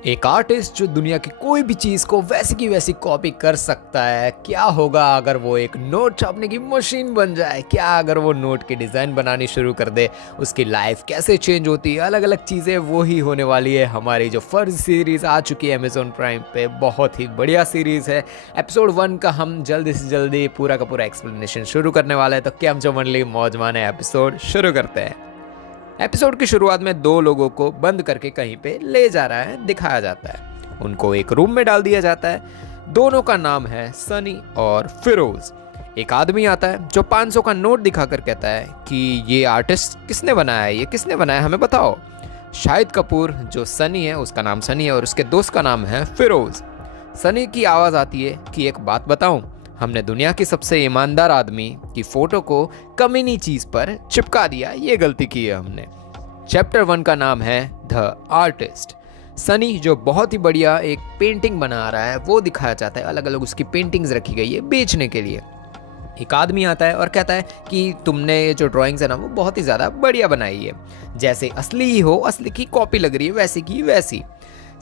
एक आर्टिस्ट जो दुनिया की कोई भी चीज को वैसी की वैसी कॉपी कर सकता है। क्या होगा अगर वो एक नोट छापने की मशीन बन जाए? क्या अगर वो नोट की डिजाइन बनानी शुरू कर दे? उसकी लाइफ कैसे चेंज होती है? अलग अलग चीजें वो ही होने वाली है। हमारी जो फर्ज सीरीज आ चुकी है अमेजोन प्राइम पे, बहुत ही बढ़िया सीरीज है। एपिसोड 1 का हम जल्दी से जल्दी पूरा का पूरा एक्सप्लेनेशन शुरू करने वाले हैं। तो क्या हम चमनली मौजमाने एपिसोड शुरू करते हैं। एपिसोड की शुरुआत में दो लोगों को बंद करके कहीं पे ले जा रहा है दिखाया जाता है। उनको एक रूम में डाल दिया जाता है। दोनों का नाम है सनी और फिरोज। एक आदमी आता है जो 500 का नोट दिखाकर कहता है कि ये आर्टिस्ट किसने बनाया है, ये किसने बनाया, हमें बताओ। शाहिद कपूर जो सनी है, उसका नाम सनी है और उसके दोस्त का नाम है फिरोज। सनी की आवाज़ आती है कि एक बात बताऊं, हमने दुनिया की सबसे ईमानदार आदमी की फोटो को कमीनी चीज पर चिपका दिया, ये गलती की है हमने। चैप्टर 1 का नाम है द आर्टिस्ट। सनी जो बहुत ही बढ़िया एक पेंटिंग बना रहा है वो दिखाया जाता है। अलग अलग उसकी पेंटिंग्स रखी गई है बेचने के लिए। एक आदमी आता है और कहता है कि तुमने जो ड्राइंग्स है ना वो बहुत ही ज़्यादा बढ़िया बनाई है, जैसे असली ही हो, असली की कॉपी लग रही है वैसी की वैसी।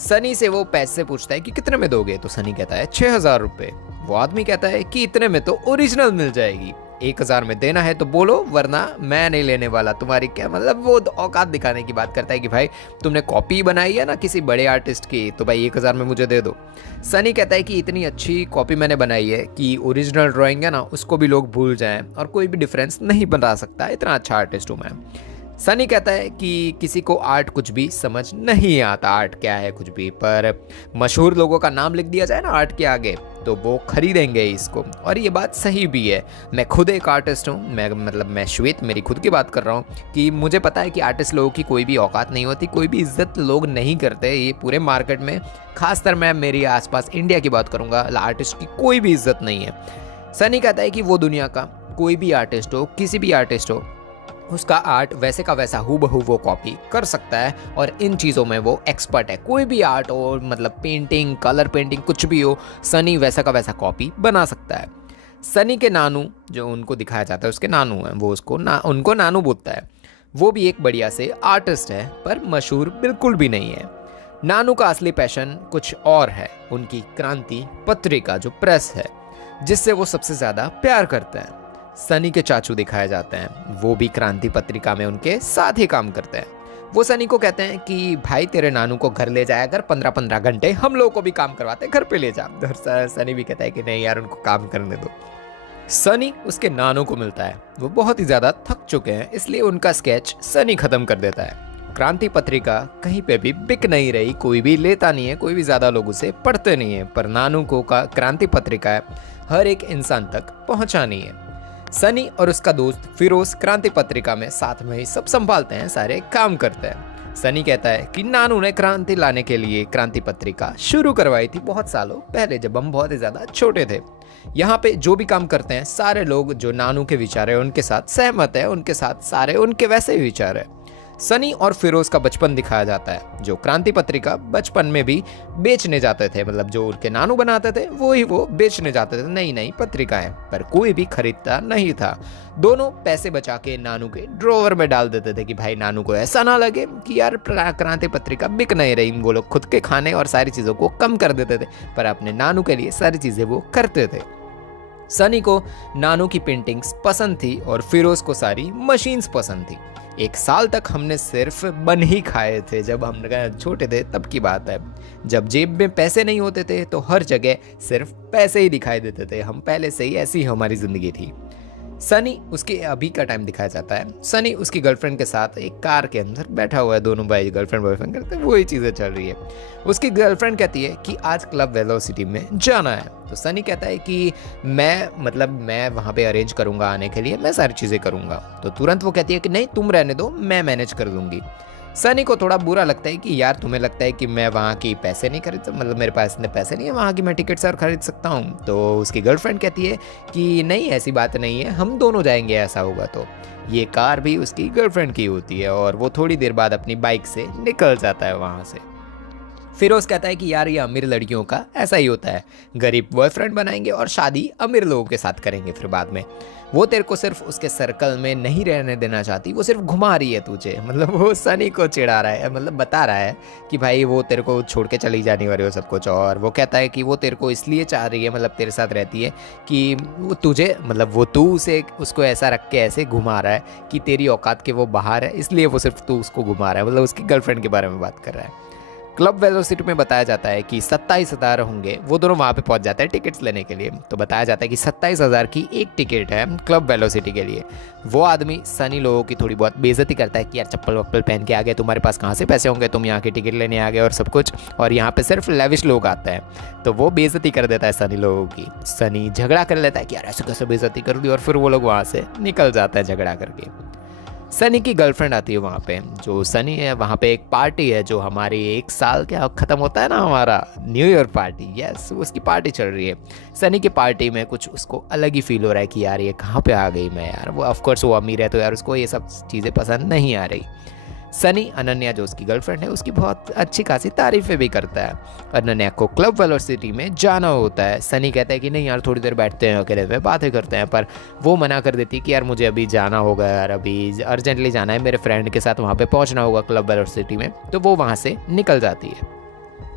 सनी से वो पैसे पूछता है कि कितने में दोगे? तो सनी कहता है 6,000 रुपये। वो आदमी कहता है कि इतने में तो ओरिजिनल मिल जाएगी, 1,000 में देना है तो बोलो वरना मैं नहीं लेने वाला। तुम्हारी क्या मतलब, वो औकात दिखाने की बात करता है कि भाई तुमने कॉपी बनाई है ना किसी बड़े आर्टिस्ट की, तो भाई 1,000 में मुझे दे दो। सनी कहता है कि इतनी अच्छी कॉपी मैंने बनाई है कि ओरिजिनल ड्राइंग है ना उसको भी लोग भूल जाएं और कोई भी डिफरेंस नहीं बता सकता, इतना अच्छा आर्टिस्ट हूँ मैं। सनी कहता है कि किसी को आर्ट कुछ भी समझ नहीं आता, आर्ट क्या है कुछ भी, पर मशहूर लोगों का नाम लिख दिया जाए ना आर्ट के आगे तो वो खरीदेंगे इसको। और ये बात सही भी है। मैं खुद एक आर्टिस्ट हूँ, मैं श्वेत, मेरी खुद की बात कर रहा हूँ कि मुझे पता है कि आर्टिस्ट लोगों की कोई भी औकात नहीं होती, कोई भी इज्जत लोग नहीं करते ये पूरे मार्केट में। खासकर मैं मेरे आसपास इंडिया की बात करूँगा, आर्टिस्ट की कोई भी इज्जत नहीं है। सनी कहता है कि वो दुनिया का कोई भी आर्टिस्ट हो, किसी भी आर्टिस्ट हो, उसका आर्ट वैसे का वैसा हूबहू वो कॉपी कर सकता है और इन चीज़ों में वो एक्सपर्ट है। कोई भी आर्ट हो, मतलब पेंटिंग, कलर पेंटिंग, कुछ भी हो, सनी वैसा का वैसा कॉपी बना सकता है। सनी के नानू जो उनको दिखाया जाता है, उसके नानू हैं, वो उनको नानू बोलता है। वो भी एक बढ़िया से आर्टिस्ट है पर मशहूर बिल्कुल भी नहीं है। नानू का असली पैशन कुछ और है, उनकी क्रांति पत्रिका जो प्रेस है जिससे वो सबसे ज़्यादा प्यार करते हैं। सनी के चाचू दिखाए जाते हैं, वो भी क्रांति पत्रिका में उनके साथ ही काम करते हैं। वो सनी को कहते हैं कि भाई तेरे नानू को घर ले जाया कर, 15-15 घंटे हम लोगों को भी काम करवाते हैं, घर पे ले जा। सनी भी कहता है कि नहीं यार, उनको काम करने दो। सनी उसके नानू को मिलता है, वो बहुत ही ज्यादा थक चुके हैं इसलिए उनका स्केच सनी खत्म कर देता है। क्रांति पत्रिका कहीं पे भी बिक नहीं रही, कोई भी लेता नहीं है, कोई भी ज्यादा लोग उसे पढ़ते नहीं है, पर नानू को का क्रांति पत्रिका है हर एक इंसान तक पहुंचानी है। सनी और उसका दोस्त फिरोज क्रांति पत्रिका में साथ में ही सब संभालते हैं, सारे काम करते हैं। सनी कहता है कि नानू ने क्रांति लाने के लिए क्रांति पत्रिका शुरू करवाई थी बहुत सालों पहले, जब हम बहुत ही ज्यादा छोटे थे। यहाँ पे जो भी काम करते हैं सारे लोग जो नानू के विचार है उनके साथ सहमत है, उनके साथ सारे उनके वैसे ही विचार है। सनी और फिरोज का बचपन दिखाया जाता है, जो क्रांति पत्रिका बचपन में भी बेचने जाते थे, मतलब जो उनके नानू बनाते थे वो ही वो बेचने जाते थे, नई नई पत्रिकाएं, पर कोई भी खरीदता नहीं था। दोनों पैसे बचा के नानू के ड्रॉवर में डाल देते थे कि भाई नानू को ऐसा ना लगे कि यार क्रांति पत्रिका बिक नहीं रही। वो लोग खुद के खाने और सारी चीज़ों को कम कर देते थे, पर अपने नानू के लिए सारी चीज़ें वो करते थे। सनी को नानू की पेंटिंग्स पसंद थी और फिरोज को सारी मशीन्स पसंद थी। 1 साल तक हमने सिर्फ बन ही खाए थे, जब हम छोटे थे तब की बात है। जब जेब में पैसे नहीं होते थे तो हर जगह सिर्फ पैसे ही दिखाई देते थे। हम पहले से ही ऐसी हमारी ज़िंदगी थी। सनी उसके अभी का टाइम दिखाया जाता है। सनी उसकी गर्लफ्रेंड के साथ एक कार के अंदर बैठा हुआ है, दोनों भाई गर्लफ्रेंड बॉयफ्रेंड करते हैं, वही चीज़ें चल रही है। उसकी गर्लफ्रेंड कहती है कि आज क्लब वेलोसिटी में जाना है, तो सनी कहता है कि मैं वहाँ पे अरेंज करूँगा आने के लिए, मैं सारी चीज़ें करूँगा। तो तुरंत वो कहती है कि नहीं तुम रहने दो, मैं मैनेज कर दूँगी। सनी को थोड़ा बुरा लगता है कि यार तुम्हें लगता है कि मैं वहाँ की पैसे नहीं खरीद, मेरे पास इतने पैसे नहीं है वहाँ की मैं टिकट्स और खरीद सकता हूँ। तो उसकी गर्लफ्रेंड कहती है कि नहीं ऐसी बात नहीं है, हम दोनों जाएंगे ऐसा होगा तो। ये कार भी उसकी गर्लफ्रेंड की होती है और वो थोड़ी देर बाद अपनी बाइक से निकल जाता है वहाँ से। फिरोज कहता है कि यार ये अमीर लड़कियों का ऐसा ही होता है, गरीब बॉयफ्रेंड बनाएंगे और शादी अमीर लोगों के साथ करेंगे फिर बाद में। वो तेरे को सिर्फ उसके सर्कल में नहीं रहने देना चाहती, वो सिर्फ घुमा रही है तुझे। मतलब वो सनी को चिढ़ा रहा है, मतलब बता रहा है कि भाई वो तेरे को छोड़ के चली जाने वाली हो सब कुछ। और वो कहता है कि वो तेरे को इसलिए चाह रही है, मतलब तेरे साथ रहती है कि वो तुझे, मतलब वो तू उसे उसको ऐसा रख के ऐसे घुमा रहा है कि तेरी औकात के वो बाहर है, इसलिए वो सिर्फ तू उसको घुमा रहा है। मतलब उसकी गर्लफ्रेंड के बारे में बात कर रहा है। क्लब वेलोसिटी में बताया जाता है कि 27,000 होंगे, वो दोनों वहाँ पे पहुँच जाते हैं टिकट्स लेने के लिए। तो बताया जाता है कि 27,000 की एक टिकट है क्लब वेलोसिटी के लिए। वो आदमी सनी लोगों की थोड़ी बहुत बेइज्जती करता है कि यार चप्पल वप्पल पहन के आ गए, तुम्हारे पास कहाँ से पैसे होंगे, तुम यहाँ की टिकट लेने आ गए और सब कुछ, और यहाँ पे सिर्फ लेविश लोग आते हैं। तो वो बेइज्जती कर देता है सनी लोगों की। सनी झगड़ा कर लेता है कि यार ऐसे कैसे बेइज्जती कर दी, और फिर वो लोग वहाँ से निकल जाते हैं झगड़ा करके। सनी की गर्लफ्रेंड आती है वहाँ पे, जो सनी है वहाँ पे एक पार्टी है, जो हमारी 1 साल क्या ख़त्म होता है ना हमारा न्यू ईयर पार्टी, यस उसकी पार्टी चल रही है। सनी की पार्टी में कुछ उसको अलग ही फील हो रहा है कि यार ये कहाँ पे आ गई मैं यार। वो ऑफकोर्स वो अमीर है तो यार उसको ये सब चीज़ें पसंद नहीं आ रही। सनी अनन्या जो उसकी गर्लफ्रेंड है उसकी बहुत अच्छी खासी तारीफ़ें भी करता है। अनन्या को क्लब वेलोसिटी में जाना होता है। सनी कहता है कि नहीं यार थोड़ी देर बैठते हैं अकेले में बातें करते हैं, पर वो मना कर देती है कि यार मुझे अभी जाना होगा यार, अभी अर्जेंटली जाना है, मेरे फ्रेंड के साथ वहाँ पे पहुँचना होगा क्लब वेलोसिटी में। तो वो वहाँ से निकल जाती है।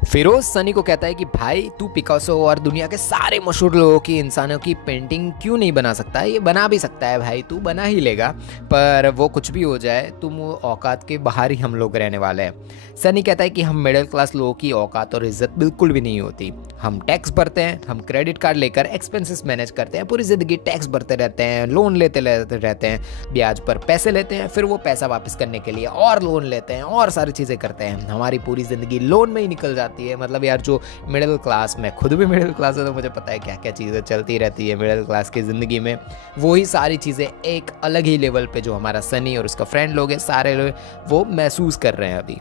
फिरोज सनी को कहता है कि भाई तू पिकासो और दुनिया के सारे मशहूर लोगों की, इंसानों की पेंटिंग क्यों नहीं बना सकता? ये बना भी सकता है भाई, तू बना ही लेगा, पर वो कुछ भी हो जाए तुम औकात के बाहर ही हम लोग रहने वाले हैं। सनी कहता है कि हम मिडिल क्लास लोगों की औकात और इज्जत बिल्कुल भी नहीं होती। हम टैक्स भरते हैं, हम क्रेडिट कार्ड लेकर एक्सपेंसेस मैनेज करते हैं, पूरी ज़िंदगी टैक्स भरते रहते हैं, लोन लेते रहते हैं, ब्याज पर पैसे लेते हैं, फिर वो पैसा वापस करने के लिए और लोन लेते हैं और सारी चीज़ें करते हैं। हमारी पूरी ज़िंदगी लोन में ही निकल जाती है। मतलब यार जो मिडिल क्लास, मैं खुद भी मिडिल क्लास है तो मुझे पता है क्या क्या चीज़ें चलती रहती है मिडिल क्लास की ज़िंदगी में। वही सारी चीज़ें एक अलग ही लेवल पे जो हमारा सनी और उसका फ्रेंड लोग हैं सारे लोग वो महसूस कर रहे हैं अभी।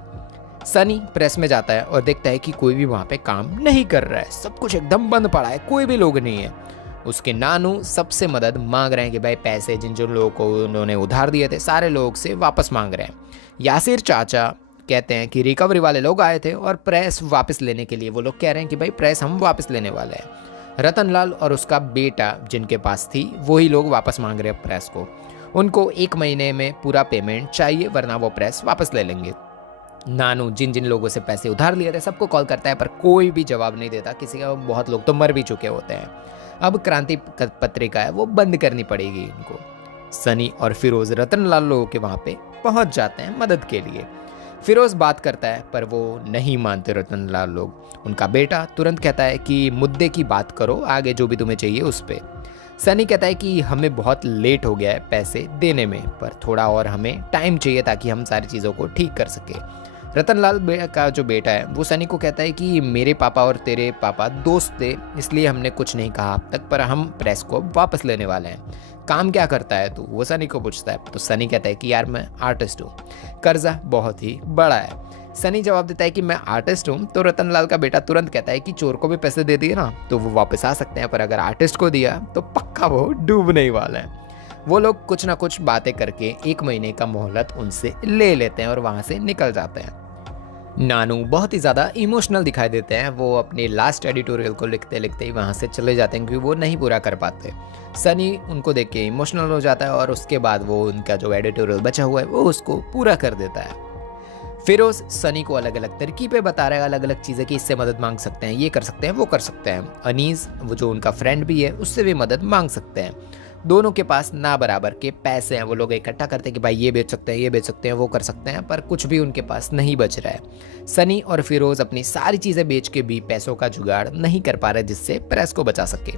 सनी प्रेस में जाता है और देखता है कि कोई भी वहाँ पे काम नहीं कर रहा है, सब कुछ एकदम बंद पड़ा है, कोई भी लोग नहीं है। उसके नानू सबसे मदद मांग रहे हैं कि भाई पैसे जिन जिन लोगों को उन्होंने उधार दिए थे सारे लोग से वापस मांग रहे हैं। यासिर चाचा कहते हैं कि रिकवरी वाले लोग आए थे और प्रेस वापस लेने के लिए वो लोग कह रहे हैं कि भाई प्रेस हम वापस लेने वाले हैं। रतनलाल और उसका बेटा जिनके पास थी वही लोग वापस मांग रहे हैं प्रेस को। उनको 1 महीने में पूरा पेमेंट चाहिए वरना वो प्रेस वापस ले लेंगे। नानू जिन जिन लोगों से पैसे उधार लिए थे सबको कॉल करता है पर कोई भी जवाब नहीं देता किसी का। बहुत लोग तो मर भी चुके होते हैं। अब क्रांति पत्रिका है वो बंद करनी पड़ेगी इनको। सनी और फिरोज रतनलाल लोगों के वहाँ पे पहुँच जाते हैं मदद के लिए। फिरोज बात करता है पर वो नहीं मानते रतनलाल लोग। उनका बेटा तुरंत कहता है कि मुद्दे की बात करो, आगे जो भी तुम्हें चाहिए उस पर। सनी कहता है कि हमें बहुत लेट हो गया है पैसे देने में, पर थोड़ा और हमें टाइम चाहिए ताकि हम सारी चीज़ों को ठीक कर सके। रतनलाल का जो बेटा है वो सनी को कहता है कि मेरे पापा और तेरे पापा दोस्त थे इसलिए हमने कुछ नहीं कहा अब तक, पर हम प्रेस को वापस लेने वाले हैं। काम क्या करता है तू? वो सनी को पूछता है। तो सनी कहता है कि यार मैं आर्टिस्ट हूँ, कर्जा बहुत ही बड़ा है। सनी जवाब देता है कि मैं आर्टिस्ट हूँ। तो रतनलाल का बेटा तुरंत कहता है कि चोर को भी पैसे दे दिए ना तो वो वापस आ सकते हैं, पर अगर आर्टिस्ट को दिया तो पक्का वो डूबने ही वाला है। वो लोग कुछ ना कुछ बातें करके 1 महीने का मोहलत उनसे ले लेते हैं और वहाँ से निकल जाते हैं। नानू बहुत ही ज़्यादा इमोशनल दिखाई देते हैं। वो अपने लास्ट एडिटोरियल को लिखते लिखते ही वहाँ से चले जाते हैं क्योंकि वो नहीं पूरा कर पाते। सनी उनको देख के इमोशनल हो जाता है और उसके बाद वो उनका जो एडिटोरियल बचा हुआ है वो उसको पूरा कर देता है। फिरोज सनी को अलग अलग तरकीबें बता रहा है, अलग अलग चीज़ें कि इससे मदद मांग सकते हैं, ये कर सकते हैं, वो कर सकते हैं। अनीस वो जो उनका फ्रेंड भी है उससे भी मदद मांग सकते हैं। दोनों के पास ना बराबर के पैसे हैं। वो लोग इकट्ठा करते हैं कि भाई ये बेच सकते हैं, ये बेच सकते हैं, वो कर सकते हैं, पर कुछ भी उनके पास नहीं बच रहा है। सनी और फिरोज अपनी सारी चीज़ें बेच के भी पैसों का जुगाड़ नहीं कर पा रहे जिससे प्रेस को बचा सके।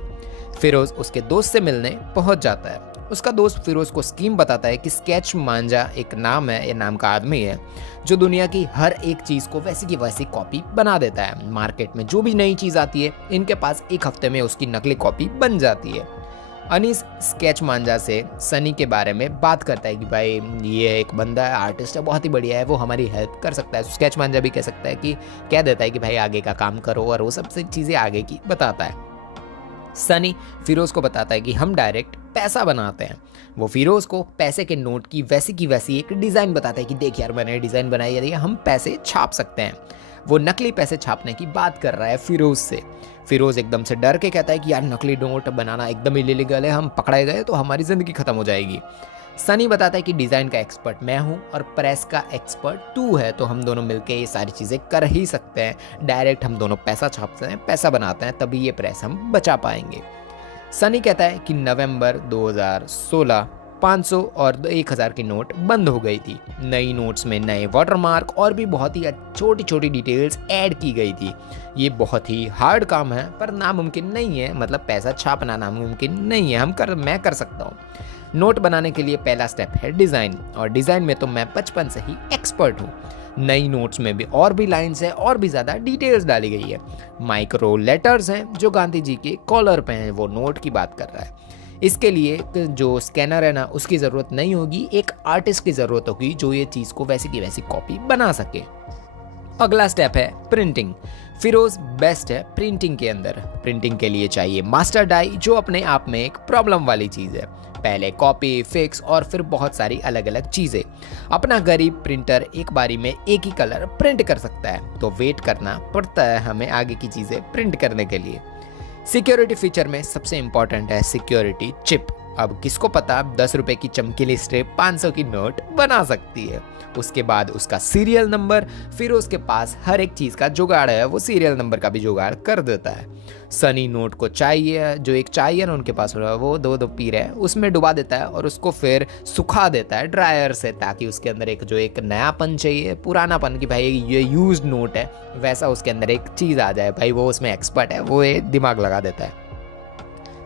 फिरोज उसके दोस्त से मिलने पहुंच जाता है। उसका दोस्त फिरोज को स्कीम बताता है कि स्केच मांझा एक नाम है, ये नाम का आदमी है जो दुनिया की हर एक चीज़ को वैसी की वैसी कॉपी बना देता है। मार्केट में जो भी नई चीज़ आती है इनके पास 1 हफ्ते में उसकी नकली कॉपी बन जाती है। अनीस स्केच मांझा से सनी के बारे में बात करता है कि भाई ये एक बंदा है, आर्टिस्ट है, बहुत ही बढ़िया है, वो हमारी हेल्प कर सकता है। स्केच मांझा भी कह सकता है कि कह देता है कि भाई आगे का काम करो और वो सबसे चीज़ें आगे की बताता है। सनी फिरोज को बताता है कि हम डायरेक्ट पैसा बनाते हैं। वो फिरोज को पैसे के नोट की वैसी एक डिज़ाइन बताता है कि देख यार मैंने डिज़ाइन बनाई है, हम पैसे छाप सकते हैं। वो नकली पैसे छापने की बात कर रहा है फिरोज से। फिरोज एकदम से डर के कहता है कि यार नकली नोट बनाना एकदम इलीगल है, हम पकड़े गए तो हमारी ज़िंदगी ख़त्म हो जाएगी। सनी बताता है कि डिज़ाइन का एक्सपर्ट मैं हूँ और प्रेस का एक्सपर्ट तू है, तो हम दोनों मिलके ये सारी चीज़ें कर ही सकते हैं। डायरेक्ट हम दोनों पैसा छापते हैं, पैसा बनाते हैं, तभी ये प्रेस हम बचा पाएंगे। सनी कहता है कि नवंबर 2016 500 और 1000 की नोट बंद हो गई थी। नई नोट्स में नए वाटरमार्क और भी बहुत ही छोटी छोटी डिटेल्स ऐड की गई थी। ये बहुत ही हार्ड काम है पर नामुमकिन नहीं है, मतलब पैसा छापना नामुमकिन नहीं है, मैं कर सकता हूँ। नोट बनाने के लिए पहला स्टेप है डिज़ाइन, और डिज़ाइन में तो मैं बचपन से ही एक्सपर्ट हूँ। नई नोट्स में भी और भी लाइंस है और भी ज़्यादा डिटेल्स डाली गई है। माइक्रो लेटर्स हैं जो गांधी जी के कॉलर पे हैं, वो नोट की बात कर रहा है। इसके लिए जो स्कैनर है ना उसकी ज़रूरत नहीं होगी, एक आर्टिस्ट की ज़रूरत होगी जो ये चीज़ को वैसी की वैसी कॉपी बना सके। अगला स्टेप है प्रिंटिंग। फिरोज बेस्ट है प्रिंटिंग के अंदर। प्रिंटिंग के लिए चाहिए मास्टर डाई, जो अपने आप में एक प्रॉब्लम वाली चीज़ है। पहले कॉपी, फिक्स और फिर बहुत सारी अलग अलग चीज़ें। अपना गरीब प्रिंटर एक बारी में एक ही कलर प्रिंट कर सकता है, तो वेट करना पड़ता है हमें आगे की चीज़ें प्रिंट करने के लिए। सिक्योरिटी फीचर में सबसे इंपॉर्टेंट है सिक्योरिटी चिप। अब किसको पता 10 रुपए की चमकीली स्ट्रिप 500 की नोट बना सकती है। उसके बाद उसका सीरियल नंबर, फिर उसके पास हर एक चीज़ का जुगाड़ है, वो सीरियल नंबर का भी जुगाड़ कर देता है। सनी नोट को चाहिए, जो एक चाय है ना उनके पास वो दो पी रहे हैं, उसमें डुबा देता है और उसको फिर सुखा देता है ड्रायर से, ताकि उसके अंदर एक नयापन चाहिए, पुरानापन कि भाई ये यूज्ड नोट है, वैसा उसके अंदर एक चीज़ आ जाए। भाई वो उसमें एक्सपर्ट है, वो ये दिमाग लगा देता है।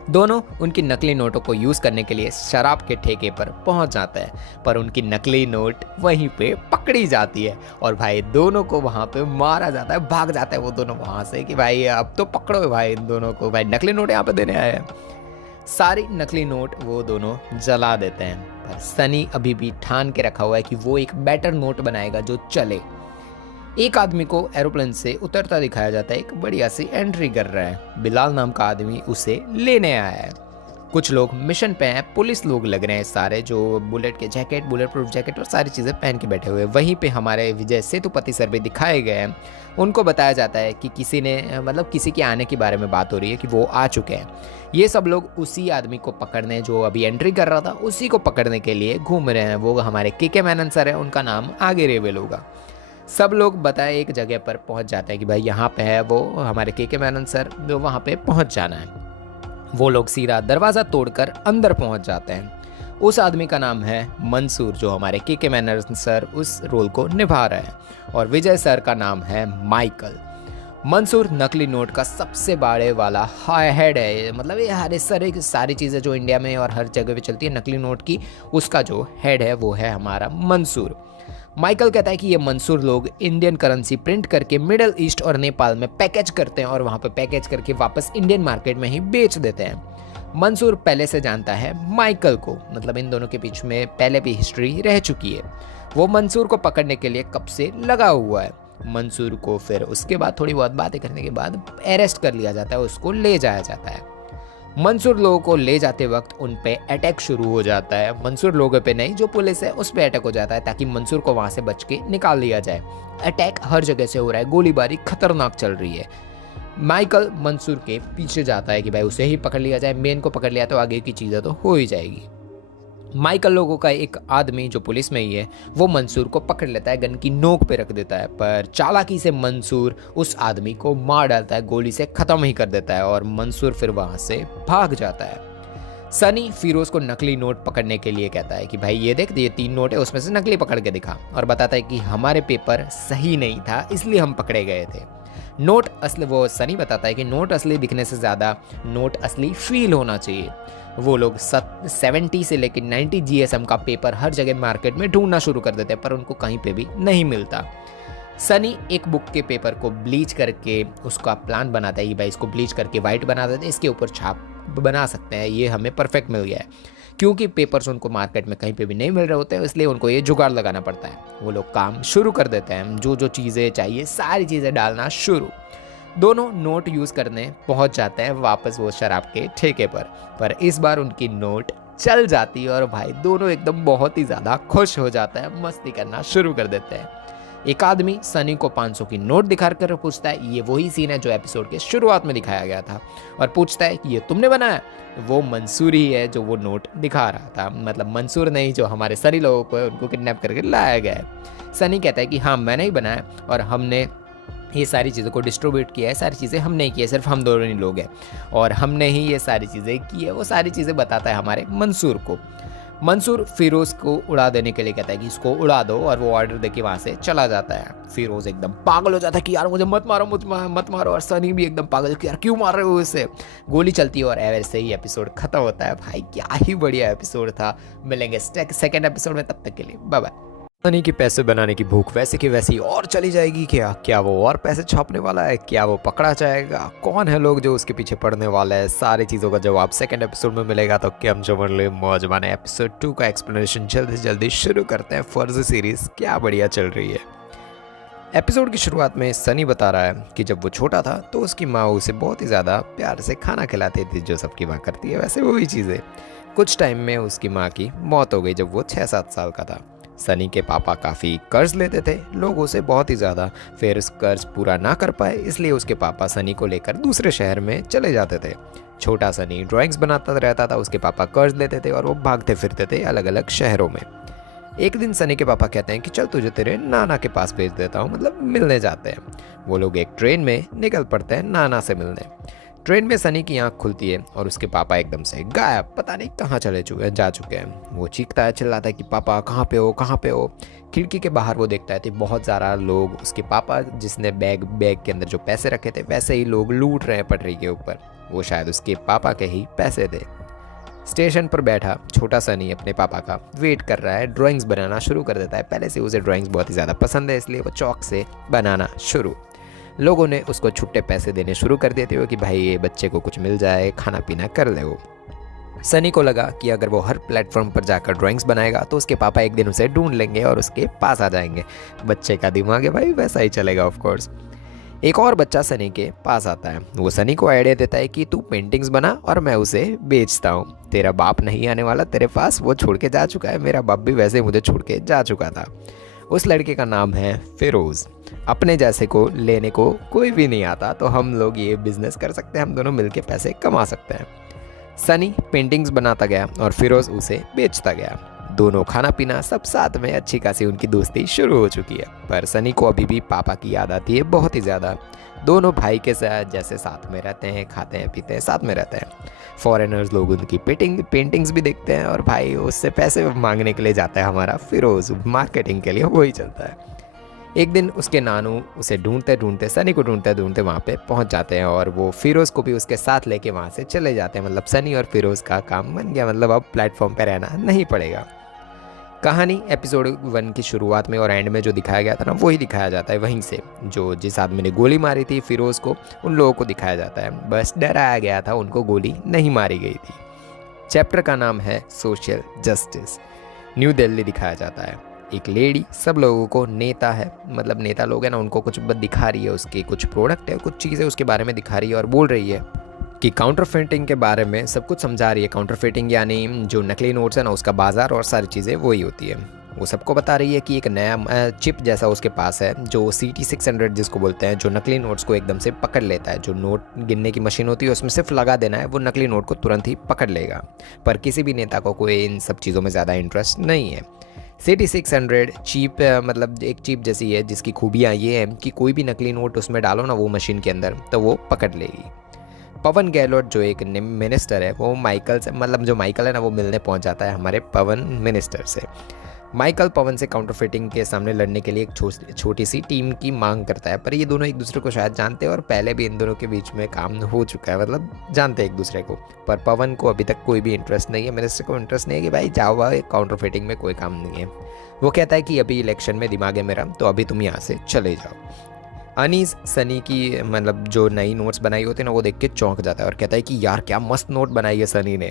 दोनों उनकी नकली नोटों को यूज़ करने के लिए शराब के ठेके पर पहुंच जाते हैं, पर उनकी नकली नोट वहीं पे पकड़ी जाती है और भाई दोनों को वहां पे मारा जाता है, भाग जाता है वो दोनों वहां से कि भाई अब तो पकड़ो भाई इन दोनों को, भाई नकली नोट यहाँ पे देने आए हैं। सारी नकली नोट वो दोनों जला देते हैं, पर सनी अभी भी ठान के रखा हुआ है कि वो एक बेटर नोट बनाएगा जो चले। एक आदमी को एरोप्लेन से उतरता दिखाया जाता है, एक बढ़िया सी एंट्री कर रहा है। बिलाल नाम का आदमी उसे लेने आया है। कुछ लोग मिशन पे हैं, पुलिस लोग लग रहे हैं सारे, जो बुलेट प्रूफ जैकेट और सारी चीज़ें पहन के बैठे हुए। वहीं पे हमारे विजय सेतुपति सर भी दिखाए गए हैं। उनको बताया जाता है कि किसी के आने के बारे में बात हो रही है कि वो आ चुके हैं। ये सब लोग उसी आदमी को पकड़ने, जो अभी एंट्री कर रहा था, उसी को पकड़ने के लिए घूम रहे हैं। वो हमारे के मेनन सर है, उनका नाम आगे रिवील होगा। सब लोग बताए एक जगह पर पहुंच जाते हैं कि भाई यहाँ पे है वो हमारे के मेनन सर, जो वहाँ पे पहुंच जाना है। वो लोग सीधा दरवाज़ा तोड़कर अंदर पहुंच जाते हैं। उस आदमी का नाम है मंसूर, जो हमारे के मेनन सर उस रोल को निभा रहे हैं, और विजय सर का नाम है माइकल। मंसूर नकली नोट का सबसे बड़े वाला हेड है, मतलब ये हर सारी चीज़ें जो इंडिया में और हर जगह पे चलती है नकली नोट की, उसका जो हेड है वो है हमारा मंसूर। माइकल कहता है कि ये मंसूर लोग इंडियन करेंसी प्रिंट करके मिडिल ईस्ट और नेपाल में पैकेज करते हैं और वहाँ पे पैकेज करके वापस इंडियन मार्केट में ही बेच देते हैं। मंसूर पहले से जानता है माइकल को, मतलब इन दोनों के बीच में पहले भी हिस्ट्री रह चुकी है। वो मंसूर को पकड़ने के लिए कब से लगा हुआ है। मंसूर को फिर उसके बाद थोड़ी बहुत बातें करने के बाद अरेस्ट कर लिया जाता है, उसको ले जाया जाता है। मंसूर लोगों को ले जाते वक्त उन पे अटैक शुरू हो जाता है। मंसूर लोगों पे नहीं, जो पुलिस है उस पे अटैक हो जाता है, ताकि मंसूर को वहाँ से बच के निकाल लिया जाए। अटैक हर जगह से हो रहा है, गोलीबारी खतरनाक चल रही है। माइकल मंसूर के पीछे जाता है कि भाई उसे ही पकड़ लिया जाए, मेन को पकड़ लिया तो आगे की चीज़ें तो हो ही जाएगी। माइकल लोगों का एक आदमी जो पुलिस में ही है, वो मंसूर को पकड़ लेता है, गन की नोक पे रख देता है, पर चालाकी से मंसूर उस आदमी को मार डालता है, गोली से ख़त्म ही कर देता है और मंसूर फिर वहाँ से भाग जाता है। सनी फिरोज को नकली नोट पकड़ने के लिए कहता है कि भाई ये देख, ये 3 नोट है, उसमें से नकली पकड़ के दिखा, और बताता है कि हमारे पेपर सही नहीं था इसलिए हम पकड़े गए थे। नोट असली, वो सनी बताता है कि नोट असली दिखने से ज़्यादा नोट असली फील होना चाहिए। वो लोग 70 से लेकर 90 GSM का पेपर हर जगह मार्केट में ढूंढना शुरू कर देते हैं, पर उनको कहीं पे भी नहीं मिलता। सनी एक बुक के पेपर को ब्लीच करके उसका प्लान बनाता है कि भाई इसको ब्लीच करके वाइट बना देते हैं, इसके ऊपर छाप बना सकते हैं, ये हमें परफेक्ट मिल गया है। क्योंकि पेपर्स उनको मार्केट में कहीं पे भी नहीं मिल रहे होते हैं, इसलिए उनको ये जुगाड़ लगाना पड़ता है। वो लोग काम शुरू कर देते हैं, जो जो चीज़ें चाहिए सारी चीज़ें डालना शुरू। दोनों नोट यूज़ करने पहुंच जाते हैं वापस वो शराब के ठेके पर इस बार उनकी नोट चल जाती है और भाई दोनों एकदम बहुत ही ज़्यादा खुश हो जाते हैं, मस्ती करना शुरू कर देते हैं। एक आदमी सनी को 500 की नोट दिखा कर पूछता है, ये वही सीन है जो एपिसोड के शुरुआत में दिखाया गया था, और पूछता है कि ये तुमने बनाया? वो मंसूर ही है जो वो नोट दिखा रहा था, मतलब मंसूर नहीं जो हमारे सनी लोगों को उनको किडनैप करके लाया गया है। सनी कहता है कि हाँ मैंने ही बनाया और हमने ये सारी चीज़ों को डिस्ट्रीब्यूट किया है, सारी चीज़ें हमने ही की है, सिर्फ हम दोनों ही लोग हैं और हमने ही ये सारी चीज़ें की है। वो सारी चीज़ें बताता है हमारे मंसूर को। मंसूर फिरोज़ को उड़ा देने के लिए कहता है कि इसको उड़ा दो और वो ऑर्डर देके वहाँ से चला जाता है। फिरोज़ एकदम पागल हो जाता है कि यार मुझे मत मारो मत मारो, और सनी भी एकदम पागल कि यार क्यों मार रहे हो इसे। गोली चलती है और ऐसे ही एपिसोड खत्म होता है। भाई क्या ही बढ़िया एपिसोड था। मिलेंगे सेकेंड एपिसोड में, तब तक के लिए बाय बाय। सनी की पैसे बनाने की भूख वैसे की वैसी और चली जाएगी क्या वो और पैसे छापने वाला है? क्या वो पकड़ा जाएगा? कौन है लोग जो उसके पीछे पड़ने वाला है? सारी चीज़ों का जवाब सेकंड एपिसोड में मिलेगा। तो क्या हम जो ले मौज माने। एपिसोड 2 का एक्सप्लेनेशन जल्दी से जल्दी शुरू करते हैं। फर्जी सीरीज क्या बढ़िया चल रही है। एपिसोड की शुरुआत में सनी बता रहा है कि जब वो छोटा था तो उसकी माँ उसे बहुत ही ज़्यादा प्यार से खाना खिलाती थी, जो सबकी माँ करती है वैसे वही चीज़ें। कुछ टाइम में उसकी माँ की मौत हो गई जब वो 6-7 साल का था। सनी के पापा काफ़ी कर्ज लेते थे लोगों से, बहुत ही ज़्यादा। फिर उस कर्ज पूरा ना कर पाए इसलिए उसके पापा सनी को लेकर दूसरे शहर में चले जाते थे। छोटा सनी ड्राइंग्स बनाता रहता था, उसके पापा कर्ज लेते थे और वो भागते फिरते थे अलग अलग शहरों में। एक दिन सनी के पापा कहते हैं कि चल तुझे तेरे नाना के पास भेज देता हूँ, मतलब मिलने जाते हैं। वो लोग एक ट्रेन में निकल पड़ते हैं नाना से मिलने। ट्रेन में सनी की आंख खुलती है और उसके पापा एकदम से गायब, पता नहीं कहाँ जा चुके हैं। वो चीखता है, चिल्लाता है कि पापा कहाँ पे हो। खिड़की के बाहर वो देखता है तो बहुत ज़्यादा लोग उसके पापा जिसने बैग के अंदर जो पैसे रखे थे वैसे ही लोग लूट रहे हैं पटरी के ऊपर। वो शायद उसके पापा के ही पैसे थे। स्टेशन पर बैठा छोटा सनी अपने पापा का वेट कर रहा है। ड्राइंग्स बनाना शुरू कर देता है। पहले से उसे ड्राइंग्स बहुत ही ज़्यादा पसंद है इसलिए वो चौक से बनाना शुरू। लोगों ने उसको छुट्टे पैसे देने शुरू कर देते हो कि भाई ये बच्चे को कुछ मिल जाए, खाना पीना कर ले वो। सनी को लगा कि अगर वो हर प्लेटफॉर्म पर जाकर ड्राइंग्स बनाएगा तो उसके पापा एक दिन उसे ढूंढ लेंगे और उसके पास आ जाएंगे। बच्चे का दिमाग है भाई, वैसा ही चलेगा ऑफ कोर्स। एक और बच्चा सनी के पास आता है। वो सनी को आइडिया देता है कि तू पेंटिंग्स बना और मैं उसे बेचता हूँ। तेरा बाप नहीं आने वाला तेरे पास, वो छोड़ के जा चुका है। मेरा बाप भी वैसे मुझे छोड़ के जा चुका था। उस लड़के का नाम है फिरोज़। अपने जैसे को लेने को कोई भी नहीं आता तो हम लोग ये बिजनेस कर सकते हैं, हम दोनों मिलके पैसे कमा सकते हैं। सनी पेंटिंग्स बनाता गया और फिरोज़ उसे बेचता गया। दोनों खाना पीना सब साथ में, अच्छी खासी उनकी दोस्ती शुरू हो चुकी है। पर सनी को अभी भी पापा की याद आती है बहुत ही ज़्यादा। दोनों भाई के साथ जैसे साथ में रहते हैं, खाते हैं पीते हैं, साथ में रहते हैं। फॉरेनर्स लोग उनकी पेंटिंग्स भी देखते हैं और भाई उससे पैसे मांगने के लिए जाता है हमारा फिरोज़, मार्केटिंग के लिए वही चलता है। एक दिन उसके नानू उसे ढूंढते सनी को ढूंढते वहाँ पे पहुँच जाते हैं और वो फिरोज़ को भी उसके साथ लेके वहाँ से चले जाते हैं। मतलब सनी और फिरोज़ का काम बन गया, मतलब अब प्लेटफॉर्म पे रहना नहीं पड़ेगा। कहानी एपिसोड 1 की शुरुआत में और एंड में जो दिखाया गया था ना वही दिखाया जाता है। वहीं से जो जिस आदमी ने गोली मारी थी फिरोज़ को, उन लोगों को दिखाया जाता है। बस डराया गया था, उनको गोली नहीं मारी गई थी। चैप्टर का नाम है सोशल जस्टिस। न्यू दिल्ली दिखाया जाता है। एक लेडी सब लोगों को नेता है, मतलब नेता लोग हैं ना, उनको कुछ दिखा रही है, उसके कुछ प्रोडक्ट है, कुछ चीज़ें उसके बारे में दिखा रही है और बोल रही है कि काउंटरफेटिंग के बारे में सब कुछ समझा रही है। काउंटरफेटिंग यानी जो नकली नोट्स है ना उसका बाजार और सारी चीज़ें वही होती है। वो सबको बता रही है कि एक नया चिप जैसा उसके पास है जो CT600 जिसको बोलते हैं, जो नकली नोट्स को एकदम से पकड़ लेता है। जो नोट गिनने की मशीन होती है उसमें सिर्फ लगा देना है, वो नकली नोट को तुरंत ही पकड़ लेगा। पर किसी भी नेता को कोई इन सब चीज़ों में ज़्यादा इंटरेस्ट नहीं है। CT600 चिप मतलब एक चिप जैसी है जिसकी खूबियाँ ये हैं कि कोई भी नकली नोट उसमें डालो ना वो मशीन के अंदर तो वो पकड़ लेगी। पवन गहलोत जो एक मिनिस्टर है वो माइकल से, मतलब जो माइकल है ना वो मिलने पहुंच जाता है हमारे पवन मिनिस्टर से। माइकल पवन से काउंटरफेटिंग के सामने लड़ने के लिए एक छोटी सी टीम की मांग करता है। पर ये दोनों एक दूसरे को शायद जानते हैं और पहले भी इन दोनों के बीच में काम हो चुका है, मतलब जानते हैं एक दूसरे को। पर पवन को अभी तक कोई भी इंटरेस्ट नहीं है, मिनिस्टर को इंटरेस्ट नहीं है कि भाई जाओ भाई काउंटरफेटिंग में कोई काम नहीं है। वो कहता है कि अभी इलेक्शन में दिमाग है मेरा, तो अभी तुम यहाँ से चले जाओ। अनीस सनी की मतलब जो नई नोट्स बनाई होती है ना वो देख के चौंक जाता है और कहता है कि यार क्या मस्त नोट बनाई है सनी ने।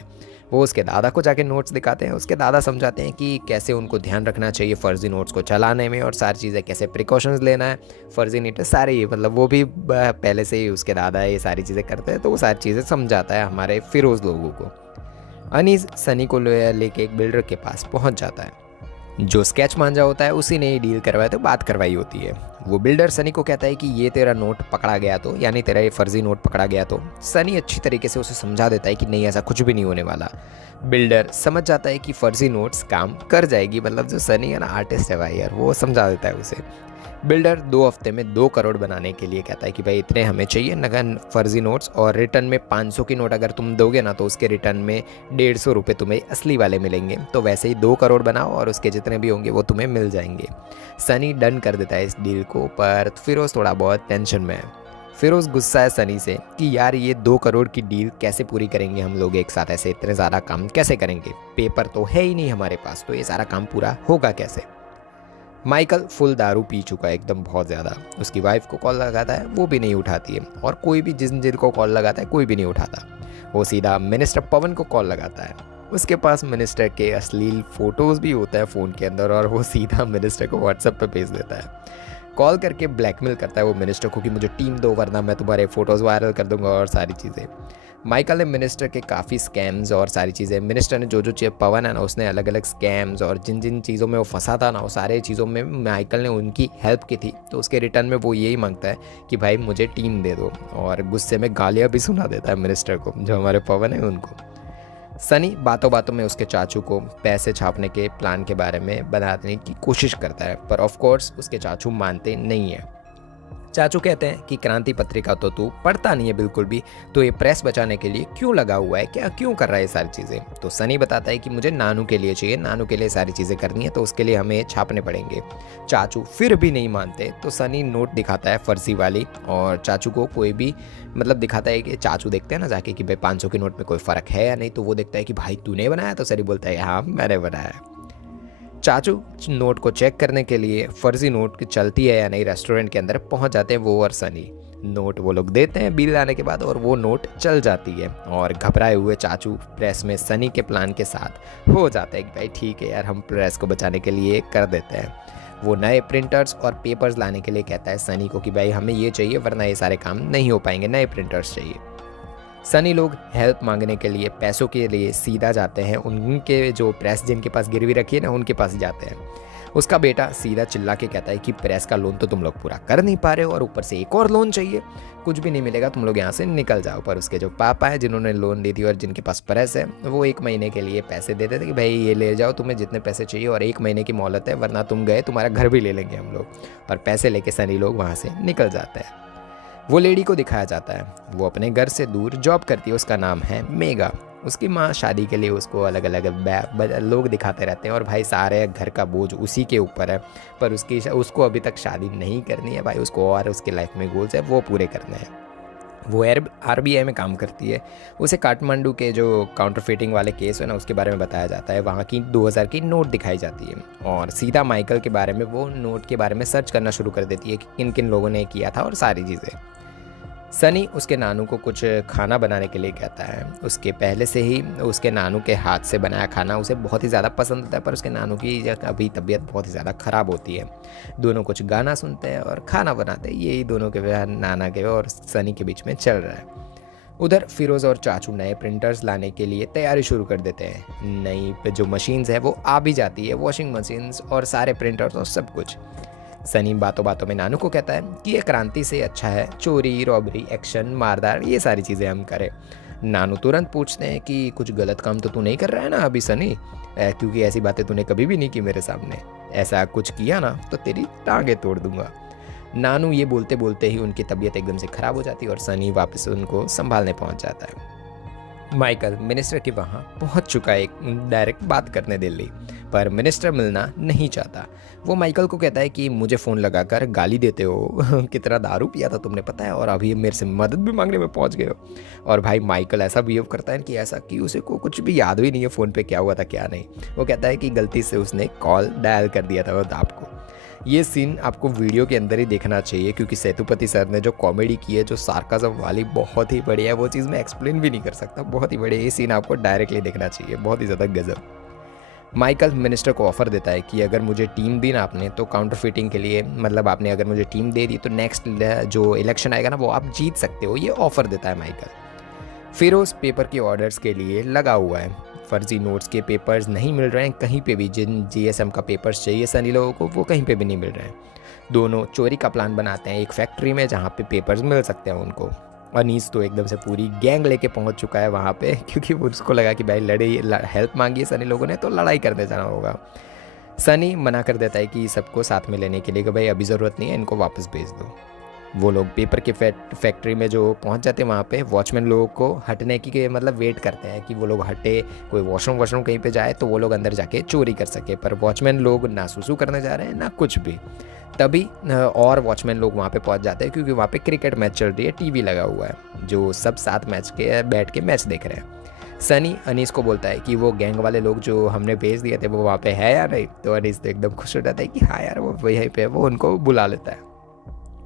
वो उसके दादा को जाके नोट्स दिखाते हैं। उसके दादा समझाते हैं कि कैसे उनको ध्यान रखना चाहिए फ़र्ज़ी नोट्स को चलाने में और सारी चीज़ें कैसे प्रिकॉशंस लेना है, फ़र्ज़ी नोट सारे, मतलब वो भी पहले से ही उसके दादा ये सारी चीज़ें करते हैं तो वो सारी चीज़ें समझाता है हमारे फिरोज़ लोगों को। अनीस सनी को लेके एक बिल्डर के पास पहुँच जाता है। जो स्केच मांझा होता है उसी ने ही डील करवाया तो बात करवाई होती है। वो बिल्डर सनी को कहता है कि ये तेरा नोट पकड़ा गया तो, यानी तेरा ये फर्जी नोट पकड़ा गया तो सनी अच्छी तरीके से उसे समझा देता है कि नहीं ऐसा कुछ भी नहीं होने वाला। बिल्डर समझ जाता है कि फर्जी नोट्स काम कर जाएगी, मतलब जो सनी है ना आर्टिस्ट है भाई यार, वो समझा देता है उसे। बिल्डर 2 हफ्ते में 2 करोड़ बनाने के लिए कहता है कि भाई इतने हमें चाहिए नगद फर्जी नोट्स, और रिटर्न में 500 की नोट अगर तुम दोगे ना तो उसके रिटर्न में 150 रुपये तुम्हें असली वाले मिलेंगे। तो वैसे ही 2 करोड़ बनाओ और उसके जितने भी होंगे वो तुम्हें मिल जाएंगे। सनी डन कर देता है इस डील को, पर फिरोज़ थोड़ा बहुत टेंशन में है। फिरोज़ गुस्सा है सनी से कि यार ये 2 करोड़ की डील कैसे पूरी करेंगे हम लोग एक साथ, ऐसे इतने ज़्यादा काम कैसे करेंगे, पेपर तो है ही नहीं हमारे पास, तो ये सारा काम पूरा होगा कैसे। माइकल फुल दारू पी चुका है एकदम बहुत ज़्यादा। उसकी वाइफ को कॉल लगाता है, वो भी नहीं उठाती है, और कोई भी जिनको कॉल लगाता है कोई भी नहीं उठाता। वो सीधा मिनिस्टर पवन को कॉल लगाता है। उसके पास मिनिस्टर के अश्लील फ़ोटोज़ भी होता है फ़ोन के अंदर, और वो सीधा मिनिस्टर को व्हाट्सएप पे भेज देता है। कॉल करके ब्लैकमेल करता है वो मिनिस्टर को कि मुझे टीम दो वरना मैं तुम्हारे फ़ोटोज़ वायरल कर दूंगा और सारी चीज़ें। माइकल ने मिनिस्टर के काफ़ी स्कैम्स और सारी चीज़ें, मिनिस्टर ने जो पवन है ना उसने अलग अलग स्कैम्स और जिन जिन चीज़ों में वो फंसा था ना वो सारे चीज़ों में माइकल ने उनकी हेल्प की थी। तो उसके रिटर्न में वो यही मांगता है कि भाई मुझे टीम दे दो, और गुस्से में गालियाँ भी सुना देता है मिनिस्टर को, जो हमारे पवन है उनको। सनी बातों बातों में उसके चाचू को पैसे छापने के प्लान के बारे में बताने की कोशिश करता है, पर ऑफ कोर्स उसके चाचू मानते नहीं है। चाचू कहते हैं कि क्रांति पत्रिका तो तू पढ़ता नहीं है बिल्कुल भी, तो ये प्रेस बचाने के लिए क्यों लगा हुआ है, क्या क्यों कर रहा है ये सारी चीज़ें। तो सनी बताता है कि मुझे नानू के लिए चाहिए, नानू के लिए सारी चीज़ें करनी है, तो उसके लिए हमें छापने पड़ेंगे। चाचू फिर भी नहीं मानते, तो सनी नोट दिखाता है फर्जी वाली, और चाचू को कोई भी मतलब दिखाता है कि चाचू देखते हैं ना जाके कि भाई 500 के नोट में कोई फ़र्क है या नहीं, तो वो देखता है कि भाई तूने बनाया, तो सनी बोलता है हाँ मैंने बनाया। चाचू नोट को चेक करने के लिए फर्जी नोट की चलती है या नहीं रेस्टोरेंट के अंदर पहुंच जाते हैं वो और सनी। नोट वो लोग देते हैं बिल आने के बाद, और वो नोट चल जाती है, और घबराए हुए चाचू प्रेस में सनी के प्लान के साथ हो जाता है कि भाई ठीक है यार हम प्रेस को बचाने के लिए कर देते हैं। वो नए प्रिंटर्स और पेपर्स लाने के लिए कहता है सनी को कि भाई हमें ये चाहिए वरना ये सारे काम नहीं हो पाएंगे, नए प्रिंटर्स चाहिए। सनी लोग हेल्प मांगने के लिए पैसों के लिए सीधा जाते हैं, उनके जो प्रेस जिनके पास गिरवी रखी है ना उनके पास जाते हैं। उसका बेटा सीधा चिल्ला के कहता है कि प्रेस का लोन तो तुम लोग पूरा कर नहीं पा रहे हो और ऊपर से एक और लोन चाहिए, कुछ भी नहीं मिलेगा, तुम लोग यहाँ से निकल जाओ। पर उसके जो पापा हैं जिन्होंने लोन दी थी और जिनके पास प्रेस है, वो 1 महीने के लिए पैसे देते थे कि भाई ये ले जाओ, तुम्हें जितने पैसे चाहिए, और 1 महीने की मोहलत है वरना तुम गए तुम्हारा घर भी ले लेंगे हम लोग। और पैसे लेके सनी लोग वहाँ से निकल जाते हैं। वो लेडी को दिखाया जाता है, वो अपने घर से दूर जॉब करती है, उसका नाम है मेगा। उसकी माँ शादी के लिए उसको अलग अलग लोग दिखाते रहते हैं, और भाई सारे घर का बोझ उसी के ऊपर है, पर उसको अभी तक शादी नहीं करनी है भाई, उसको और उसके लाइफ में गोल्स है वो पूरे करने हैं। वो RBI में काम करती है। उसे काठमांडू के जो काउंटरफीटिंग वाले केस है ना उसके बारे में बताया जाता है, वहाँ की 2000 की नोट दिखाई जाती है, और सीधा माइकल के बारे में वो नोट के बारे में सर्च करना शुरू कर देती है कि किन किन लोगों ने किया था और सारी चीज़ें। सनी उसके नानू को कुछ खाना बनाने के लिए कहता है। उसके पहले से ही उसके नानू के हाथ से बनाया खाना उसे बहुत ही ज़्यादा पसंद होता है, पर उसके नानू की अभी तबीयत बहुत ही ज़्यादा ख़राब होती है। दोनों कुछ गाना सुनते हैं और खाना बनाते हैं, यही दोनों के नाना के और सनी के बीच में चल रहा है। उधर फिरोज़ और चाचू नए प्रिंटर्स लाने के लिए तैयारी शुरू कर देते हैं। नई जो मशीन्स है वो आ भी जाती है, वॉशिंग मशीन्स और सारे प्रिंटर्स और सब कुछ। सनी बातों बातों में नानू को कहता है कि ये क्रांति से अच्छा है चोरी, रॉबरी, एक्शन, मारदार, ये सारी चीज़ें हम करें। नानू तुरंत पूछते हैं कि कुछ गलत काम तो तू नहीं कर रहा है ना अभी सनी, क्योंकि ऐसी बातें तूने कभी भी नहीं की मेरे सामने, ऐसा कुछ किया ना तो तेरी टांगें तोड़ दूंगा। नानू ये बोलते बोलते ही उनकी तबीयत एकदम से ख़राब हो जाती है और सनी वापस उनको संभालने पहुंच जाता है। माइकल मिनिस्टर के वहाँ पहुँच चुका है डायरेक्ट बात करने दिल्ली, पर मिनिस्टर मिलना नहीं चाहता। वो माइकल को कहता है कि मुझे फ़ोन लगाकर गाली देते हो कितना दारू पिया था तुमने पता है, और अभी मेरे से मदद भी मांगने में पहुँच गए हो। और भाई माइकल ऐसा बिहेव करता है कि ऐसा कि उसे को कुछ भी याद भी नहीं है फ़ोन पे क्या हुआ था क्या नहीं। वो कहता है कि गलती से उसने कॉल डायल कर दिया था वो आपको। ये सीन आपको वीडियो के अंदर ही देखना चाहिए, क्योंकि सेतुपति सर ने जो कॉमेडी की है, जो सार्काज़म वाली, बहुत ही बढ़िया है। वो चीज़ मैं एक्सप्लेन भी नहीं कर सकता, बहुत ही बढ़िया। ये सीन आपको डायरेक्टली देखना चाहिए, बहुत ही ज़्यादा गजब। माइकल मिनिस्टर को ऑफ़र देता है कि अगर मुझे टीम दी ना आपने तो काउंटर फिटिंग के लिए, मतलब आपने अगर मुझे टीम दे दी तो नेक्स्ट जो इलेक्शन आएगा ना वो आप जीत सकते हो, ये ऑफ़र देता है माइकल। फिरोज़ पेपर के ऑर्डर्स के लिए लगा हुआ है। फर्जी नोट्स के पेपर्स नहीं मिल रहे हैं कहीं पे भी। जिन जीएसएम का पेपर्स चाहिए सनी लोगों को वो कहीं पे भी नहीं मिल रहे हैं। दोनों चोरी का प्लान बनाते हैं एक फैक्ट्री में जहाँ पे पेपर्स मिल सकते हैं उनको। अनीस तो एकदम से पूरी गैंग लेके पहुँच चुका है वहाँ पे, क्योंकि उसको लगा कि भाई हेल्प मांगी है सनी लोगों ने तो लड़ाई करने जाना होगा। सनी मना कर देता है कि सबको साथ में लेने के लिए कि भाई अभी ज़रूरत नहीं है, इनको वापस भेज दो। वो लोग पेपर के फैक्ट्री में जो पहुंच जाते हैं वहाँ पे वॉचमैन लोगों को हटने की मतलब वेट करते हैं कि वो लोग हटे, कोई वॉशरूम कहीं पे जाए तो वो लोग अंदर जाके चोरी कर सके। पर वॉचमैन लोग ना सुसु करने जा रहे हैं ना कुछ भी। तभी और वॉचमैन लोग वहाँ पे पहुँच जाते हैं क्योंकि वहाँ पे क्रिकेट मैच चल रही है, टीवी लगा हुआ है, जो सब साथ मैच के बैठ के मैच देख रहे हैं। सनी अनीस को बोलता है कि वो गैंग वाले लोग जो हमने भेज दिए थे वो वहाँ पे है या नहीं। तो अनीस तो एकदम खुश हो जाता है कि हाँ यार वो वहीं पे, वो उनको बुला लेता है।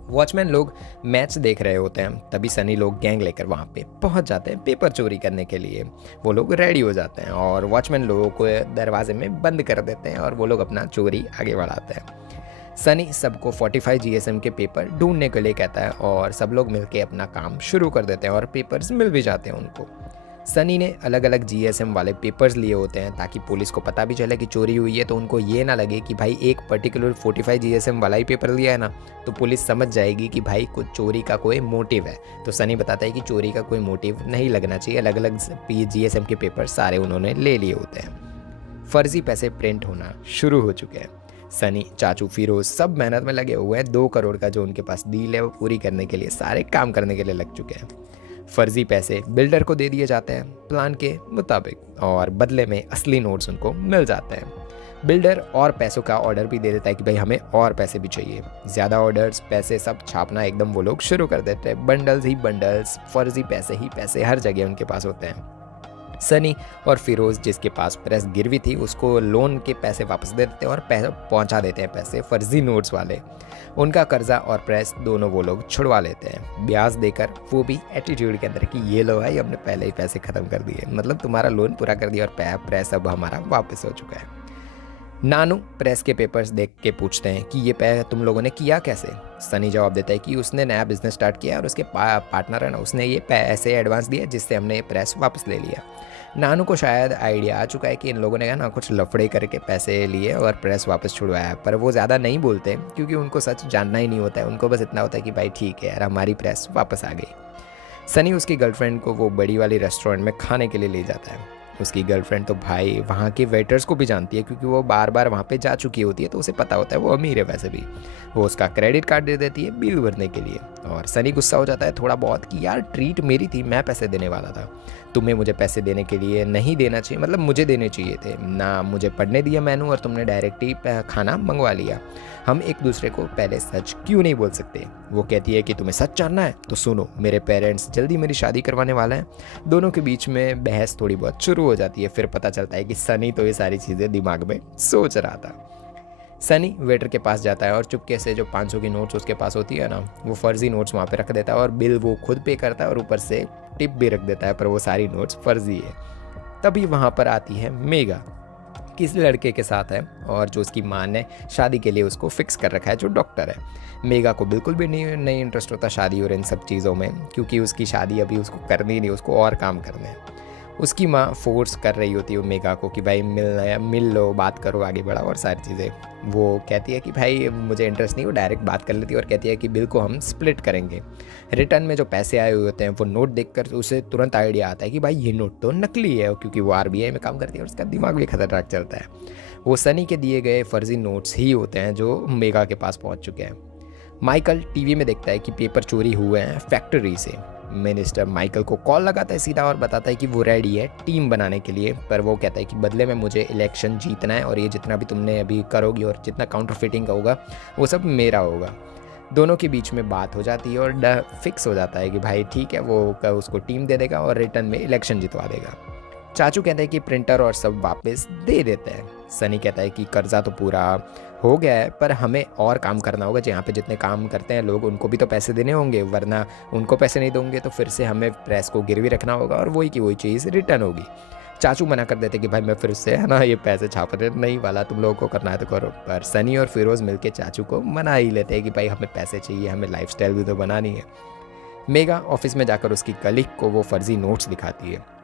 वॉचमैन लोग मैच देख रहे होते हैं, तभी सनी लोग गैंग लेकर वहाँ पे पहुँच जाते हैं पेपर चोरी करने के लिए। वो लोग रेडी हो जाते हैं और वॉचमैन लोगों को दरवाजे में बंद कर देते हैं और वो लोग अपना चोरी आगे बढ़ाते हैं। सनी सबको 45 जीएसएम के पेपर ढूंढने के लिए कहता है और सब लोग मिलकर अपना काम शुरू कर देते हैं और पेपर्स मिल भी जाते हैं उनको। सनी ने अलग अलग जीएसएम वाले पेपर्स लिए होते हैं ताकि पुलिस को पता भी चले कि चोरी हुई है, तो उनको ये ना लगे कि भाई एक पर्टिकुलर 45 जीएसएम वाला ही पेपर लिया है ना, तो पुलिस समझ जाएगी कि भाई कुछ चोरी का कोई मोटिव है। तो सनी बताता है कि चोरी का कोई मोटिव नहीं लगना चाहिए, अलग अलग जीएसएम के पेपर सारे उन्होंने ले लिए होते हैं। फर्जी पैसे प्रिंट होना शुरू हो चुके हैं। सनी, चाचू, फिरोज सब मेहनत में लगे हुए हैं। 2 करोड़ का जो उनके पास डील है वो पूरी करने के लिए सारे काम करने के लिए लग चुके हैं। फर्जी पैसे बिल्डर को दे दिए जाते हैं प्लान के मुताबिक और बदले में असली नोट्स उनको मिल जाते हैं। बिल्डर और पैसों का ऑर्डर भी दे देता है कि भाई हमें और पैसे भी चाहिए। ज़्यादा ऑर्डर्स, पैसे सब छापना एकदम वो लोग शुरू कर देते हैं। बंडल्स ही बंडल्स, फर्जी पैसे ही पैसे हर जगह उनके पास होते हैं। सनी और फिरोज जिसके पास प्रेस गिरवी थी उसको लोन के पैसे वापस दे देते हैं और पैसे पहुंचा देते हैं, पैसे फर्जी नोट्स वाले। उनका कर्जा और प्रेस दोनों वो लोग छुड़वा लेते हैं ब्याज देकर, वो भी एटीट्यूड के अंदर कि ये लो भाई हमने पहले ही पैसे ख़त्म कर दिए, मतलब तुम्हारा लोन पूरा कर दिया और प्रेस अब हमारा वापस हो चुका है। नानू प्रेस के पेपर्स देख के पूछते हैं कि ये तुम लोगों ने किया कैसे। सनी जवाब देता है कि उसने नया बिजनेस स्टार्ट किया और उसके पार्टनर है ना, उसने ये पैसे एडवांस दिया जिससे हमने प्रेस वापस ले लिया। नानू को शायद आइडिया आ चुका है कि इन लोगों ने ना कुछ लफड़े करके पैसे लिए और प्रेस वापस छुड़वाया, पर वो ज़्यादा नहीं बोलते क्योंकि उनको सच जानना ही नहीं होता है। उनको बस इतना होता है कि भाई ठीक है यार हमारी प्रेस वापस आ गई। सनी उसकी गर्लफ्रेंड को वो बड़ी वाली रेस्टोरेंट में खाने के लिए ले जाता है। उसकी गर्लफ्रेंड तो भाई वहाँ के वेटर्स को भी जानती है क्योंकि वो बार बार वहाँ पे जा चुकी होती है, तो उसे पता होता है वो अमीर है वैसे भी। वो उसका क्रेडिट कार्ड दे देती है बिल भरने के लिए और सनी गुस्सा हो जाता है थोड़ा बहुत कि यार ट्रीट मेरी थी, मैं पैसे देने वाला था, तुम्हें मुझे पैसे देने के लिए नहीं देना चाहिए, मतलब मुझे देने चाहिए थे ना, मुझे पढ़ने दिया मेनू और तुमने डायरेक्ट ही खाना मंगवा लिया। हम एक दूसरे को पहले सच क्यों नहीं बोल सकते। वो कहती है कि तुम्हें सच जानना है तो सुनो, मेरे पेरेंट्स जल्दी मेरी शादी करवाने वाले हैं। दोनों के बीच में बहस थोड़ी बहुत शुरू हो जाती है। फिर पता चलता है कि सनी तो ये सारी चीज़ें दिमाग में सोच रहा था। सनी वेटर के पास जाता है और चुपके से जो 500 की नोट्स उसके पास होती है ना, वो फर्जी नोट्स वहाँ पे रख देता है और बिल वो खुद पे करता है और ऊपर से टिप भी रख देता है, पर वो सारी नोट्स फर्जी है। तभी वहाँ पर आती है मेगा, किस लड़के के साथ है और जो उसकी माँ ने शादी के लिए उसको फिक्स कर रखा है, जो डॉक्टर है। मेगा को बिल्कुल भी नहीं इंटरेस्ट होता शादी और इन सब चीज़ों में, क्योंकि उसकी शादी अभी उसको करनी नहीं, उसको और काम करने हैं। उसकी माँ फोर्स कर रही होती है मेगा को कि भाई मिल लो, बात करो, आगे बढ़ाओ और सारी चीज़ें। वो कहती है कि भाई मुझे इंटरेस्ट नहीं, वो डायरेक्ट बात कर लेती है और कहती है कि बिल को हम स्प्लिट करेंगे। रिटर्न में जो पैसे आए हुए होते हैं वो नोट देखकर उसे तुरंत आइडिया आता है कि भाई ये नोट तो नकली है, क्योंकि वो आरबीआई में काम करती है और उसका दिमाग भी खतरनाक चलता है। वो सनी के दिए गए फर्जी नोट्स ही होते हैं जो मेगा के पास पहुँच चुके हैं। माइकल टीवी में देखता है कि पेपर चोरी हुए हैं फैक्ट्री से। मिनिस्टर माइकल को कॉल लगाता है सीधा और बताता है कि वो रेडी है टीम बनाने के लिए, पर वो कहता है कि बदले में मुझे इलेक्शन जीतना है और ये जितना भी तुमने अभी करोगी और जितना काउंटर फिटिंग का होगा वो सब मेरा होगा। दोनों के बीच में बात हो जाती है और फिक्स हो जाता है कि भाई ठीक है, वो उसको टीम दे देगा और रिटर्न में इलेक्शन जितवा देगा। चाचू कहते हैं कि प्रिंटर और सब वापस दे देते हैं। सनी कहता है कि कर्जा तो पूरा हो गया है, पर हमें और काम करना होगा, जहाँ पे जितने काम करते हैं लोग उनको भी तो पैसे देने होंगे, वरना उनको पैसे नहीं दोगे तो फिर से हमें प्रेस को गिरवी रखना होगा और वही की वही चीज़ रिटर्न होगी। चाचू मना कर देते कि भाई मैं फिर से है ना ये पैसे छापने नहीं वाला, तुम लोगों को करना है तो करो। पर सनी और फिरोज़ मिलके चाचू को मना ही लेते हैं कि भाई हमें पैसे चाहिए, हमें लाइफस्टाइल भी तो बनानी है। मेगा ऑफिस में जाकर उसकी कलीग को वो फर्जी नोट्स दिखाती है।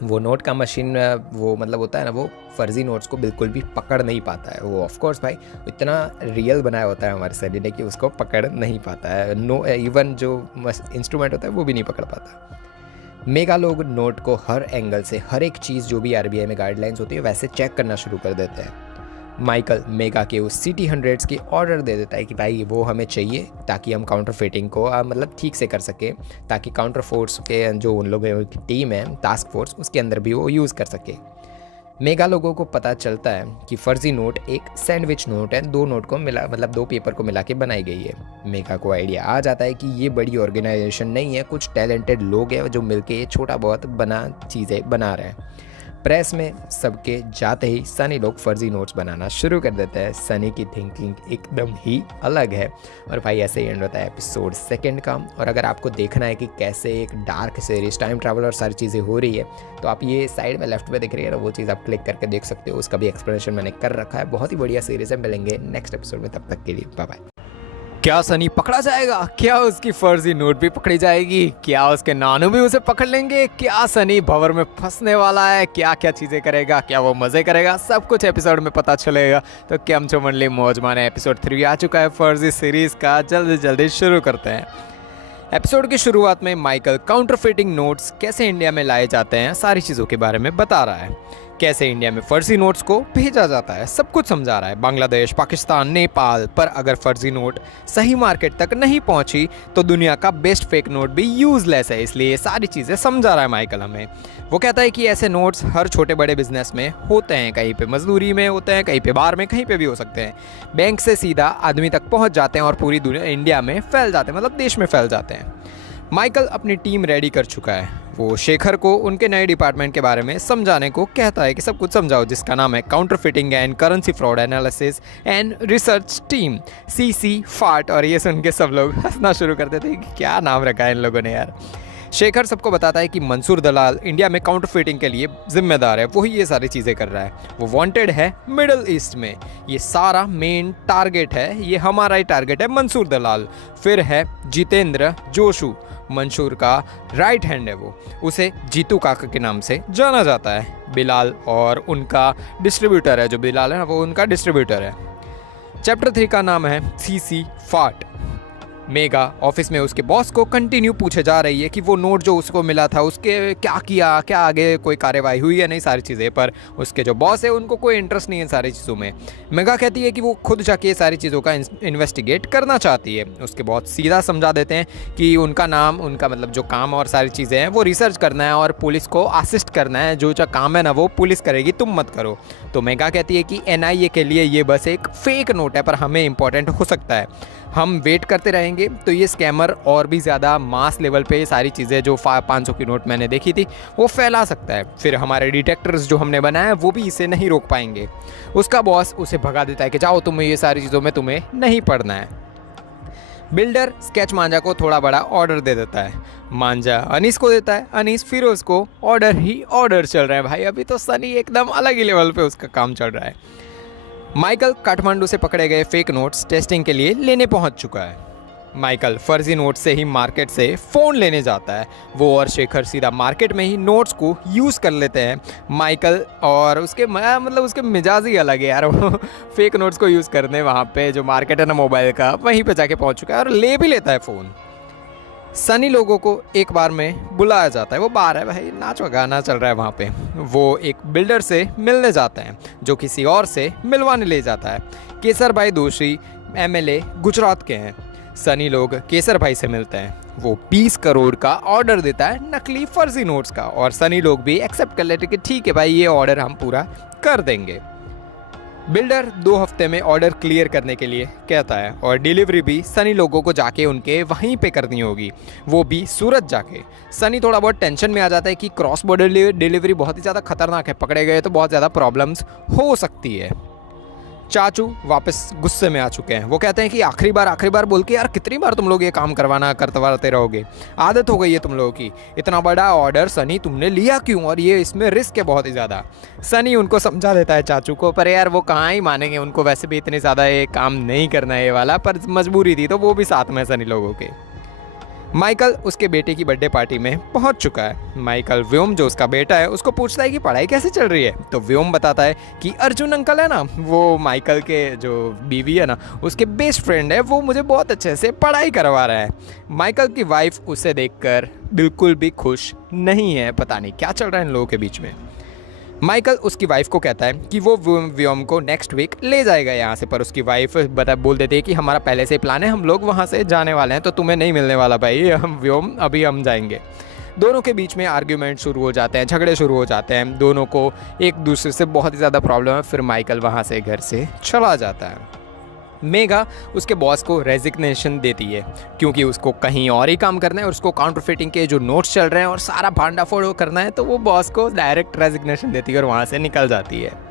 वो नोट का मशीन वो मतलब होता है ना, वो फर्जी नोट्स को बिल्कुल भी पकड़ नहीं पाता है। वो ऑफ कोर्स भाई इतना रियल बनाया होता है हमारे सनी ने कि उसको पकड़ नहीं पाता है। नो, इवन जो इंस्ट्रूमेंट होता है वो भी नहीं पकड़ पाता। मेगा लोग नोट को हर एंगल से, हर एक चीज़ जो भी आरबीआई में गाइडलाइंस होती है वैसे चेक करना शुरू कर देते हैं। माइकल मेगा के उस सिटी 100s की ऑर्डर दे देता है कि भाई वो हमें चाहिए ताकि हम काउंटर फिटिंग को मतलब ठीक से कर सकें, ताकि काउंटर फोर्स के जो उन लोगों की टीम है टास्क फोर्स उसके अंदर भी वो यूज़ कर सके। मेगा लोगों को पता चलता है कि फर्जी नोट एक सैंडविच नोट है, दो नोट को मिला मतलब दो पेपर को मिला के बनाई गई है। मेगा को आइडिया आ जाता है कि ये बड़ी ऑर्गेनाइजेशन नहीं है, कुछ टैलेंटेड लोग हैं जो मिलके ये छोटा बहुत चीज़ें बना रहे हैं। प्रेस में सबके जाते ही सनी लोग फर्जी नोट्स बनाना शुरू कर देते हैं। सनी की थिंकिंग एकदम ही अलग है। और भाई ऐसे ही एंड होता है एपिसोड 2 का। और अगर आपको देखना है कि कैसे एक डार्क सीरीज टाइम ट्रैवल और सारी चीज़ें हो रही है, तो आप ये साइड में लेफ्ट में दिख रही है ना, वो चीज़ आप क्लिक करके देख सकते हो। उसका भी एक्सप्लेनेशन मैंने कर रखा है। बहुत ही बढ़िया सीरीज है। मिलेंगे नेक्स्ट एपिसोड में, तब तक के लिए बाय बाय। क्या सनी पकड़ा जाएगा? क्या उसकी फर्जी नोट भी पकड़ी जाएगी? क्या उसके नानू भी उसे पकड़ लेंगे? क्या सनी भंवर में फंसने वाला है? क्या क्या चीज़ें करेगा? क्या वो मज़े करेगा? सब कुछ एपिसोड में पता चलेगा। तो केम छो मंडली मौज माने, एपिसोड 3 आ चुका है फर्जी सीरीज़ का। जल्दी जल्दी शुरू करते हैं। एपिसोड की शुरुआत में माइकल काउंटरफिटिंग नोट्स कैसे इंडिया में लाए जाते हैं सारी चीज़ों के बारे में बता रहा है। कैसे इंडिया में फर्जी नोट्स को भेजा जाता है सब कुछ समझा रहा है। बांग्लादेश, पाकिस्तान, नेपाल। पर अगर फर्जी नोट सही मार्केट तक नहीं पहुंची तो दुनिया का बेस्ट फेक नोट भी यूजलेस है। इसलिए ये सारी चीज़ें समझा रहा है माइकल हमें। वो कहता है कि ऐसे नोट्स हर छोटे बड़े बिजनेस में होते हैं। कहीं पे मजदूरी में होते हैं, कहीं पे बार में, कहीं पे भी हो सकते हैं। बैंक से सीधा आदमी तक पहुंच जाते हैं और पूरी दुनिया इंडिया में फैल जाते हैं, मतलब देश में फैल जाते हैं। माइकल अपनी टीम रेडी कर चुका है। वो शेखर को उनके नए डिपार्टमेंट के बारे में समझाने को कहता है कि सब कुछ समझाओ, जिसका नाम है counter fitting and currency fraud analysis and research team, CC फाट। और ये सुन के सब लोग हंसना शुरू कर देते हैं कि क्या नाम रखा है इन लोगों ने यार। शेखर सबको बताता है कि मंसूर दलाल इंडिया में काउंटर फिटिंग के लिए जिम्मेदार है, वही ये सारी चीज़ें कर रहा है। वो वांटेड है मिडिल ईस्ट में। ये सारा मेन टारगेट है, ये हमारा ही टारगेट है मंसूर दलाल। फिर है जितेंद्र जोशु, मंसूर का राइट हैंड है। वो उसे जीतू काका के नाम से जाना जाता है। बिलाल और उनका डिस्ट्रीब्यूटर है, जो बिलाल है ना वो उनका डिस्ट्रीब्यूटर है। चैप्टर 3 का नाम है CC फाट। मेगा ऑफिस में उसके बॉस को कंटिन्यू पूछे जा रही है कि वो नोट जो उसको मिला था उसके क्या किया, क्या आगे कोई कार्यवाही हुई है नहीं, सारी चीज़ें। पर उसके जो बॉस है उनको कोई इंटरेस्ट नहीं है सारी चीज़ों में। मेगा कहती है कि वो खुद जाके ये सारी चीज़ों का इन्वेस्टिगेट करना चाहती है। उसके बॉस सीधा समझा देते हैं कि उनका नाम, उनका मतलब जो काम और सारी चीज़ें हैं वो रिसर्च करना है और पुलिस को असिस्ट करना है। जो काम है ना वो पुलिस करेगी, तुम मत करो। तो मेगा कहती है कि NIA के लिए ये बस एक फेक नोट है, पर हमें इंपॉर्टेंट हो सकता है। हम वेट करते रहेंगे तो ये स्कैमर और भी ज़्यादा मास लेवल पे ये सारी चीज़ें जो 500 की नोट मैंने देखी थी वो फैला सकता है। फिर हमारे डिटेक्टर्स जो हमने बनाए हैं वो भी इसे नहीं रोक पाएंगे। उसका बॉस उसे भगा देता है कि जाओ, तुम्हें ये सारी चीज़ों में तुम्हें नहीं पढ़ना है। बिल्डर स्केच मांझा को थोड़ा बड़ा ऑर्डर दे देता है। मांझा अनीस को देता है, अनीस फिरोज को। ऑर्डर ही ऑर्डर चल रहा है भाई। अभी तो सनी एकदम अलग ही लेवल पे उसका काम चल रहा है। माइकल काठमांडू से पकड़े गए फेक नोट्स टेस्टिंग के लिए लेने पहुंच चुका है। माइकल फर्जी नोट से ही मार्केट से फ़ोन लेने जाता है। वो और शेखर सीधा मार्केट में ही नोट्स को यूज़ कर लेते हैं। माइकल और उसके मतलब उसके मिजाज ही अलग है यार। वो फेक नोट्स को यूज़ करने वहाँ पे जो मार्केट है ना मोबाइल का, वहीं पे जाके पहुँच चुका है और ले भी लेता है फ़ोन। सनी लोगों को एक बार में बुलाया जाता है। वो बार है भाई, नाच गाना चल रहा है वहाँ पे। वो एक बिल्डर से मिलने जाते हैं जो किसी और से मिलवाने ले जाता है। केसर भाई दोषी MLA गुजरात के हैं। सनी लोग केसर भाई से मिलते हैं। वो 20 करोड़ का ऑर्डर देता है नकली फर्जी नोट्स का, और सनी लोग भी एक्सेप्ट कर लेते कि ठीक है भाई, ये ऑर्डर हम पूरा कर देंगे। बिल्डर 2 हफ्ते में ऑर्डर क्लियर करने के लिए कहता है और डिलीवरी भी सनी लोगों को जाके उनके वहीं पे करनी होगी, वो भी सूरत जाके। सनी थोड़ा बहुत टेंशन में आ जाता है कि क्रॉस बॉर्डर डिलीवरी बहुत ही ज़्यादा खतरनाक है, पकड़े गए तो बहुत ज़्यादा प्रॉब्लम्स हो सकती है। चाचू वापस गुस्से में आ चुके हैं। वो कहते हैं कि आखिरी बार बोल के यार कितनी बार तुम लोग ये काम करवाते रहोगे, आदत हो गई है तुम लोगों की। इतना बड़ा ऑर्डर सनी तुमने लिया क्यों, और ये इसमें रिस्क है बहुत ही ज़्यादा। सनी उनको समझा देता है चाचू को, पर यार वो कहाँ ही मानेंगे, उनको वैसे भी इतने ज़्यादा ये काम नहीं करना है ये वाला, पर मजबूरी थी तो वो भी साथ में सनी लोगों के। माइकल उसके बेटे की बर्थडे पार्टी में पहुंच चुका है। माइकल व्योम जो उसका बेटा है उसको पूछता है कि पढ़ाई कैसे चल रही है, तो व्योम बताता है कि अर्जुन अंकल है ना, वो माइकल के जो बीवी है ना उसके बेस्ट फ्रेंड है, वो मुझे बहुत अच्छे से पढ़ाई करवा रहा है। माइकल की वाइफ उसे देखकर बिल्कुल भी खुश नहीं है, पता नहीं क्या चल रहा है इन लोगों के बीच में। माइकल उसकी वाइफ को कहता है कि वो व्योम को नेक्स्ट वीक ले जाएगा यहाँ से, पर उसकी वाइफ बोल देती है कि हमारा पहले से ही प्लान है, हम लोग वहाँ से जाने वाले हैं, तो तुम्हें नहीं मिलने वाला भाई हम व्योम, अभी हम जाएंगे। दोनों के बीच में आर्ग्यूमेंट शुरू हो जाते हैं, झगड़े शुरू हो जाते हैं, दोनों को एक दूसरे से बहुत ही ज़्यादा प्रॉब्लम है। फिर माइकल वहाँ से घर से चला जाता है। मेगा उसके बॉस को रेजिग्नेशन देती है क्योंकि उसको कहीं और ही काम करना है और उसको काउंटरफिटिंग के जो नोट्स चल रहे हैं और सारा भांडाफोड़ करना है, तो वो बॉस को डायरेक्ट रेजिग्नेशन देती है और वहाँ से निकल जाती है।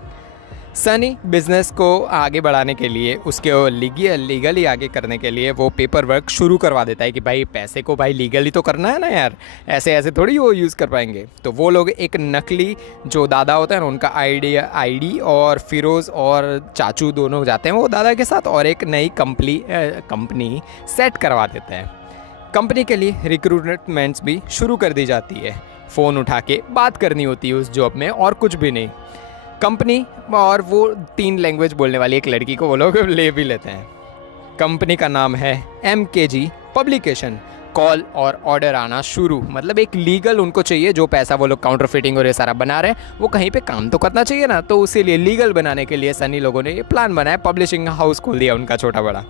सनी बिजनेस को आगे बढ़ाने के लिए, उसके लीगली आगे करने के लिए वो पेपर वर्क शुरू करवा देता है कि भाई पैसे को भाई लीगली तो करना है ना यार, ऐसे ऐसे थोड़ी वो यूज़ कर पाएंगे। तो वो लोग एक नकली जो दादा होता है ना उनका आईडी और फिरोज़ और चाचू दोनों जाते हैं वो दादा के साथ और एक नई कंपनी सेट करवा देते हैं। कंपनी के लिए रिक्रूटमेंट्स भी शुरू कर दी जाती है, फ़ोन उठा के बात करनी होती है उस जॉब में और कुछ भी नहीं। कंपनी और वो 3 लैंग्वेज बोलने वाली एक लड़की को वो लोग ले भी लेते हैं। कंपनी का नाम है MKG पब्लिकेशन। कॉल और ऑर्डर आना शुरू, मतलब एक लीगल उनको चाहिए, जो पैसा वो लोग काउंटरफिटिंग और ये सारा बना रहे हैं वो कहीं पे काम तो करना चाहिए ना, तो उसी लिए लीगल बनाने के लिए सनी लोगों ने ये प्लान बनाया, पब्लिशिंग हाउस खोल दिया उनका छोटा बड़ा।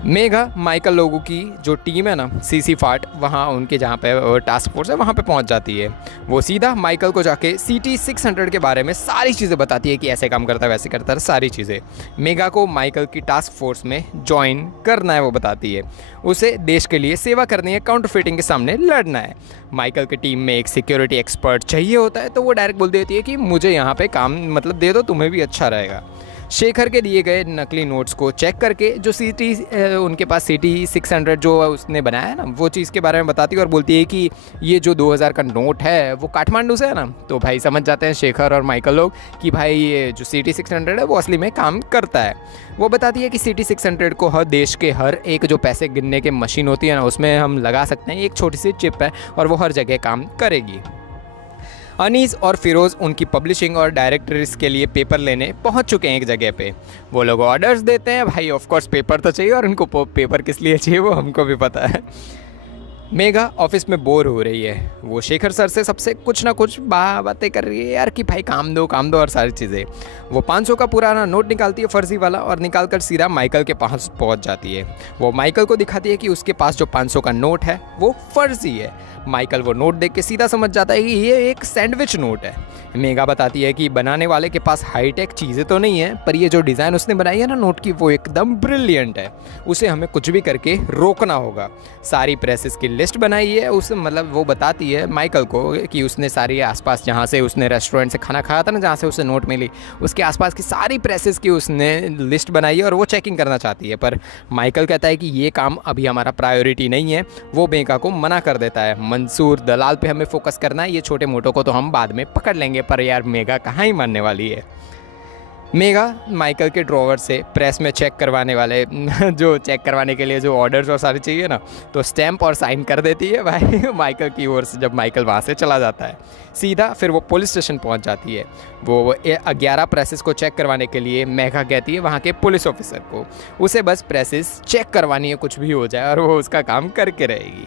मेगा माइकल लोगों की जो टीम है ना CC फार्ट, वहाँ उनके जहाँ पे टास्क फोर्स है वहाँ पे पहुँच जाती है। वो सीधा माइकल को जाके CT 600 के बारे में सारी चीज़ें बताती है कि ऐसे काम करता है वैसे करता है सारी चीज़ें। मेगा को माइकल की टास्क फोर्स में ज्वाइन करना है वो बताती है, उसे देश के लिए सेवा करनी है, काउंटरफिटिंग के सामने लड़ना है। माइकल की टीम में एक सिक्योरिटी एक्सपर्ट चाहिए होता है, तो वो डायरेक्ट बोल देती है कि मुझे यहाँ पर काम मतलब दे दो, तुम्हें भी अच्छा रहेगा। शेखर के दिए गए नकली नोट्स को चेक करके जो उनके पास CT 600 जो उसने बनाया है ना वो चीज़ के बारे में बताती है और बोलती है कि ये जो 2000 का नोट है वो काठमांडू से है ना। तो भाई समझ जाते हैं शेखर और माइकल लोग कि भाई ये जो CT 600 है वो असली में काम करता है। वो बताती है कि CT 600 को हर देश के हर एक जो पैसे गिनने की मशीन होती है ना उसमें हम लगा सकते हैं, एक छोटी सी चिप है और वो हर जगह काम करेगी। अनीस और फिरोज़ उनकी पब्लिशिंग और डायरेक्टरीज के लिए पेपर लेने पहुंच चुके हैं एक जगह पे। वो लोग ऑर्डर्स देते हैं, भाई ऑफ कोर्स पेपर तो चाहिए और उनको पेपर किस लिए चाहिए वो हमको भी पता है। मेगा ऑफिस में बोर हो रही है, वो शेखर सर से सबसे कुछ ना कुछ बातें कर रही है यार कि भाई काम दो और सारी चीज़ें। वो 500 का पुराना नोट निकालती है फर्जी वाला और निकाल कर सीधा माइकल के पास पहुंच जाती है। वो माइकल को दिखाती है कि उसके पास जो 500 का नोट है वो फर्जी है। माइकल वो नोट देख के सीधा समझ जाता है कि ये एक सैंडविच नोट है। मेगा बताती है कि बनाने वाले के पास हाईटेक चीज़ें तो नहीं है, पर ये जो डिज़ाइन उसने बनाई है ना नोट की वो एकदम ब्रिलियंट है, उसे हमें कुछ भी करके रोकना होगा। सारी प्रेसेस की लिस्ट बनाई है उस, मतलब वो बताती है माइकल को कि उसने सारी आसपास जहाँ से उसने रेस्टोरेंट से खाना खाया था ना, जहाँ से उसे नोट मिली, उसके आसपास की सारी प्रेसेस की उसने लिस्ट बनाई है और वो चेकिंग करना चाहती है। पर माइकल कहता है कि ये काम अभी हमारा प्रायोरिटी नहीं है, वो मेगा को मना कर देता है। मंसूर दलाल पे हमें फोकस करना है, ये छोटे मोटों को तो हम बाद में पकड़ लेंगे। पर यार मेगा कहाँ ही मानने वाली है। मेगा माइकल के ड्रॉवर से प्रेस में चेक करवाने वाले जो चेक करवाने के लिए जो ऑर्डर्स और सारी चाहिए ना, तो स्टैंप और साइन कर देती है भाई माइकल की ओर से। जब माइकल वहाँ से चला जाता है सीधा, फिर वो पुलिस स्टेशन पहुँच जाती है। वो 11 प्रेसेस को चेक करवाने के लिए मेगा कहती है वहाँ के पुलिस ऑफिसर को, उसे बस प्रेसेस चेक करवानी है, कुछ भी हो जाए, और वो उसका काम करके रहेगी।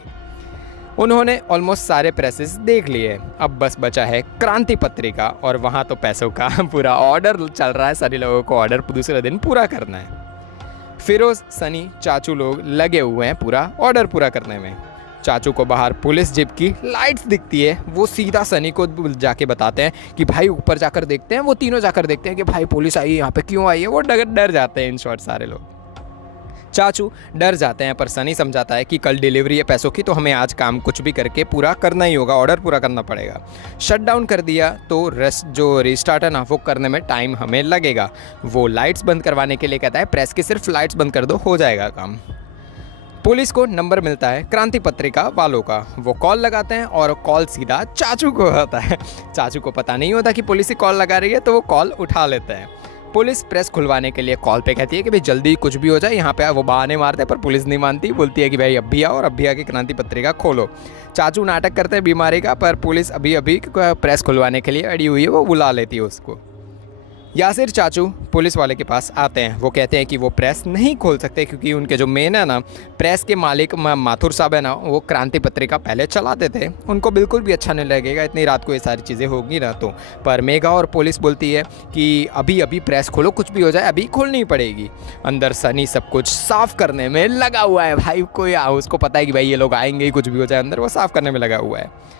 उन्होंने ऑलमोस्ट सारे प्रेसेस देख लिए, अब बस बचा है क्रांति पत्रिका, और वहाँ तो पैसों का पूरा ऑर्डर चल रहा है, सभी लोगों को ऑर्डर दूसरे दिन पूरा करना है। फिरोज़, सनी, चाचू लोग लगे हुए हैं पूरा ऑर्डर पूरा करने में। चाचू को बाहर पुलिस जीप की लाइट्स दिखती है, वो सीधा सनी को जाके बताते हैं कि भाई ऊपर जाकर देखते हैं। वो तीनों जाकर देखते हैं कि भाई पुलिस आई है यहाँ पे, क्यों आई है। वो डर जाते हैं इन शॉर्ट सारे लोग। चाचू डर जाते हैं, पर सनी समझाता है कि कल डिलीवरी है पैसों की, तो हमें आज काम कुछ भी करके पूरा करना ही होगा, ऑर्डर पूरा करना पड़ेगा। शट डाउन कर दिया तो जो रिस्टार्ट है ना वो करने में टाइम हमें लगेगा। वो लाइट्स बंद करवाने के लिए कहता है प्रेस की सिर्फ लाइट्स बंद कर दो, हो जाएगा काम। पुलिस को नंबर मिलता है क्रांति पत्रिका वालों का, वो कॉल लगाते हैं और कॉल सीधा चाचू को होता है। चाचू को पता नहीं होता कि पुलिस ही कॉल लगा रही है, तो वो कॉल उठा लेते हैं। पुलिस प्रेस खुलवाने के लिए कॉल पे कहती है कि भाई जल्दी कुछ भी हो जाए, यहाँ पे वो बहाने मारते हैं पर पुलिस नहीं मानती, बोलती है कि भाई अब भी आओ और अब भी आके क्रांति पत्रिका खोलो। चाचू नाटक करते हैं बीमारी का, पर पुलिस अभी अभी प्रेस खुलवाने के लिए अड़ी हुई है, वो बुला लेती है उसको। यासिर चाचू पुलिस वाले के पास आते हैं, वो कहते हैं कि वो प्रेस नहीं खोल सकते क्योंकि उनके जो मेन है ना प्रेस के मालिक माथुर साहब है ना, वो क्रांति पत्रिका पहले चलाते थे, उनको बिल्कुल भी अच्छा नहीं लगेगा इतनी रात को ये सारी चीज़ें होगी ना। तो पर मेघा और पुलिस बोलती है कि अभी अभी प्रेस खोलो, कुछ भी हो जाए अभी खोलनी पड़ेगी। अंदर सनी सब कुछ साफ़ करने में लगा हुआ है भाई, कोई उसको पता है कि भाई ये लोग आएंगे ही, कुछ भी हो जाए अंदर वो साफ़ करने में लगा हुआ है।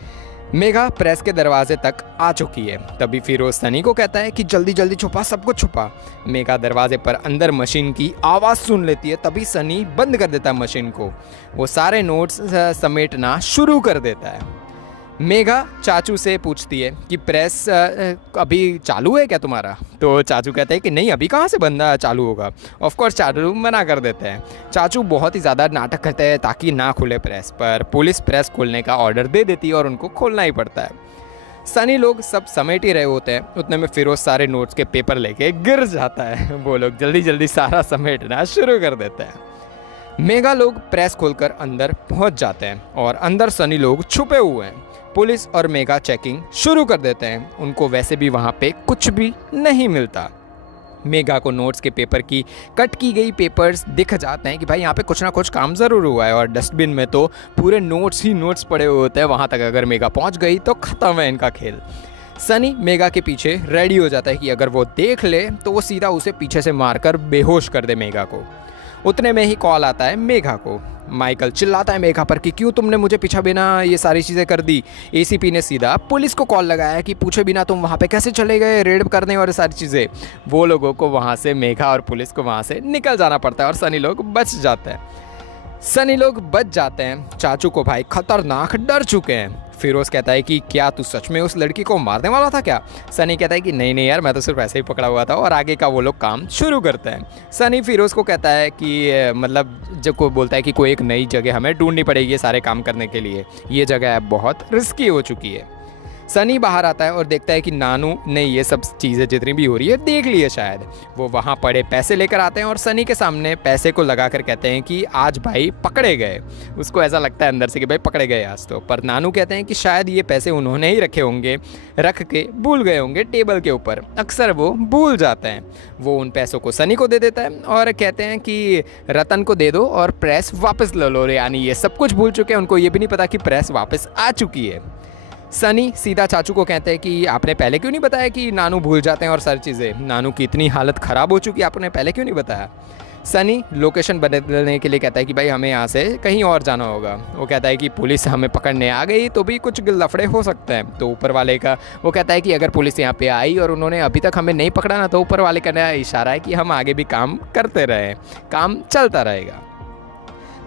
मेघा प्रेस के दरवाजे तक आ चुकी है, तभी फिरोज सनी को कहता है कि जल्दी जल्दी छुपा, सब कुछ छुपा। मेघा दरवाजे पर अंदर मशीन की आवाज़ सुन लेती है, तभी सनी बंद कर देता है मशीन को, वो सारे नोट्स समेटना शुरू कर देता है। मेघा चाचू से पूछती है कि प्रेस अभी चालू है क्या तुम्हारा? तो चाचू कहते हैं कि नहीं, अभी कहाँ से बंदा चालू होगा। ऑफ कोर्स चाचू मना कर देते हैं। चाचू बहुत ही ज़्यादा नाटक करते हैं ताकि ना खुले प्रेस, पर पुलिस प्रेस खोलने का ऑर्डर दे देती है और उनको खोलना ही पड़ता है। सनी लोग सब समेट ही रहे होते हैं, उतने में फिरोज सारे नोट्स के पेपर लेके गिर जाता है। वो लोग जल्दी जल्दी सारा समेटना शुरू कर देते हैं। मेघा लोग प्रेस खोलकर अंदर पहुंच जाते हैं और अंदर सनी लोग छुपे हुए हैं। पुलिस और मेघा चेकिंग शुरू कर देते हैं, उनको वैसे भी वहाँ पे कुछ भी नहीं मिलता। मेघा को नोट्स के पेपर की कट की गई पेपर्स दिख जाते हैं कि भाई यहाँ पे कुछ ना कुछ काम ज़रूर हुआ है, और डस्टबिन में तो पूरे नोट्स ही नोट्स पड़े हुए होते हैं। वहाँ तक अगर मेघा पहुँच गई तो ख़त्म है इनका खेल। सनी मेघा के पीछे रेडी हो जाता है कि अगर वो देख ले तो वो सीधा उसे पीछे से मारकर बेहोश कर दे मेघा को। उतने में ही कॉल आता है मेघा को। माइकल चिल्लाता है मेघा पर कि क्यों तुमने मुझे पीछा बिना ये सारी चीज़ें कर दी। एसीपी ने सीधा पुलिस को कॉल लगाया कि पूछे बिना तुम वहाँ पे कैसे चले गए रेड करने और सारी चीज़ें। वो लोगों को वहाँ से, मेघा और पुलिस को वहाँ से निकल जाना पड़ता है और सनी लोग बच जाते हैं। सनी लोग बच जाते हैं। चाचू को भाई खतरनाक डर चुके हैं। फिरोज कहता है कि क्या तू सच में उस लड़की को मारने वाला था क्या? सनी कहता है कि नहीं नहीं यार, मैं तो सिर्फ ऐसे ही पकड़ा हुआ था, और आगे का वो लोग काम शुरू करते हैं। सनी फिरोज को कहता है कि मतलब जब कोई बोलता है कि कोई एक नई जगह हमें ढूंढनी पड़ेगी सारे काम करने के लिए, ये जगह बहुत रिस्की हो चुकी है। सनी बाहर आता है और देखता है कि नानू ने ये सब चीज़ें जितनी भी हो रही है देख ली है शायद। वो वहाँ पड़े पैसे लेकर आते हैं और सनी के सामने पैसे को लगा कर कहते हैं कि आज भाई पकड़े गए। उसको ऐसा लगता है अंदर से कि भाई पकड़े गए आज तो, पर नानू कहते हैं कि शायद ये पैसे उन्होंने ही रखे होंगे, रख के भूल गए होंगे टेबल के ऊपर, अक्सर वो भूल जाते हैं। वो उन पैसों को सनी को दे देता है और कहते हैं कि रतन को दे दो और प्रेस वापस ले लो। यानी ये सब कुछ भूल चुके हैं, उनको ये भी नहीं पता कि प्रेस वापस आ चुकी है। सनी सीधा चाचू को कहते हैं कि आपने पहले क्यों नहीं बताया कि नानू भूल जाते हैं और सारी चीज़ें, नानू की इतनी हालत ख़राब हो चुकी है, आपने पहले क्यों नहीं बताया। सनी लोकेशन बदलने के लिए कहता है कि भाई हमें यहाँ से कहीं और जाना होगा। वो कहता है कि पुलिस हमें पकड़ने आ गई तो भी कुछ लफड़े हो सकते हैं। तो ऊपर वाले का वो कहता है कि अगर पुलिस यहाँ पे आई और उन्होंने अभी तक हमें नहीं पकड़ा ना, तो ऊपर वाले का इशारा है कि हम आगे भी काम करते रहें, काम चलता रहेगा।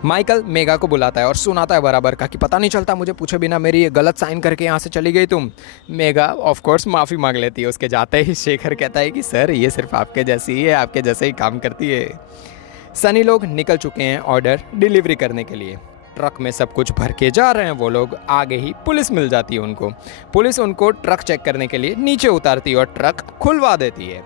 माइकल मेघा को बुलाता है और सुनाता है बराबर का कि पता नहीं चलता मुझे पूछे बिना मेरी ये गलत साइन करके यहाँ से चली गई तुम। मेघा ऑफ कोर्स माफ़ी मांग लेती है। उसके जाते ही शेखर कहता है कि सर ये सिर्फ आपके जैसी ही है, आपके जैसे ही काम करती है। सनी लोग निकल चुके हैं ऑर्डर डिलीवरी करने के लिए। ट्रक में सब कुछ भर के जा रहे हैं वो लोग। आगे ही पुलिस मिल जाती है उनको। पुलिस उनको ट्रक चेक करने के लिए नीचे उतारती है और ट्रक खुलवा देती है।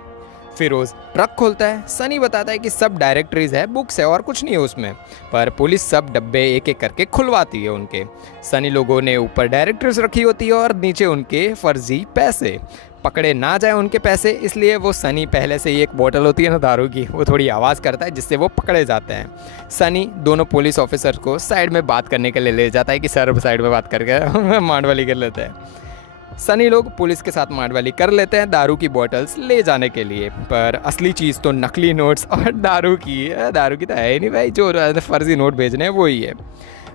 फिरोज ट्रक खोलता है। सनी बताता है कि सब डायरेक्टरीज है, बुक्स है और कुछ नहीं है उसमें, पर पुलिस सब डब्बे एक एक करके खुलवाती है उनके। सनी लोगों ने ऊपर डायरेक्टरीज रखी होती है और नीचे उनके फर्जी पैसे। पकड़े ना जाए उनके पैसे, इसलिए वो सनी पहले से ही एक बोतल होती है ना दारू की, वो थोड़ी आवाज़ करता है जिससे वो पकड़े जाते हैं। सनी दोनों पुलिस ऑफिसर को साइड में बात करने के लिए ले जाता है कि सर साइड में बात करके मांडवाली कर लेते हैं। सनी लोग पुलिस के साथ मारवाली कर लेते हैं दारू की बोतल्स ले जाने के लिए, पर असली चीज़ तो नकली नोट्स और दारू की है। दारू की तो है ही नहीं भाई, जो फर्जी नोट भेजने हैं वो ही है।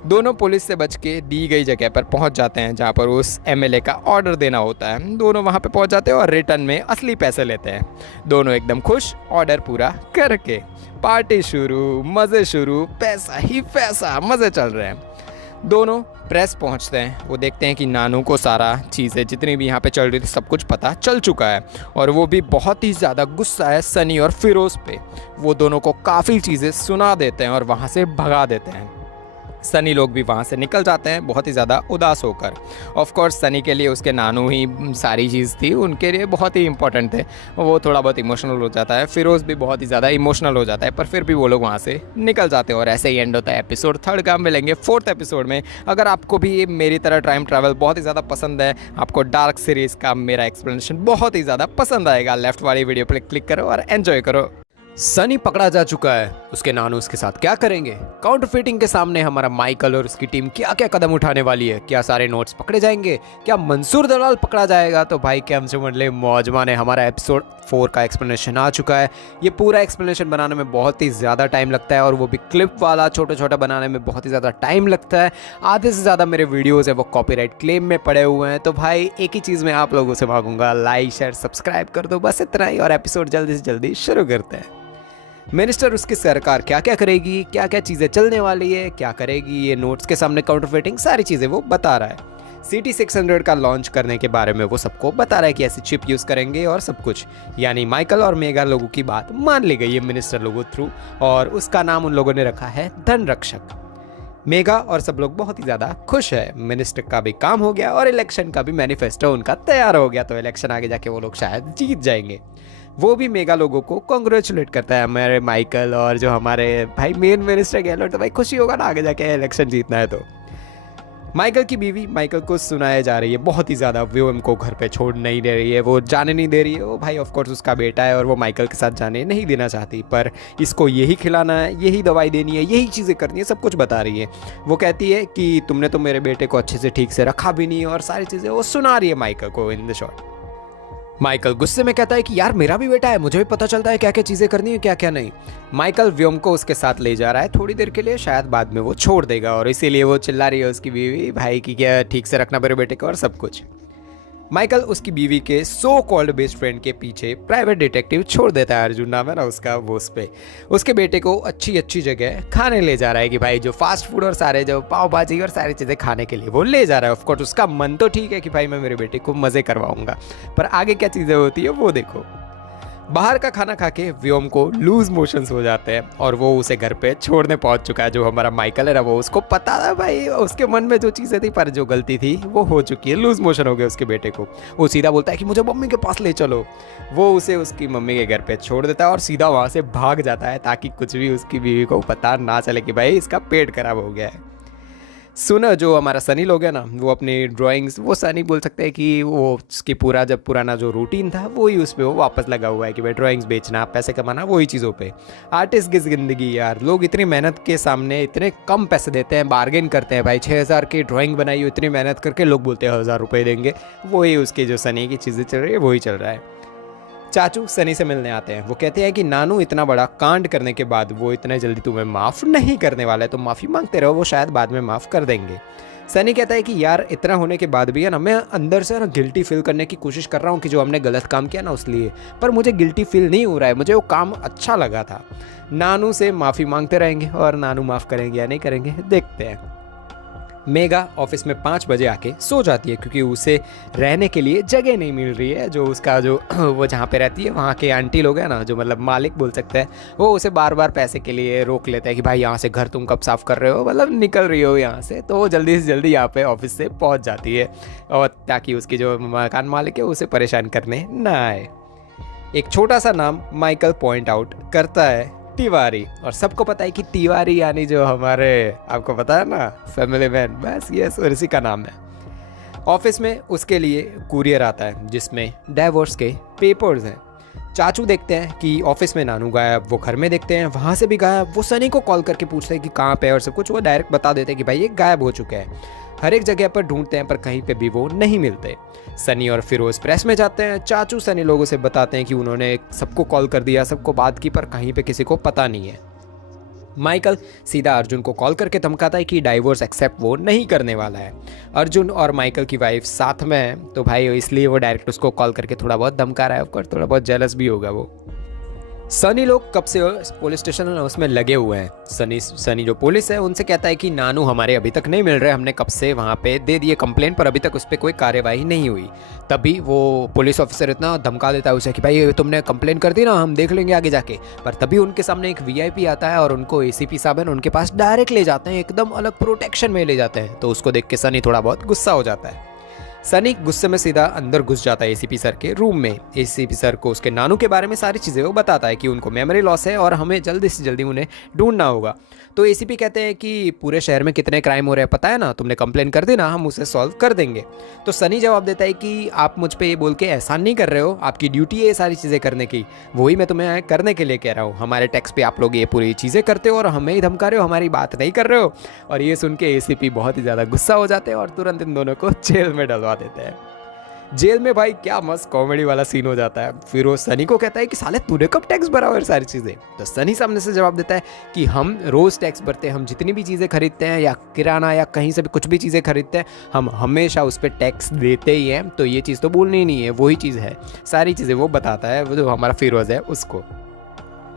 दोनों पुलिस से बच के दी गई जगह पर पहुंच जाते हैं जहां पर उस एमएलए का ऑर्डर देना होता है। दोनों वहां पे पहुंच जाते हैं और रिटर्न में असली पैसे लेते हैं। दोनों एकदम खुश, ऑर्डर पूरा करके। पार्टी शुरू, मज़े शुरू, पैसा ही पैसा, मज़े चल रहे हैं। दोनों प्रेस पहुंचते हैं। वो देखते हैं कि नानू को सारा चीज़ें जितनी भी यहाँ पे चल रही थी सब कुछ पता चल चुका है, और वो भी बहुत ही ज़्यादा गुस्सा है सनी और फिरोज़ पे। वो दोनों को काफ़ी चीज़ें सुना देते हैं और वहाँ से भगा देते हैं। सनी लोग भी वहाँ से निकल जाते हैं बहुत ही ज़्यादा उदास होकर। ऑफ कोर्स सनी के लिए उसके नानू ही सारी चीज़ थी, उनके लिए बहुत ही इंपॉर्टेंट थे। वो थोड़ा बहुत इमोशनल हो जाता है, फिरोज़ भी बहुत ही ज़्यादा इमोशनल हो जाता है, पर फिर भी वो लोग वहाँ से निकल जाते हैं और ऐसे ही एंड होता है एपिसोड 3 का। मिलेंगे 4th एपिसोड में। अगर आपको भी मेरी तरह टाइम ट्रैवल बहुत ही ज़्यादा पसंद है, आपको डार्क सीरीज़ का मेरा एक्सप्लेनेशन बहुत ही ज़्यादा पसंद आएगा, लेफ्ट वाली वीडियो पर क्लिक करो और एंजॉय करो। सनी पकड़ा जा चुका है, उसके नानू उसके साथ क्या करेंगे? काउंटरफीटिंग के सामने हमारा माइकल और उसकी टीम क्या क्या कदम उठाने वाली है? क्या सारे नोट्स पकड़े जाएंगे? क्या मंसूर दलाल पकड़ा जाएगा? तो भाई क्या समझ ले मौजमा ने हमारा एपिसोड 4 का एक्सप्लेनेशन आ चुका है। ये पूरा एक्सप्लेनेशन बनाने में बहुत ही ज़्यादा टाइम लगता है और वो भी क्लिप वाला छोटा छोटा बनाने में बहुत ही ज़्यादा टाइम लगता है। आधे से ज़्यादा मेरे वीडियोज़ है वो कॉपीराइट क्लेम में पड़े हुए हैं। तो भाई एक ही चीज़ मैं आप लोगों से मांगूंगा, लाइक शेयर सब्सक्राइब कर दो, बस इतना ही, और एपिसोड जल्दी से जल्दी शुरू करते हैं। मिनिस्टर उसकी सरकार क्या क्या करेगी, क्या क्या चीज़ें चलने वाली है, क्या करेगी, ये नोट्स के सामने काउंटरफीटिंग, सारी चीज़ें वो बता रहा है। CT-600 का लॉन्च करने के बारे में वो सबको बता रहा है कि ऐसी चिप यूज़ करेंगे और सब कुछ। यानी माइकल और मेगा लोगों की बात मान ली गई है मिनिस्टर लोगों थ्रू, और उसका नाम उन लोगों ने रखा है धन रक्षक। मेगा और सब लोग बहुत ही ज़्यादा खुश है। मिनिस्टर का भी काम हो गया और इलेक्शन का भी मैनिफेस्टो उनका तैयार हो गया, तो इलेक्शन आगे जाके वो लोग शायद जीत जाएंगे। वो भी मेगा लोगों को कॉन्ग्रेचुलेट करता है, हमारे माइकल और जो हमारे भाई मेन मिनिस्टर गहलोत, तो भाई खुशी होगा ना आगे जाके इलेक्शन जीतना है। तो माइकल की बीवी माइकल को सुनाया जा रही है बहुत ही ज़्यादा, व्योम को घर पे छोड़ नहीं दे रही है, वो जाने नहीं दे रही है। वो भाई ऑफ कोर्स उसका बेटा है और वो माइकल के साथ जाने नहीं देना चाहती, पर इसको यही खिलाना है, यही दवाई देनी है, यही चीज़ें करनी है, सब कुछ बता रही है। वो कहती है कि तुमने तो मेरे बेटे को अच्छे से ठीक से रखा भी नहीं, और सारी चीज़ें वो सुना रही है माइकल को इन द शॉर्ट। माइकल गुस्से में कहता है कि यार मेरा भी बेटा है, मुझे भी पता चलता है क्या क्या चीज़ें करनी है क्या क्या नहीं। माइकल व्योम को उसके साथ ले जा रहा है थोड़ी देर के लिए, शायद बाद में वो छोड़ देगा, और इसीलिए वो चिल्ला रही है उसकी बीवी भाई की क्या ठीक से रखना मेरे बेटे को और सब कुछ। माइकल उसकी बीवी के सो कॉल्ड बेस्ट फ्रेंड के पीछे प्राइवेट डिटेक्टिव छोड़ देता है, अर्जुन नाम है ना उसका, वो उस पे उसके बेटे को अच्छी अच्छी जगह खाने ले जा रहा है, कि भाई जो फास्ट फूड और सारे जो पाव भाजी और सारी चीज़ें खाने के लिए वो ले जा रहा है। ऑफकोर्स उसका मन तो ठीक है कि भाई मैं मेरे बेटे को मज़े करवाऊंगा, पर आगे क्या चीज़ें होती है वो देखो। बाहर का खाना खा के व्योम को लूज मोशंस हो जाते हैं और वो उसे घर पे छोड़ने पहुंच चुका है। जो हमारा माइकल है ना, वो उसको पता था भाई उसके मन में जो चीज़ें थी, पर जो गलती थी वो हो चुकी है, लूज मोशन हो गया उसके बेटे को। वो सीधा बोलता है कि मुझे मम्मी के पास ले चलो। वो उसे उसकी मम्मी के घर पे छोड़ देता है और सीधा वहाँ से भाग जाता है, ताकि कुछ भी उसकी बीवी को पता ना चले कि भाई इसका पेट खराब हो गया है। सुनो, जो हमारा सनी लोग है ना, वो अपनी ड्राइंग्स, वो सनी बोल सकते हैं कि वो उसकी पूरा जब पुराना जो रूटीन था वो ही उस पर वो वापस लगा हुआ है कि भाई ड्राइंग्स बेचना, पैसे कमाना, वही चीज़ों पे। आर्टिस्ट की ज़िंदगी यार, लोग इतनी मेहनत के सामने इतने कम पैसे देते हैं, बार्गेन करते हैं। भाई 6000 की ड्राइंग बनाई हो, इतनी मेहनत करके लोग बोलते हैं 1000 रुपये देंगे। वही उसकी जो सनी की चीज़ें चल रही है वही चल रहा है। चाचू सनी से मिलने आते हैं, वो कहते हैं कि नानू इतना बड़ा कांड करने के बाद वो इतने जल्दी तुम्हें माफ़ नहीं करने वाला है, तो माफ़ी मांगते रहो, वो शायद बाद में माफ़ कर देंगे। सनी कहता है कि यार इतना होने के बाद भी है ना, मैं अंदर से ना गिल्टी फील करने की कोशिश कर रहा हूँ कि जो हमने गलत काम किया ना उस लिए, पर मुझे गिल्टी फील नहीं हो रहा है, मुझे वो काम अच्छा लगा था। नानू से माफ़ी मांगते रहेंगे और नानू माफ़ करेंगे या नहीं करेंगे देखते हैं। मेगा ऑफिस में 5 बजे आके सो जाती है, क्योंकि उसे रहने के लिए जगह नहीं मिल रही है। जो उसका जो वो जहाँ पे रहती है वहाँ के आंटी लोग हैं ना, जो मतलब मालिक बोल सकते हैं, वो उसे बार बार पैसे के लिए रोक लेते हैं कि भाई यहाँ से घर तुम कब साफ़ कर रहे हो, मतलब निकल रही हो यहाँ से। तो वो जल्दी से जल्दी यहाँ पे ऑफिस से पहुँच जाती है, और ताकि उसकी जो मकान मालिक है उसे परेशान करने ना आए। एक छोटा सा नाम माइकल पॉइंट आउट करता है, तिवारी, और सबको पता है कि तिवारी यानी जो हमारे, आपको पता है ना, फैमिली मैन, बस यस, और इसी का नाम है। ऑफिस में उसके लिए कुरियर आता है जिसमें डाइवोर्स के पेपर्स हैं। चाचू देखते हैं कि ऑफिस में नानू गायब, वो घर में देखते हैं वहाँ से भी गायब। वो सनी को कॉल करके पूछते हैं कि कहाँ पे है और सब कुछ, वो डायरेक्ट बता देते हैं कि भाई ये गायब हो चुके हैं। हर एक जगह पर ढूंढते हैं पर कहीं पे भी वो नहीं मिलते। सनी और फिरोज प्रेस में जाते हैं। चाचू सनी लोगों से बताते हैं कि उन्होंने सबको कॉल कर दिया, सबको बात की, पर कहीं पे किसी को पता नहीं है। माइकल सीधा अर्जुन को कॉल करके धमकाता है कि डाइवोर्स एक्सेप्ट वो नहीं करने वाला है। अर्जुन और माइकल की वाइफ साथ में है, तो भाई इसलिए वो डायरेक्ट उसको कॉल करके थोड़ा बहुत धमका रहा है, और थोड़ा बहुत जेलस भी होगा वो। सनी लोग कब से पुलिस स्टेशन है ना उसमें लगे हुए हैं। सनी जो पुलिस है उनसे कहता है कि नानू हमारे अभी तक नहीं मिल रहे, हमने कब से वहाँ पे दे दिए कंप्लेंट पर अभी तक उस पर कोई कार्यवाही नहीं हुई। तभी वो पुलिस ऑफिसर इतना धमका देता है उसे कि भाई तुमने कंप्लेंट कर दी ना, हम देख लेंगे आगे जाके। पर तभी उनके सामने एक वीआईपी आता है और उनको एसीपी साहब है उनके पास डायरेक्ट ले जाते हैं, एकदम अलग प्रोटेक्शन में ले जाते हैं। तो उसको देख के सनी थोड़ा बहुत गुस्सा हो जाता है। सनी गुस्से में सीधा अंदर घुस जाता है एसीपी सर के रूम में। एसीपी सर को उसके नानू के बारे में सारी चीज़ें वो बताता है कि उनको मेमोरी लॉस है और हमें जल्दी से जल्दी उन्हें ढूंढना होगा। तो एसीपी कहते हैं कि पूरे शहर में कितने क्राइम हो रहे हैं पता है ना, तुमने कंप्लेन कर दी ना, हम उसे सॉल्व कर देंगे। तो सनी जवाब देता है कि आप मुझ पे ये बोल के एहसान नहीं कर रहे हो, आपकी ड्यूटी है ये सारी चीज़ें करने की, वही मैं तुम्हें करने के लिए कह रहा हूँ। हमारे टैक्स पे आप लोग ये पूरी चीज़ें करते हो और हमें ही धमका रहे हो, हमारी बात नहीं कर रहे हो। और ये सुन के एसीपी बहुत ही ज़्यादा गुस्सा हो जाते हैं और तुरंत इन दोनों को जेल में डलवा देते हैं। जेल में भाई क्या मस्त कॉमेडी वाला सीन हो जाता है। फिर वो सनी को कहता है कि साले तूने कब टैक्स भरा और सारी चीज़ें। तो सनी सामने से जवाब देता है कि हम रोज़ टैक्स भरते हैं, हम जितनी भी चीज़ें खरीदते हैं या किराना या कहीं से भी कुछ भी चीज़ें खरीदते हैं हम हमेशा उस पर टैक्स देते ही हैं। तो ये चीज़ तो बोलनी ही नहीं है, वही चीज़ है। सारी चीज़ें वो बताता है, वो जो हमारा फिरोज़ है उसको।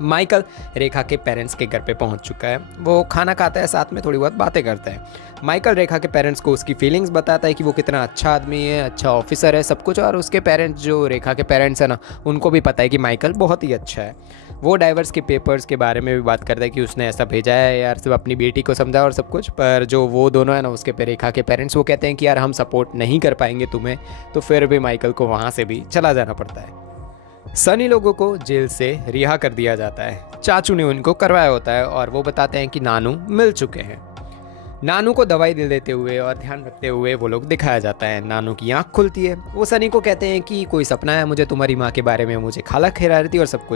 माइकल रेखा के पेरेंट्स के घर पे पहुंच चुका है। वो खाना खाता है, साथ में थोड़ी बहुत बातें करता है। माइकल रेखा के पेरेंट्स को उसकी फीलिंग्स बताता है कि वो कितना अच्छा आदमी है, अच्छा ऑफिसर है, सब कुछ। और उसके पेरेंट्स जो रेखा के पेरेंट्स हैं ना, उनको भी पता है कि माइकल बहुत ही अच्छा है। वो डाइवर्स के पेपर्स के बारे में भी बात करता है कि उसने ऐसा भेजा है यार, सिर्फ अपनी बेटी को समझा और सब कुछ। पर जो वो दोनों है ना, उसके रेखा के पेरेंट्स, वो कहते हैं कि यार हम सपोर्ट नहीं कर पाएंगे तुम्हें। तो फिर भी माइकल को वहाँ से भी चला जाना पड़ता है। सनी लोगों को जेल से रिहा कर दिया जाता है। चाचू ने उनको करवाया होता है और वो बताते हैं कि नानू मिल चुके हैं। नानू को दवाई दे देते हुए और ध्यान रखते हुए वो लोग दिखाया जाता है। नानू की आंख खुलती है। वो सनी को कहते हैं कि कोई सपना है मुझे तुम्हारी माँ के बारे में, मुझे खाला खिला रही थी और सब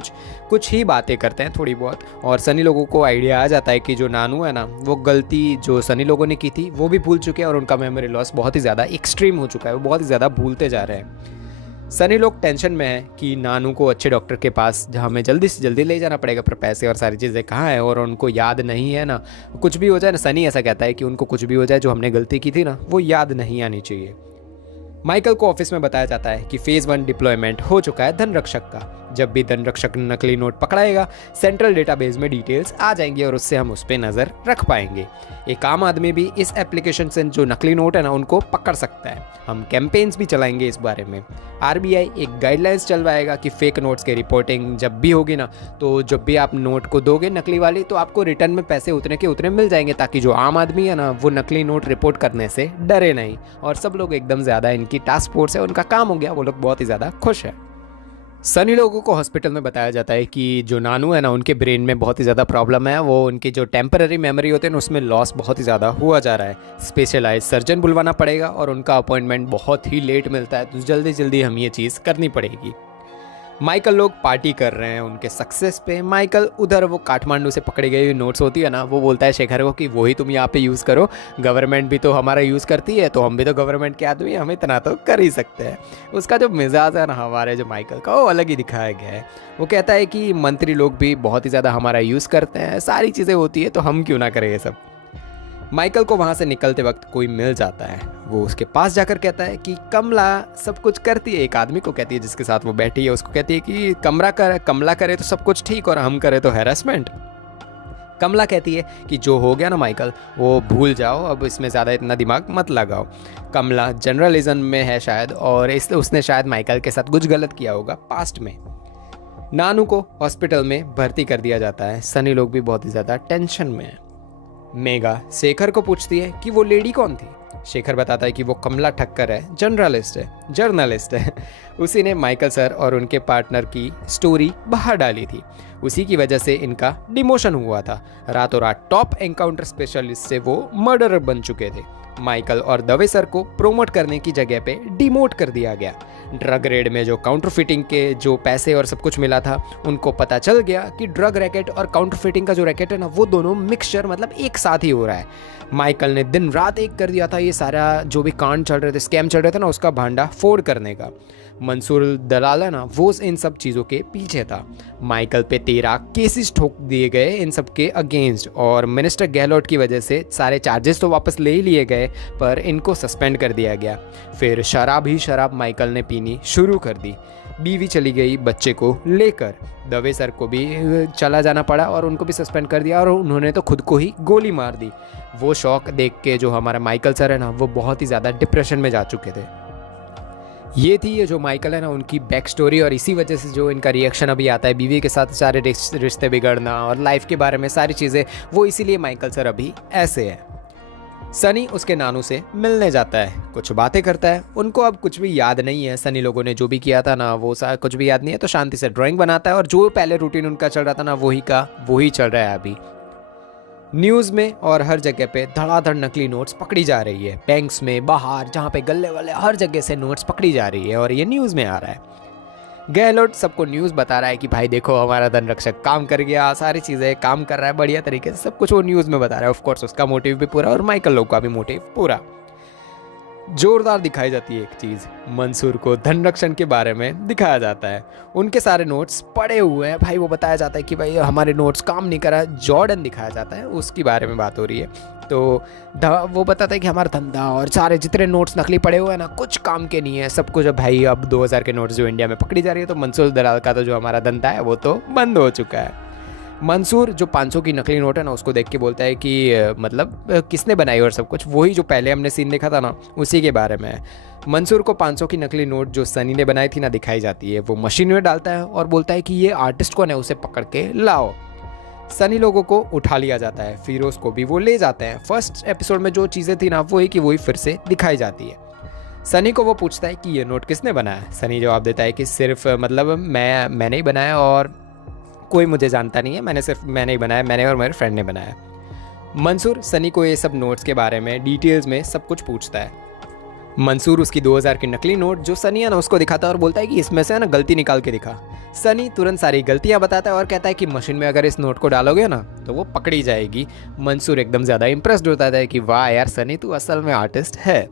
कुछ ही बातें करते हैं थोड़ी बहुत। और सनी लोगों को आइडिया आ जाता है कि जो नानू है ना, वो गलती जो सनी लोगों ने की थी वो भी भूल चुके हैं और उनका मेमोरी लॉस बहुत ही ज़्यादा एक्सट्रीम हो चुका है, वो बहुत ही ज़्यादा भूलते जा रहे हैं। सनी लोग टेंशन में है कि नानू को अच्छे डॉक्टर के पास जहाँ हमें जल्दी से जल्दी ले जाना पड़ेगा, पर पैसे और सारी चीज़ें कहाँ है और उनको याद नहीं है ना। कुछ भी हो जाए ना, सनी ऐसा कहता है कि उनको कुछ भी हो जाए जो हमने गलती की थी ना, वो याद नहीं आनी चाहिए। माइकल को ऑफिस में बताया जाता है कि फेज़ 1 डिप्लॉयमेंट हो चुका है धनरक्षक का। जब भी धनरक्षक नकली नोट पकड़ाएगा, सेंट्रल डेटाबेस में डिटेल्स आ जाएंगी और उससे हम उस पर नज़र रख पाएंगे। एक आम आदमी भी इस एप्लीकेशन से जो नकली नोट है ना, उनको पकड़ सकता है। हम कैंपेन्स भी चलाएंगे इस बारे में। आरबीआई एक गाइडलाइंस चलवाएगा कि फेक नोट्स की रिपोर्टिंग जब भी होगी ना, तो जब भी आप नोट को दोगे नकली वाली, तो आपको रिटर्न में पैसे उतने के उतने मिल जाएंगे, ताकि जो आम आदमी है ना, वो नकली नोट रिपोर्ट करने से डरे नहीं। और सब लोग एकदम ज़्यादा, इनकी टास्क फोर्स है, उनका काम हो गया, वो लोग बहुत ही ज़्यादा खुश है। सनी लोगों को हॉस्पिटल में बताया जाता है कि जो नानू है ना, उनके ब्रेन में बहुत ही ज़्यादा प्रॉब्लम है। वो उनकी जो टेम्पररी मेमोरी होते हैं ना, उसमें लॉस बहुत ही ज़्यादा हुआ जा रहा है। स्पेशलाइज सर्जन बुलवाना पड़ेगा और उनका अपॉइंटमेंट बहुत ही लेट मिलता है, तो जल्दी जल्दी हम ये चीज़ करनी पड़ेगी। माइकल लोग पार्टी कर रहे हैं उनके सक्सेस पे। माइकल उधर वो काठमांडू से पकड़ी गई नोट्स होती है ना, वो बोलता है शेखर को कि वही तुम यहाँ पे यूज़ करो, गवर्नमेंट भी तो हमारा यूज़ करती है, तो हम भी तो गवर्नमेंट के आदमी, हम इतना तो कर ही सकते हैं। उसका जो मिजाज है ना हमारे जो माइकल का, वो अलग ही दिखाया गया है। वो कहता है कि मंत्री लोग भी बहुत ही ज़्यादा हमारा यूज़ करते हैं, सारी चीज़ें होती है, तो हम क्यों ना करें ये सब। माइकल को वहाँ से निकलते वक्त कोई मिल जाता है। वो उसके पास जाकर कहता है कि कमला सब कुछ करती है। एक आदमी को कहती है जिसके साथ वो बैठी है, उसको कहती है कि कमला करे तो सब कुछ ठीक और हम करे तो हैरेसमेंट। कमला कहती है कि जो हो गया ना माइकल, वो भूल जाओ, अब इसमें ज़्यादा इतना दिमाग मत लगाओ। कमला जर्नलिज्म में है शायद, और उसने शायद माइकल के साथ कुछ गलत किया होगा पास्ट में। नानू को हॉस्पिटल में भर्ती कर दिया जाता है। सनी लोग भी बहुत ही ज़्यादा टेंशन में है। मेगा शेखर को पूछती है कि वो लेडी कौन थी। शेखर बताता है कि वो कमला ठक्कर है, जर्नलिस्ट है। उसी ने माइकल सर और उनके पार्टनर की स्टोरी बाहर डाली थी, उसी की वजह से इनका डिमोशन हुआ था। रातों रात टॉप एनकाउंटर स्पेशलिस्ट से वो मर्डरर बन चुके थे। माइकल और दवे सर को प्रोमोट करने की जगह पे डिमोट कर दिया गया। ड्रग रेड में जो काउंटरफिटिंग के जो पैसे और सब कुछ मिला था, उनको पता चल गया कि ड्रग रैकेट और काउंटरफिटिंग का जो रैकेट है ना, वो दोनों मिक्सचर मतलब एक साथ ही हो रहा है। माइकल ने दिन रात एक कर दिया था ये सारा जो भी कांड चल रहे थे, स्कैम चल रहे थे ना, उसका भांडा फोड़ करने का। मंसूर दलाल है ना, वो इन सब चीज़ों के पीछे था। माइकल पे 13 केसेस ठोक दिए गए इन सब के अगेंस्ट, और मिनिस्टर गहलोत की वजह से सारे चार्जेस तो वापस ले ही लिए गए, पर इनको सस्पेंड कर दिया गया। फिर शराब माइकल ने पीनी शुरू कर दी। बीवी चली गई बच्चे को लेकर। दवे सर को भी चला जाना पड़ा और उनको भी सस्पेंड कर दिया, और उन्होंने तो खुद को ही गोली मार दी। वो शौक देख के जो हमारा माइकल सर है ना, वो बहुत ही ज़्यादा डिप्रेशन में जा चुके थे। ये जो माइकल है ना, उनकी बैक स्टोरी, और इसी वजह से जो इनका रिएक्शन अभी आता है बीवी के साथ सारे रिश्ते बिगड़ना और लाइफ के बारे में सारी चीज़ें, वो इसीलिए माइकल सर अभी ऐसे है। सनी उसके नानू से मिलने जाता है, कुछ बातें करता है। उनको अब कुछ भी याद नहीं है, सनी लोगों ने जो भी किया था ना वो कुछ भी याद नहीं है, तो शांति से ड्राइंग बनाता है, और जो पहले रूटीन उनका चल रहा था ना वही चल रहा है अभी। न्यूज़ में और हर जगह पे धड़ाधड़ नकली नोट्स पकड़ी जा रही है। बैंक्स में, बाहर, जहाँ पे गले वाले, हर जगह से नोट्स पकड़ी जा रही है, और ये न्यूज़ में आ रहा है। गहलोत सबको न्यूज़ बता रहा है कि भाई देखो हमारा धन रक्षक काम कर गया, सारी चीज़ें काम कर रहा है बढ़िया तरीके से, सब कुछ वो न्यूज़ में बता रहा है। ऑफ कोर्स उसका मोटिव भी पूरा, और माइकल लोग का भी मोटिव पूरा। जोरदार दिखाई जाती है एक चीज़, मंसूर को धन रक्षण के बारे में दिखाया जाता है। उनके सारे नोट्स पड़े हुए हैं भाई, वो बताया जाता है कि भाई हमारे नोट्स काम नहीं करा। जॉर्डन दिखाया जाता है, उसके बारे में बात हो रही है। तो वो बताता है कि हमारा धंधा और सारे जितने नोट्स नकली पड़े हुए हैं ना, कुछ काम के नहीं है, सब कुछ। भाई अब 2000 के नोट्स जो इंडिया में पकड़ी जा रही है, तो मंसूर दलाल का तो जो हमारा धंधा है वो तो बंद हो चुका है। मंसूर जो 500 की नकली नोट है ना, उसको देख के बोलता है कि मतलब किसने बनाई और सब कुछ, वही जो पहले हमने सीन देखा था ना, उसी के बारे में है। मंसूर को 500 की नकली नोट जो सनी ने बनाई थी ना दिखाई जाती है। वो मशीन में डालता है और बोलता है कि ये आर्टिस्ट कौन है, उसे पकड़ के लाओ। सनी लोगों को उठा लिया जाता है, फिरोज को भी वो ले जाते हैं। फर्स्ट एपिसोड में जो चीज़ें थी ना, वही फिर से दिखाई जाती है। सनी को वो पूछता है कि ये नोट किसने बनाया। सनी जवाब देता है कि सिर्फ मतलब मैंने ही बनाया, और कोई मुझे जानता नहीं है, मैंने ही बनाया, मैंने और मेरे फ्रेंड ने बनाया। मंसूर सनी को ये सब नोट्स के बारे में डिटेल्स में सब कुछ पूछता है। मंसूर उसकी 2000 की नकली नोट जो सनी है ना, उसको दिखाता है और बोलता है कि इसमें से ना गलती निकाल के दिखा। सनी तुरंत सारी गलतियां बताता है और कहता है कि मशीन में अगर इस नोट को डालोगे ना तो वो पकड़ी जाएगी। मंसूर एकदम ज़्यादा इंप्रेस्ड होता है कि वाह यार सनी, तू असल में आर्टिस्ट है।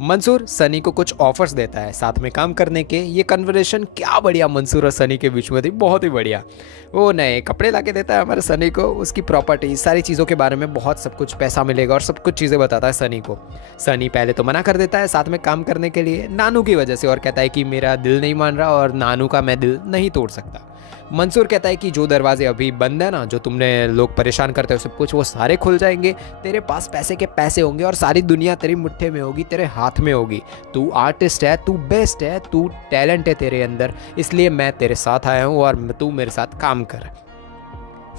मंसूर सनी को कुछ ऑफर्स देता है साथ में काम करने के। ये कन्वर्सेशन क्या बढ़िया मंसूर और सनी के बीच में थी, बहुत ही बढ़िया। वो नए कपड़े ला के देता है हमारे सनी को, उसकी प्रॉपर्टी सारी चीज़ों के बारे में बहुत सब कुछ, पैसा मिलेगा और सब कुछ चीज़ें बताता है सनी को। सनी पहले तो मना कर देता है साथ में काम करने के लिए नानू की वजह से, और कहता है कि मेरा दिल नहीं मान रहा और नानू का मैं दिल नहीं तोड़ सकता। मंसूर कहता है कि जो दरवाजे अभी बंद है ना, जो तुमने लोग परेशान करते हो सब कुछ, वो सारे खुल जाएंगे। तेरे पास पैसे के पैसे होंगे और सारी दुनिया तेरी मुट्ठी में होगी, तेरे हाथ में होगी। तू आर्टिस्ट है, तू बेस्ट है, तू टैलेंट है तेरे अंदर, इसलिए मैं तेरे साथ आया हूँ और तू मेरे साथ काम कर।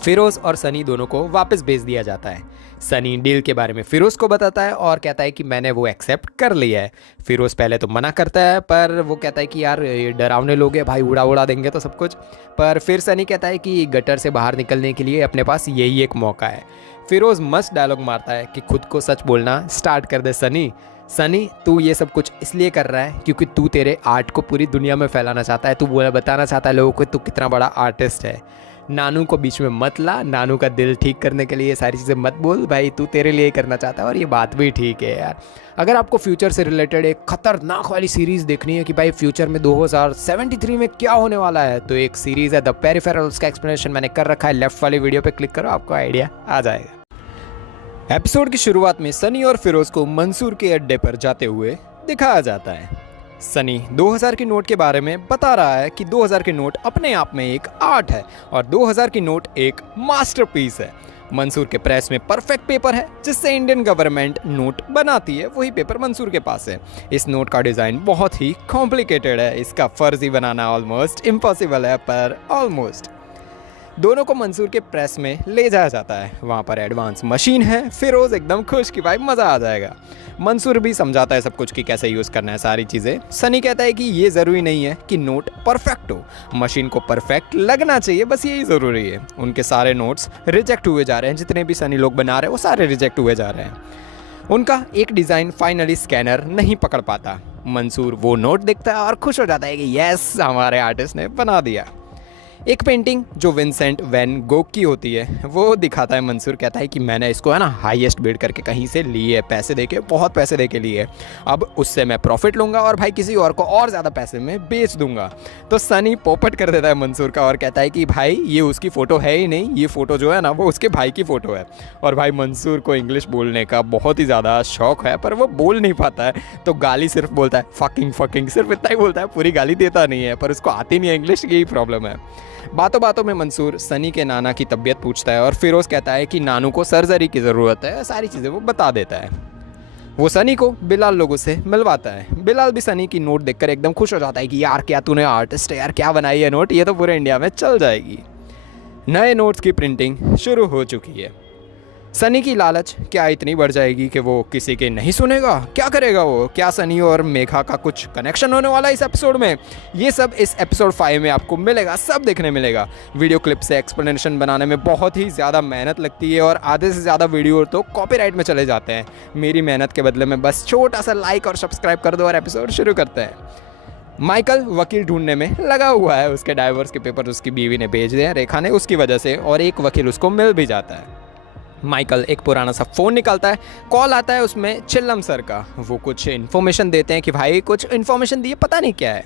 फिरोज और सनी दोनों को वापस भेज दिया जाता है। सनी डील के बारे में फिरोज को बताता है और कहता है कि मैंने वो एक्सेप्ट कर लिया है। फिरोज पहले तो मना करता है, पर वो कहता है कि यार ये डरावने लोग हैं भाई, उड़ा देंगे तो सब कुछ। पर फिर सनी कहता है कि गटर से बाहर निकलने के लिए अपने पास यही एक मौका है। फिरोज मस्त डायलॉग मारता है कि खुद को सच बोलना स्टार्ट कर दे सनी। सनी तू ये सब कुछ इसलिए कर रहा है क्योंकि तू तेरे आर्ट को पूरी दुनिया में फैलाना चाहता है, तू बताना चाहता है लोगों को तू कितना बड़ा आर्टिस्ट है। नानू को बीच में मत ला, नानू का दिल ठीक करने के लिए ये सारी चीज़ें मत बोल भाई, तू तेरे लिए करना चाहता है। और ये बात भी ठीक है यार। अगर आपको फ्यूचर से रिलेटेड एक खतरनाक वाली सीरीज़ देखनी है कि भाई फ्यूचर में 2073 में क्या होने वाला है, तो एक सीरीज़ है द पेरिफेरल, उसका एक्सप्लेनेशन मैंने कर रखा है, लेफ्ट वाली वीडियो पे क्लिक करो, आपको आइडिया आ जाएगा। एपिसोड की शुरुआत में सनी और फिरोज को मंसूर के अड्डे पर जाते हुए दिखाया जाता है। सनी 2000 की नोट के बारे में बता रहा है कि 2000 के नोट अपने आप में एक आर्ट है और 2000 की नोट एक मास्टरपीस है। मंसूर के प्रेस में परफेक्ट पेपर है जिससे इंडियन गवर्नमेंट नोट बनाती है, वही पेपर मंसूर के पास है। इस नोट का डिज़ाइन बहुत ही कॉम्प्लिकेटेड है, इसका फर्जी बनाना ऑलमोस्ट इम्पॉसिबल है, पर ऑलमोस्ट। दोनों को मंसूर के प्रेस में ले जाया जाता है, वहाँ पर एडवांस मशीन है। फिरोज एकदम खुश कि भाई मज़ा आ जाएगा। मंसूर भी समझाता है सब कुछ कि कैसे यूज़ करना है सारी चीज़ें। सनी कहता है कि ये ज़रूरी नहीं है कि नोट परफेक्ट हो, मशीन को परफेक्ट लगना चाहिए, बस यही ज़रूरी है। उनके सारे नोट्स रिजेक्ट हुए जा रहे हैं, जितने भी सनी लोग बना रहे हैं वो सारे रिजेक्ट हुए जा रहे हैं। उनका एक डिज़ाइन फाइनली स्कैनर नहीं पकड़ पाता। मंसूर वो नोट देखता है और खुश हो जाता है कि यस, हमारे आर्टिस्ट ने बना दिया। एक पेंटिंग जो विंसेंट वैन गोग की होती है वो दिखाता है मंसूर, कहता है कि मैंने इसको है ना हाईएस्ट बिड करके कहीं से ली है, पैसे देके, बहुत पैसे देके ली है, अब उससे मैं प्रॉफिट लूँगा और भाई किसी और को और ज़्यादा पैसे में बेच दूंगा। तो सनी पोपट कर देता है मंसूर का और कहता है कि भाई ये उसकी फ़ोटो है ही नहीं, ये फ़ोटो जो है ना वो उसके भाई की फ़ोटो है। और भाई मंसूर को इंग्लिश बोलने का बहुत ही ज़्यादा शौक है पर वो बोल नहीं पाता है, तो गाली सिर्फ बोलता है फकिंग फकिंग, सिर्फ इतना ही बोलता है, पूरी गाली देता नहीं है, पर उसको आती नहीं है इंग्लिश, यही प्रॉब्लम है। बातों बातों में मंसूर सनी के नाना की तबीयत पूछता है और फिरोज़ कहता है कि नानू को सर्जरी की ज़रूरत है, सारी चीज़ें वो बता देता है। वो सनी को बिलाल लोगों से मिलवाता है। बिलाल भी सनी की नोट देखकर एकदम खुश हो जाता है कि यार क्या तूने आर्टिस्ट है यार, क्या बनाई है नोट, ये तो पूरे इंडिया में चल जाएगी। नए नोट्स की प्रिंटिंग शुरू हो चुकी है। सनी की लालच क्या इतनी बढ़ जाएगी कि वो किसी के नहीं सुनेगा, क्या करेगा वो, क्या सनी और मेघा का कुछ कनेक्शन होने वाला है इस एपिसोड में, ये सब इस एपिसोड 5 में आपको मिलेगा, सब देखने मिलेगा। वीडियो क्लिप से एक्सप्लेनेशन बनाने में बहुत ही ज़्यादा मेहनत लगती है और आधे से ज़्यादा वीडियो तो कॉपीराइट में चले जाते हैं। मेरी मेहनत के बदले में बस छोटा सा लाइक और सब्सक्राइब कर दो और एपिसोड शुरू करते हैं। माइकल वकील ढूंढने में लगा हुआ है, उसके डाइवोर्स के पेपर उसकी बीवी ने भेज दिए हैं रेखा ने उसकी वजह से, और एक वकील उसको मिल भी जाता है। माइकल एक पुराना सा फ़ोन निकालता है, कॉल आता है उसमें चिल्लम सर का, वो कुछ इन्फॉर्मेशन देते हैं कि भाई कुछ इन्फॉर्मेशन दिए, पता नहीं क्या है।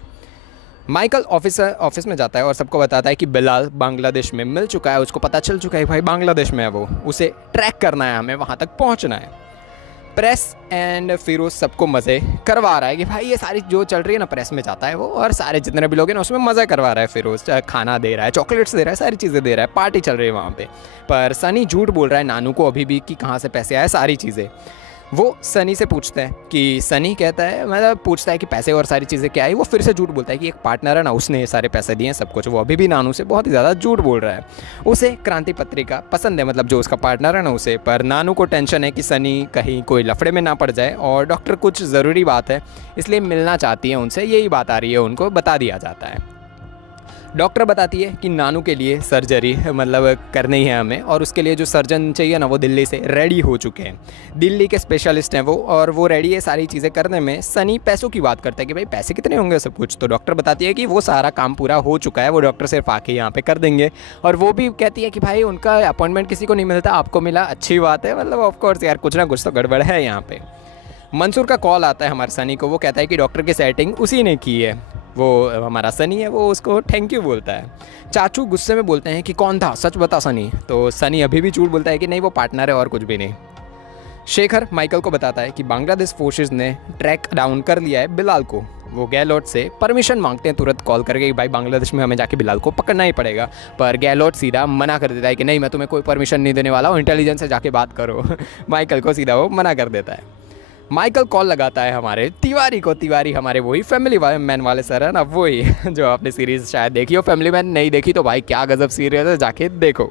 माइकल ऑफिस में जाता है और सबको बताता है कि बिलाल बांग्लादेश में मिल चुका है, उसको पता चल चुका है भाई बांग्लादेश में है वो, उसे ट्रैक करना है, हमें वहाँ तक पहुँचना है। प्रेस एंड फिरोज सबको मज़े करवा रहा है कि भाई ये सारी जो चल रही है ना, प्रेस में जाता है वो और सारे जितने भी लोग हैं ना उसमें मज़ा करवा रहा है फिरोज, खाना दे रहा है, चॉकलेट्स दे रहा है, सारी चीज़ें दे रहा है, पार्टी चल रही है वहाँ पे। पर सनी झूठ बोल रहा है नानू को अभी भी कि कहाँ से पैसे आए, सारी चीज़ें। वो सनी से पूछता है कि सनी कहता है, मतलब पूछता है कि पैसे और सारी चीज़ें क्या आई, वो फिर से झूठ बोलता है कि एक पार्टनर है ना उसने ये सारे पैसे दिए हैं सब कुछ, वो अभी भी नानू से बहुत ही ज़्यादा झूठ बोल रहा है। उसे क्रांति पत्रिका पसंद है, मतलब जो उसका पार्टनर है ना उसे, पर नानू को टेंशन है कि सनी कहीं कोई लफड़े में ना पड़ जाए और डॉक्टर कुछ ज़रूरी बात है इसलिए मिलना चाहती है उनसे, यही बात आ रही है, उनको बता दिया जाता है। डॉक्टर बताती है कि नानू के लिए सर्जरी मतलब करनी है हमें, और उसके लिए जो सर्जन चाहिए ना वो दिल्ली से रेडी हो चुके हैं, दिल्ली के स्पेशलिस्ट हैं वो, और वो रेडी है सारी चीज़ें करने में। सनी पैसों की बात करता है कि भाई पैसे कितने होंगे सब कुछ, तो डॉक्टर बताती है कि वो सारा काम पूरा हो चुका है, वो डॉक्टर सिर्फ आके यहाँ पे कर देंगे। और वो भी कहती है कि भाई उनका अपॉइंटमेंट किसी को नहीं मिलता, आपको मिला, अच्छी बात है, मतलब ऑफकोर्स यार कुछ ना कुछ तो गड़बड़ है यहाँ पे। मंसूर का कॉल आता है हमारे सनी को, वो कहता है कि डॉक्टर की सेटिंग उसी ने की है, वो हमारा सनी है, वो उसको थैंक यू बोलता है। चाचू गुस्से में बोलते हैं कि कौन था, सच बता सनी, तो सनी अभी भी झूठ बोलता है कि नहीं वो पार्टनर है और कुछ भी नहीं। शेखर माइकल को बताता है कि बांग्लादेश फोर्सेस ने ट्रैक डाउन कर लिया है बिलाल को, वो गैलोट से परमिशन मांगते हैं तुरंत कॉल करके कि भाई बांग्लादेश में हमें जाके बिलाल को पकड़ना ही पड़ेगा, पर गैलोट सीधा मना कर देता है कि नहीं मैं तुम्हें कोई परमिशन नहीं देने वाला हूँ, इंटेलिजेंस से जाके बात करो। माइकल को सीधा वो मना कर देता है। माइकल कॉल लगाता है हमारे तिवारी को, तिवारी हमारे वही फैमिली मैन वाले सर है ना, वही जो आपने सीरीज़ शायद देखी हो, फैमिली मैन नहीं देखी तो भाई क्या गजब सीरीज है, जाके देखो।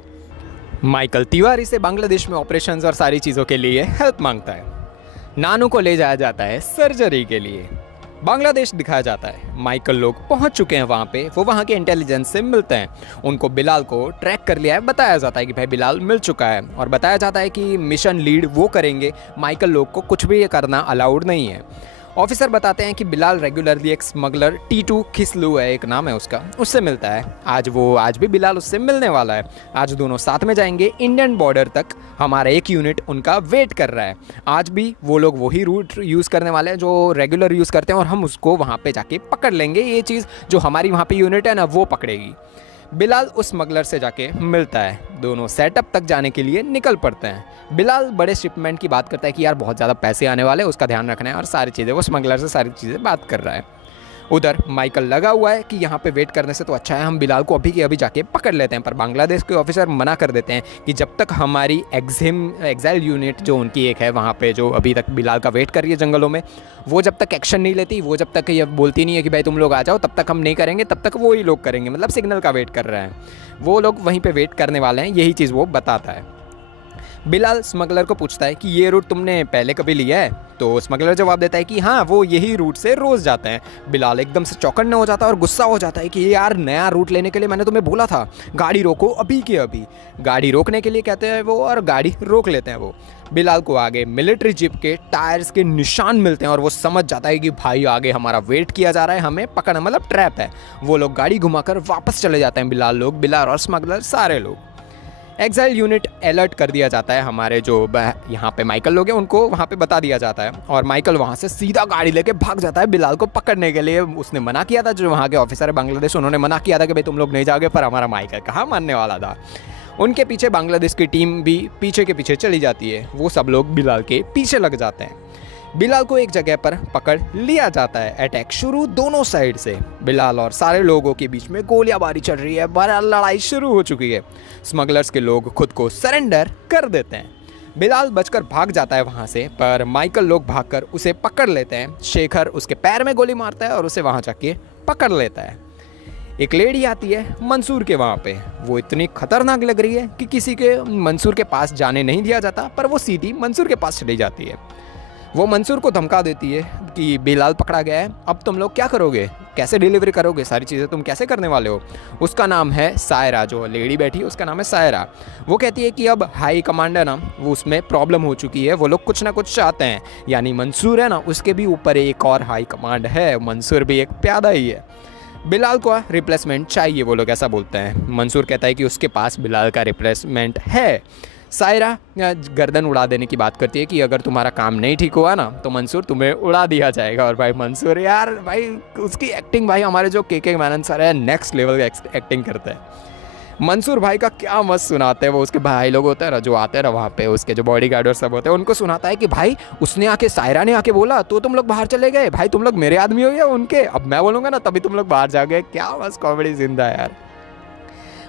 माइकल तिवारी से बांग्लादेश में ऑपरेशंस और सारी चीज़ों के लिए हेल्प मांगता है। नानू को ले जाया जाता है सर्जरी के लिए, बांग्लादेश दिखाया जाता है। माइकल लोग पहुंच चुके हैं वहाँ पे, वो वहाँ के इंटेलिजेंस से मिलते हैं, उनको बिलाल को ट्रैक कर लिया है, बताया जाता है कि भाई बिलाल मिल चुका है, और बताया जाता है कि मिशन लीड वो करेंगे, माइकल लोग को कुछ भी करना अलाउड नहीं है। ऑफिसर बताते हैं कि बिलाल रेगुलरली एक स्मगलर T2 खिसलू है, एक नाम है उसका, उससे मिलता है। आज भी बिलाल उससे मिलने वाला है। आज दोनों साथ में जाएंगे इंडियन बॉर्डर तक, हमारा एक यूनिट उनका वेट कर रहा है। आज भी वो लोग वही रूट यूज़ करने वाले हैं जो रेगुलर यूज़ करते हैं, और हम उसको वहाँ पे जाके पकड़ लेंगे, ये चीज़ जो हमारी वहाँ पे यूनिट है ना वो पकड़ेगी। बिलाल उस स्मगलर से जाके मिलता है, दोनों सेटअप तक जाने के लिए निकल पड़ते हैं। बिलाल बड़े शिपमेंट की बात करता है कि यार बहुत ज़्यादा पैसे आने वाले हैं, उसका ध्यान रखना है, और सारी चीज़ें वो स्मगलर से सारी चीज़ें बात कर रहा है। उधर माइकल लगा हुआ है कि यहाँ पे वेट करने से तो अच्छा है हम बिलाल को अभी के अभी जाके पकड़ लेते हैं, पर बांग्लादेश के ऑफिसर मना कर देते हैं कि जब तक हमारी एग्जाइल यूनिट जो उनकी एक है वहाँ पे जो अभी तक बिलाल का वेट कर रही है जंगलों में, वो जब तक एक्शन नहीं लेती, वो जब तक ये बोलती नहीं है कि भाई तुम लोग आ जाओ, तब तक हम नहीं करेंगे, तब तक वो ही लोग करेंगे, मतलब सिग्नल का वेट कर रहे हैं, वो लोग वहीं पर वेट करने वाले हैं, यही चीज़ वो बताता है। बिलाल स्मगलर को पूछता है कि ये रूट तुमने पहले कभी लिया है? तो स्मगलर जवाब देता है कि हाँ, वो यही रूट से रोज़ जाते हैं। बिलाल एकदम से चौकन्ने हो जाता है और गुस्सा हो जाता है कि यार, नया रूट लेने के लिए मैंने तुम्हें बोला था, गाड़ी रोको अभी के अभी। गाड़ी रोकने के लिए कहते हैं वो, और गाड़ी रोक लेते हैं वो। बिलाल को आगे मिलिट्री जीप के टायर्स के निशान मिलते हैं और वो समझ जाता है कि भाई आगे हमारा वेट किया जा रहा है, हमें पकड़ना, मतलब ट्रैप है। वो लोग गाड़ी घुमाकर वापस चले जाते हैं, बिलाल और स्मगलर सारे लोग। एक्साइल यूनिट अलर्ट कर दिया जाता है, हमारे जो यहाँ पे माइकल लोग हैं उनको वहाँ पे बता दिया जाता है, और माइकल वहाँ से सीधा गाड़ी लेके भाग जाता है बिलाल को पकड़ने के लिए। उसने मना किया था, जो वहाँ के ऑफिसर है बांग्लादेश, उन्होंने मना किया था कि भाई तुम लोग नहीं जाओगे, पर हमारा माइकल कहाँ मानने वाला था। उनके पीछे बांग्लादेश की टीम भी पीछे के पीछे चली जाती है, वो सब लोग बिलाल के पीछे लग जाते हैं। बिलाल को एक जगह पर पकड़ लिया जाता है। अटैक शुरू दोनों साइड से, बिलाल और सारे लोगों के बीच में गोलियाबारी चल रही है, बड़ा लड़ाई शुरू हो चुकी है। स्मगलर्स के लोग खुद को सरेंडर कर देते हैं। बिलाल बचकर भाग जाता है वहाँ से, पर माइकल लोग भागकर उसे पकड़ लेते हैं। शेखर उसके पैर में गोली मारता है और उसे वहाँ जाके पकड़ लेता है। एक लेडी आती है मंसूर के वहाँ पे, वो इतनी खतरनाक लग रही है कि किसी के मंसूर के पास जाने नहीं दिया जाता, पर वो सीधी मंसूर के पास चली जाती है। वो मंसूर को धमका देती है कि बिलाल पकड़ा गया है, अब तुम लोग क्या करोगे, कैसे डिलीवरी करोगे, सारी चीज़ें तुम कैसे करने वाले हो। उसका नाम है सायरा, जो लेडी बैठी है उसका नाम है सायरा। वो कहती है कि अब हाई कमांडर ना, वो उसमें प्रॉब्लम हो चुकी है, वो लोग कुछ ना कुछ चाहते हैं, यानी मंसूर है ना, उसके भी ऊपर एक और हाई कमांड है, मंसूर भी एक प्यादा ही है। बिलाल को रिप्लेसमेंट चाहिए, वो लोग ऐसा बोलते हैं। मंसूर कहता है कि उसके पास बिलाल का रिप्लेसमेंट है। सायरा गर्दन उड़ा देने की बात करती है कि अगर तुम्हारा काम नहीं ठीक हुआ ना, तो मंसूर तुम्हें उड़ा दिया जाएगा। और भाई मंसूर यार, भाई उसकी एक्टिंग, भाई हमारे जो के मेनन सर है, नेक्स्ट लेवल एक्टिंग करते हैं। मंसूर भाई का क्या मस्त सुनाते हैं वो, उसके भाई लोग होते हैं ना जो आते हैं ना वहाँ पे, उसके जो बॉडीगार्ड और सब होते हैं, उनको सुनाता है कि भाई उसने आके, सायरा ने आके बोला तो तुम लोग बाहर चले गए, भाई तुम लोग मेरे आदमी हो या उनके, अब मैं बोलूँगा ना तभी तुम लोग बाहर जाओगे। क्या मस्त कॉमेडी जिंदा है यार।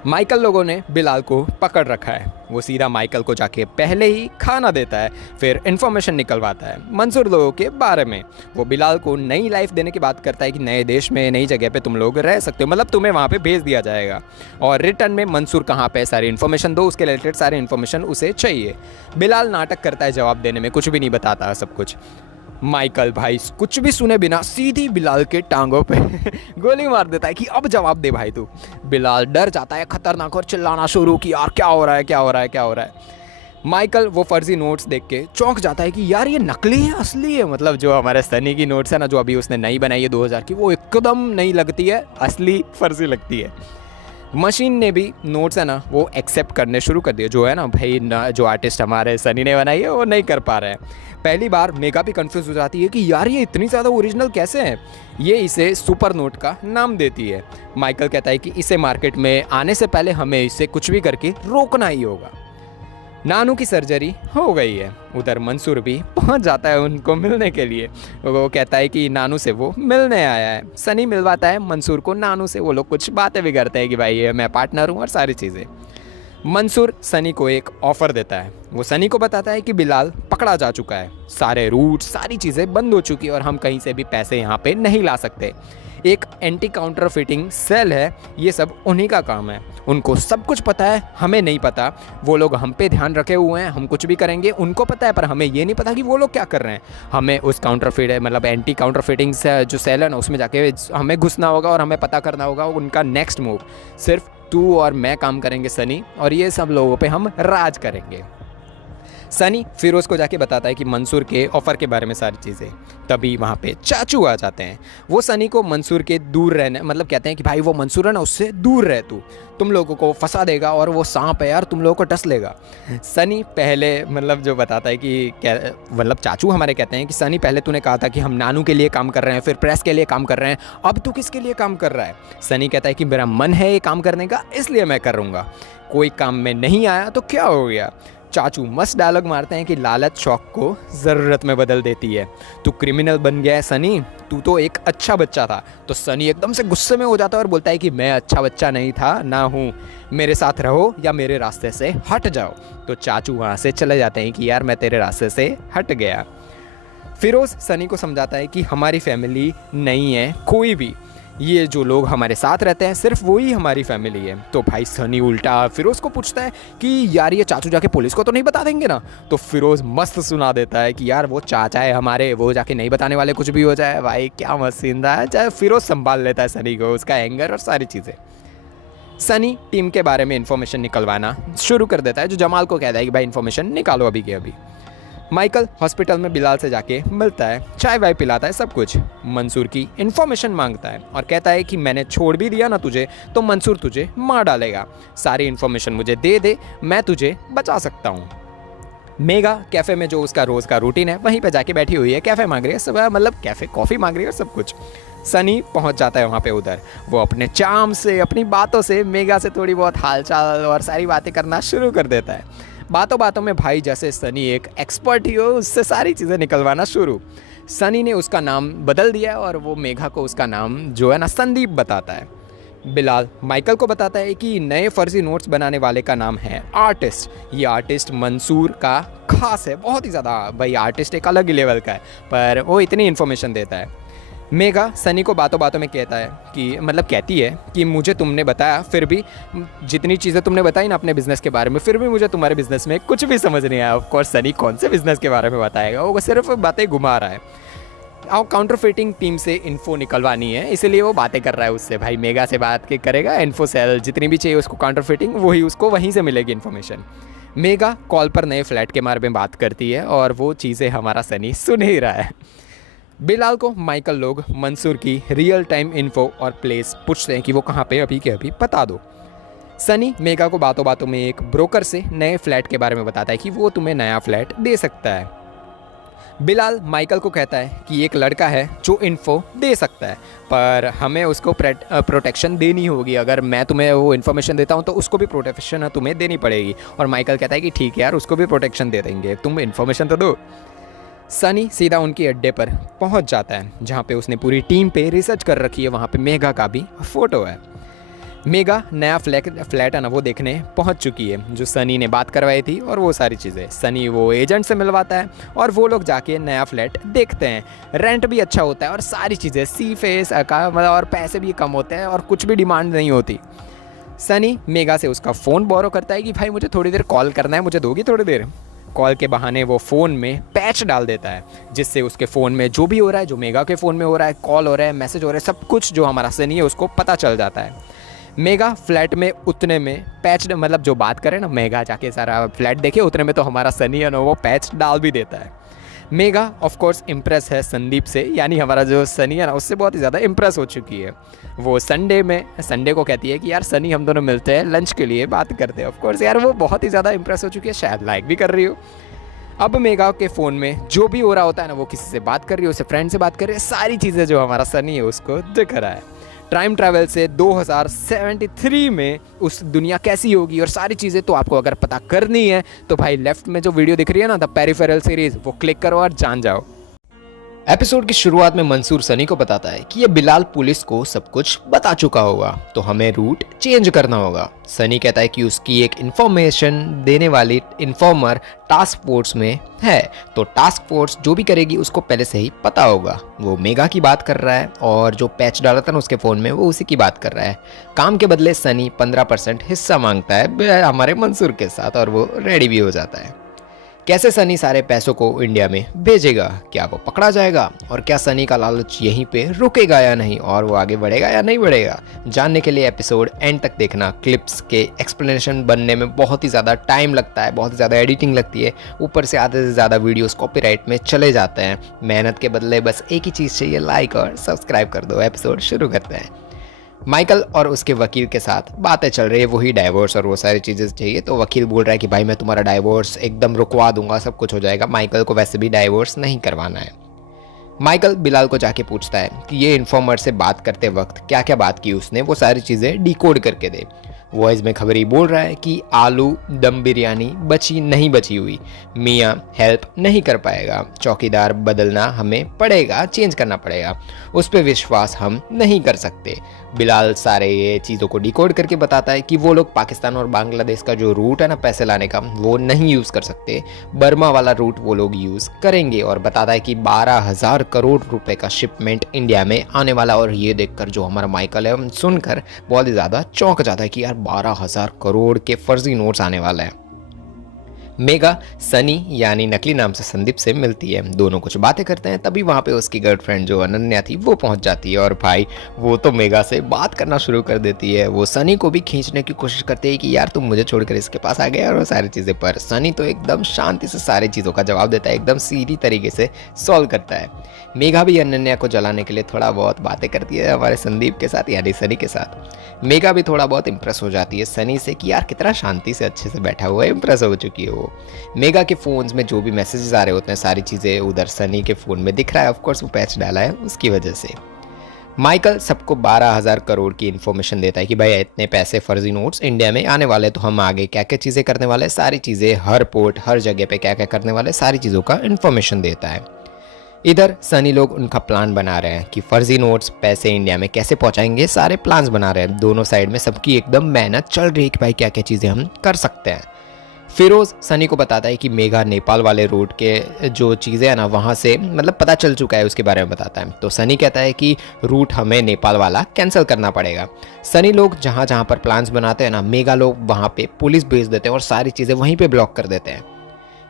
माइकल लोगों ने बिलाल को पकड़ रखा है, वो सीधा माइकल को जाके पहले ही खाना देता है, फिर इन्फॉर्मेशन निकलवाता है मंसूर लोगों के बारे में। वो बिलाल को नई लाइफ देने की बात करता है कि नए देश में, नई जगह पे तुम लोग रह सकते हो, मतलब तुम्हें वहाँ पे भेज दिया जाएगा, और रिटर्न में मंसूर कहाँ पे सारी इन्फॉर्मेशन दो, उसके रिलेटेड सारी इन्फॉर्मेशन उसे चाहिए। बिलाल नाटक करता है जवाब देने में, कुछ भी नहीं बताता सब कुछ। माइकल भाई कुछ भी सुने बिना सीधी बिलाल के टांगों पे गोली मार देता है कि अब जवाब दे भाई तू। बिलाल डर जाता है खतरनाक और चिल्लाना शुरू कि यार क्या हो रहा है, क्या हो रहा है, क्या हो रहा है। माइकल वो फर्जी नोट्स देख के चौंक जाता है कि यार ये नकली है असली है, मतलब जो हमारे सनी की नोट्स है ना, जो अभी उसने नई बनाई है 2000 की, वो एकदम नहीं लगती है, असली फर्जी लगती है। मशीन ने भी नोट्स है ना वो एक्सेप्ट करने शुरू कर दिए, जो है ना भाई जो आर्टिस्ट हमारे सनी ने बनाई है वो नहीं कर पा रहे हैं। पहली बार मेगा भी कंफ्यूज हो जाती है कि यार ये इतनी ज़्यादा ओरिजिनल कैसे है। ये इसे सुपर नोट का नाम देती है। माइकल कहता है कि इसे मार्केट में आने से पहले हमें इसे कुछ भी करके रोकना ही होगा। नानू की सर्जरी हो गई है, उधर मंसूर भी पहुंच जाता है उनको मिलने के लिए। वो कहता है कि नानू से वो मिलने आया है। सनी मिलवाता है मंसूर को नानू से, वो लोग कुछ बातें भी करते हैं कि भाई ये मैं पार्टनर हूँ और सारी चीज़ें। मंसूर सनी को एक ऑफ़र देता है, वो सनी को बताता है कि बिलाल पकड़ा जा चुका है, सारे रूट सारी चीज़ें बंद हो चुकी है और हम कहीं से भी पैसे यहाँ पे नहीं ला सकते। एक एंटी काउंटर फिटिंग सेल है, ये सब उन्हीं का काम है, उनको सब कुछ पता है, हमें नहीं पता। वो लोग हम पे ध्यान रखे हुए हैं, हम कुछ भी करेंगे उनको पता है, पर हमें ये नहीं पता कि वो लोग क्या कर रहे हैं। हमें उस काउंटर फिट मतलब एंटी काउंटर फिटिंग जो सेल है ना, उसमें जाके हमें घुसना होगा और हमें पता करना होगा उनका नेक्स्ट मूव। सिर्फ तू और मैं काम करेंगे सनी, और ये सब लोगों पे हम राज करेंगे। सनी फिरोज को जाके बताता है कि मंसूर के ऑफ़र के बारे में सारी चीज़ें। तभी वहाँ पे चाचू आ जाते हैं, वो सनी को मंसूर के दूर रहने, मतलब कहते हैं कि भाई वो मंसूर है ना उससे दूर रह, तू तुम लोगों को फंसा देगा और वो सांप है यार, तुम लोगों को डस लेगा। सनी पहले मतलब जो बताता है कि मतलब चाचू हमारे कहते हैं कि सनी पहले तूने कहा था कि हम नानू के लिए काम कर रहे हैं, फिर प्रेस के लिए काम कर रहे हैं, अब तू किसके लिए काम कर रहा है। सनी कहता है कि मेरा मन है ये काम करने का, इसलिए मैं करूँगा, कोई काम में नहीं आया तो क्या हो गया। चाचू मस्त डायलॉग मारते हैं कि लालच शौक को ज़रूरत में बदल देती है, तू क्रिमिनल बन गया है सनी, तू तो एक अच्छा बच्चा था। तो सनी एकदम से गुस्से में हो जाता है और बोलता है कि मैं अच्छा बच्चा नहीं था ना हूँ, मेरे साथ रहो या मेरे रास्ते से हट जाओ। तो चाचू वहाँ से चले जाते हैं कि यार मैं तेरे रास्ते से हट गया। फिरोज़ सनी को समझाता है कि हमारी फैमिली नहीं है कोई भी, ये जो लोग हमारे साथ रहते हैं सिर्फ वही हमारी फैमिली है। तो भाई सनी उल्टा फिरोज़ को पूछता है कि यार ये चाचू जाके पुलिस को तो नहीं बता देंगे ना। तो फिरोज़ मस्त सुना देता है कि यार वो चाचा है हमारे, वो जाके नहीं बताने वाले, कुछ भी हो जाए। भाई क्या मस्त सीन था। चाहे फिरोज़ संभाल लेता है सनी को, उसका एंगर और सारी चीज़ें। सनी टीम के बारे में इन्फॉर्मेशन निकलवाना शुरू कर देता है, जो जमाल को कहता है कि भाई इन्फॉर्मेशन निकालो अभी के अभी। माइकल हॉस्पिटल में बिलाल से जाके मिलता है, चाय वाय पिलाता है, सब कुछ। मंसूर की इन्फॉर्मेशन मांगता है और कहता है कि मैंने छोड़ भी दिया ना तुझे तो मंसूर तुझे मार डालेगा, सारी इन्फॉर्मेशन मुझे दे दे, मैं तुझे बचा सकता हूँ। मेगा कैफ़े में जो उसका रोज़ का रूटीन है वहीं पे जाके बैठी हुई है, कैफ़े मांग रही है सब, मतलब कैफ़े कॉफ़ी मांग रही है और सब कुछ। सनी पहुंच जाता है वहाँ पे उधर। वो अपने चार्म से, अपनी बातों से मेगा से थोड़ी बहुत हालचाल और सारी बातें करना शुरू कर देता है। बातों बातों में भाई जैसे सनी एक एक्सपर्ट ही हो, उससे सारी चीज़ें निकलवाना शुरू। सनी ने उसका नाम बदल दिया और वो मेघा को उसका नाम जो है ना संदीप बताता है। बिलाल माइकल को बताता है कि नए फर्जी नोट्स बनाने वाले का नाम है आर्टिस्ट। ये आर्टिस्ट मंसूर का खास है, बहुत ही ज़्यादा। भाई आर्टिस्ट एक अलग ही लेवल का है, पर वो इतनी इन्फॉर्मेशन देता है। मेगा सनी को बातों बातों में कहता है कि मतलब कहती है कि मुझे तुमने बताया, फिर भी जितनी चीज़ें तुमने बताई ना अपने बिज़नेस के बारे में, फिर भी मुझे तुम्हारे बिज़नेस में कुछ भी समझ नहीं आया। ऑफ कोर्स सनी कौन से बिज़नेस के बारे में बताएगा, वो सिर्फ बातें घुमा रहा है। और काउंटरफिटिंग टीम से इन्फो निकलवानी है, इसलिए वो बातें कर रहा है उससे। भाई मेगा से बात के करेगा, इन्फो सेल जितनी भी चाहिए उसको काउंटरफिटिंग, वही उसको वहीं से मिलेगी इन्फॉर्मेशन। मेगा कॉल पर नए फ्लैट के बारे में बात करती है और वो चीज़ें हमारा सनी सुन ही रहा है। बिलाल को माइकल लोग मंसूर की रियल टाइम इन्फो और प्लेस पूछते हैं कि वो कहाँ पे अभी के अभी बता दो। सनी मेगा को बातों बातों में एक ब्रोकर से नए फ्लैट के बारे में बताता है कि वो तुम्हें नया फ्लैट दे सकता है। बिलाल माइकल को कहता है कि एक लड़का है जो इन्फो दे सकता है, पर हमें उसको प्रोटेक्शन देनी होगी। अगर मैं तुम्हें वो इन्फॉर्मेशन देता हूँ तो उसको भी प्रोटेक्शन तुम्हें देनी पड़ेगी। और माइकल कहता है कि ठीक है यार, उसको भी प्रोटेक्शन दे देंगे, तुम इन्फॉर्मेशन तो दो। सनी सीधा उनके अड्डे पर पहुंच जाता है, जहां पे उसने पूरी टीम पे रिसर्च कर रखी है। वहां पे मेगा का भी फ़ोटो है। मेगा नया फ्लैट है ना वो देखने पहुंच चुकी है, जो सनी ने बात करवाई थी और वो सारी चीज़ें। सनी वो एजेंट से मिलवाता है और वो लोग जाके नया फ्लैट देखते हैं। रेंट भी अच्छा होता है और सारी चीज़ें सी फेस का मतलब, और पैसे भी कम होते हैं और कुछ भी डिमांड नहीं होती। सनी मेगा से उसका फ़ोन बोरो करता है कि भाई मुझे थोड़ी देर कॉल करना है, मुझे दोगी थोड़ी देर। कॉल के बहाने वो फ़ोन में पैच डाल देता है, जिससे उसके फ़ोन में जो भी हो रहा है, जो मेगा के फ़ोन में हो रहा है, कॉल हो रहा है, मैसेज हो रहा है, सब कुछ जो हमारा सनी है उसको पता चल जाता है। मेगा फ्लैट में उतने में पैच, मतलब जो बात करें ना, मेगा जाके सारा फ्लैट देखे, उतने में तो हमारा सनी है ना वो पैच डाल भी देता है। मेगा ऑफ कोर्स इम्प्रेस है संदीप से, यानी हमारा जो सनी है ना उससे बहुत ही ज़्यादा इम्प्रेस हो चुकी है। वो संडे को कहती है कि यार सनी हम दोनों मिलते हैं लंच के लिए, बात करते हैं। ऑफ कोर्स यार वो बहुत ही ज़्यादा इम्प्रेस हो चुकी है, शायद लाइक भी कर रही हो। अब मेगा के फ़ोन में जो भी हो रहा होता है ना, वो किसी से बात कर रही है, उससे फ्रेंड से बात कर रही है, सारी चीज़ें जो हमारा सनी है उसको दिख रहा है। टाइम ट्रैवल से 2073 में उस दुनिया कैसी होगी और सारी चीज़ें तो आपको अगर पता करनी है तो भाई लेफ्ट में जो वीडियो दिख रही है ना, द पेरिफेरल सीरीज, वो क्लिक करो और जान जाओ। एपिसोड की शुरुआत में मंसूर सनी को बताता है कि ये बिलाल पुलिस को सब कुछ बता चुका होगा, तो हमें रूट चेंज करना होगा। सनी कहता है कि उसकी एक इन्फॉर्मेशन देने वाली इन्फॉर्मर टास्क फोर्स में है, तो टास्क फोर्स जो भी करेगी उसको पहले से ही पता होगा। वो मेगा की बात कर रहा है और जो पैच डाला था ना उसके फ़ोन में, वो उसी की बात कर रहा है। काम के बदले सनी 15% हिस्सा मांगता है हमारे मंसूर के साथ, और वो रेडी भी हो जाता है। कैसे सनी सारे पैसों को इंडिया में भेजेगा, क्या वो पकड़ा जाएगा, और क्या सनी का लालच यहीं पे रुकेगा या नहीं, और वो आगे बढ़ेगा या नहीं बढ़ेगा, जानने के लिए एपिसोड एंड तक देखना। क्लिप्स के एक्सप्लेनेशन बनने में बहुत ही ज़्यादा टाइम लगता है, बहुत ही ज़्यादा एडिटिंग लगती है, ऊपर से आधे से ज़्यादा वीडियोस कॉपीराइट में चले जाते हैं। मेहनत के बदले बस एक ही चीज़ चाहिए, लाइक और सब्सक्राइब कर दो। एपिसोड शुरू करते हैं। माइकल और उसके वकील के साथ बातें चल रही है, वही डाइवोर्स और वो सारी चीज़ें चाहिए। तो वकील बोल रहा है कि भाई मैं तुम्हारा डाइवोर्स एकदम रुकवा दूंगा, सब कुछ हो जाएगा। माइकल को वैसे भी डाइवोर्स नहीं करवाना है। माइकल बिलाल को जाके पूछता है कि ये इन्फॉर्मर से बात करते वक्त क्या क्या बात की उसने, वो सारी चीज़ें डिकोड करके दे। वॉइस में खबरी बोल रहा है कि आलू दम बिरयानी बची नहीं बची हुई, मियाँ हेल्प नहीं कर पाएगा, चौकीदार बदलना हमें पड़ेगा, चेंज करना पड़ेगा, उस पर विश्वास हम नहीं कर सकते। बिलाल सारे ये चीज़ों को डिकोड करके बताता है कि वो लोग पाकिस्तान और बांग्लादेश का जो रूट है ना पैसे लाने का, वो नहीं यूज़ कर सकते, बर्मा वाला रूट वो लोग यूज़ करेंगे। और बताता है कि 12,000 करोड़ रुपए का शिपमेंट इंडिया में आने वाला। और ये देखकर जो हमारा माइकल है सुनकर बहुत ही ज़्यादा चौंक जाता है कि यार 12,000 करोड़ के फर्जी नोट्स आने वाला है। मेगा सनी यानी नकली नाम से संदीप से मिलती है, दोनों कुछ बातें करते हैं। तभी वहाँ पे उसकी गर्लफ्रेंड जो अनन्या थी वो पहुँच जाती है और भाई वो तो मेगा से बात करना शुरू कर देती है। वो सनी को भी खींचने की कोशिश करती है कि यार तुम मुझे छोड़कर इसके पास आ गए और वो सारी चीज़ें। पर सनी तो एकदम शांति से सारी चीज़ों का जवाब देता है, एकदम सीधी तरीके से सॉल्व करता है। मेगा भी अनन्या को जलाने के लिए थोड़ा बहुत बातें करती है हमारे संदीप के साथ यानी सनी के साथ। मेगा भी थोड़ा बहुत इंप्रेस हो जाती है सनी से कि यार कितना शांति से अच्छे से बैठा हुआ है, इंप्रेस हो चुकी है वो। मेगा के फ़ोन्स में जो भी मैसेजेस आ रहे होते हैं सारी चीज़ें उधर सनी के फ़ोन में दिख रहा है। ऑफकोर्स वो पैच डाला है उसकी वजह से। माइकल सबको 12,000 करोड़ की इन्फॉर्मेशन देता है कि भाई इतने पैसे फर्जी नोट्स इंडिया में आने वाले, तो हम आगे क्या क्या चीज़ें करने वाले, सारी चीज़ें हर पोर्ट हर जगह पे क्या क्या करने वाले, सारी चीज़ों का इन्फॉर्मेशन देता है। इधर सनी लोग उनका प्लान बना रहे हैं कि फर्जी नोट्स पैसे इंडिया में कैसे पहुंचाएंगे, सारे प्लान्स बना रहे हैं। दोनों साइड में सबकी एकदम मेहनत चल रही है कि भाई क्या क्या चीज़ें हम कर सकते हैं। फिरोज सनी को बताता है कि मेघा नेपाल वाले रूट के जो चीज़ें हैं ना वहाँ से मतलब पता चल चुका है, उसके बारे में बताता है। तो सनी कहता है कि रूट हमें नेपाल वाला कैंसिल करना पड़ेगा। सनी लोग जहाँ जहाँ पर प्लान्स बनाते हैं ना, मेघा लोग वहाँ पे पुलिस भेज देते हैं और सारी चीज़ें वहीं पे ब्लॉक कर देते हैं।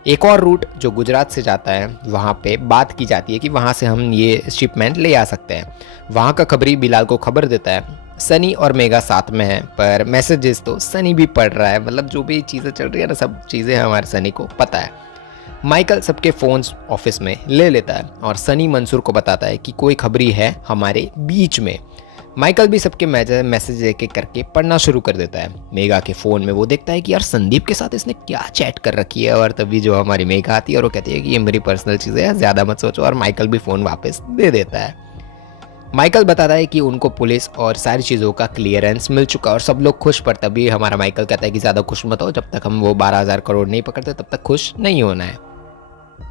एक और रूट जो गुजरात से जाता है वहाँ पे बात की जाती है कि वहाँ से हम ये शिपमेंट ले आ सकते हैं। वहाँ का खबरी बिलाल को खबर देता है। सनी और मेगा साथ में है पर मैसेजेस तो सनी भी पढ़ रहा है, मतलब जो भी चीज़ें चल रही है ना सब चीज़ें हमारे सनी को पता है। माइकल सबके फ़ोन्स ऑफिस में ले लेता है और सनी मंसूर को बताता है कि कोई खबरी है हमारे बीच में। माइकल भी सबके मैसेज एक एक करके पढ़ना शुरू कर देता है। मेगा के फ़ोन में वो देखता है कि यार संदीप के साथ इसने क्या चैट कर रखी है। और तभी जो हमारी मेगा आती है और वो कहती है कि ये मेरी पर्सनल चीज़ें हैं, ज़्यादा मत सोचो। और माइकल भी फ़ोन वापस दे देता है। माइकल बताता है कि उनको पुलिस और सारी चीज़ों का क्लियरेंस मिल चुका और सब लोग खुश। पर तभी हमारा माइकल कहता है कि ज़्यादा खुश मत हो, जब तक हम वो 12,000 करोड़ नहीं पकड़ते तब तक खुश नहीं होना है।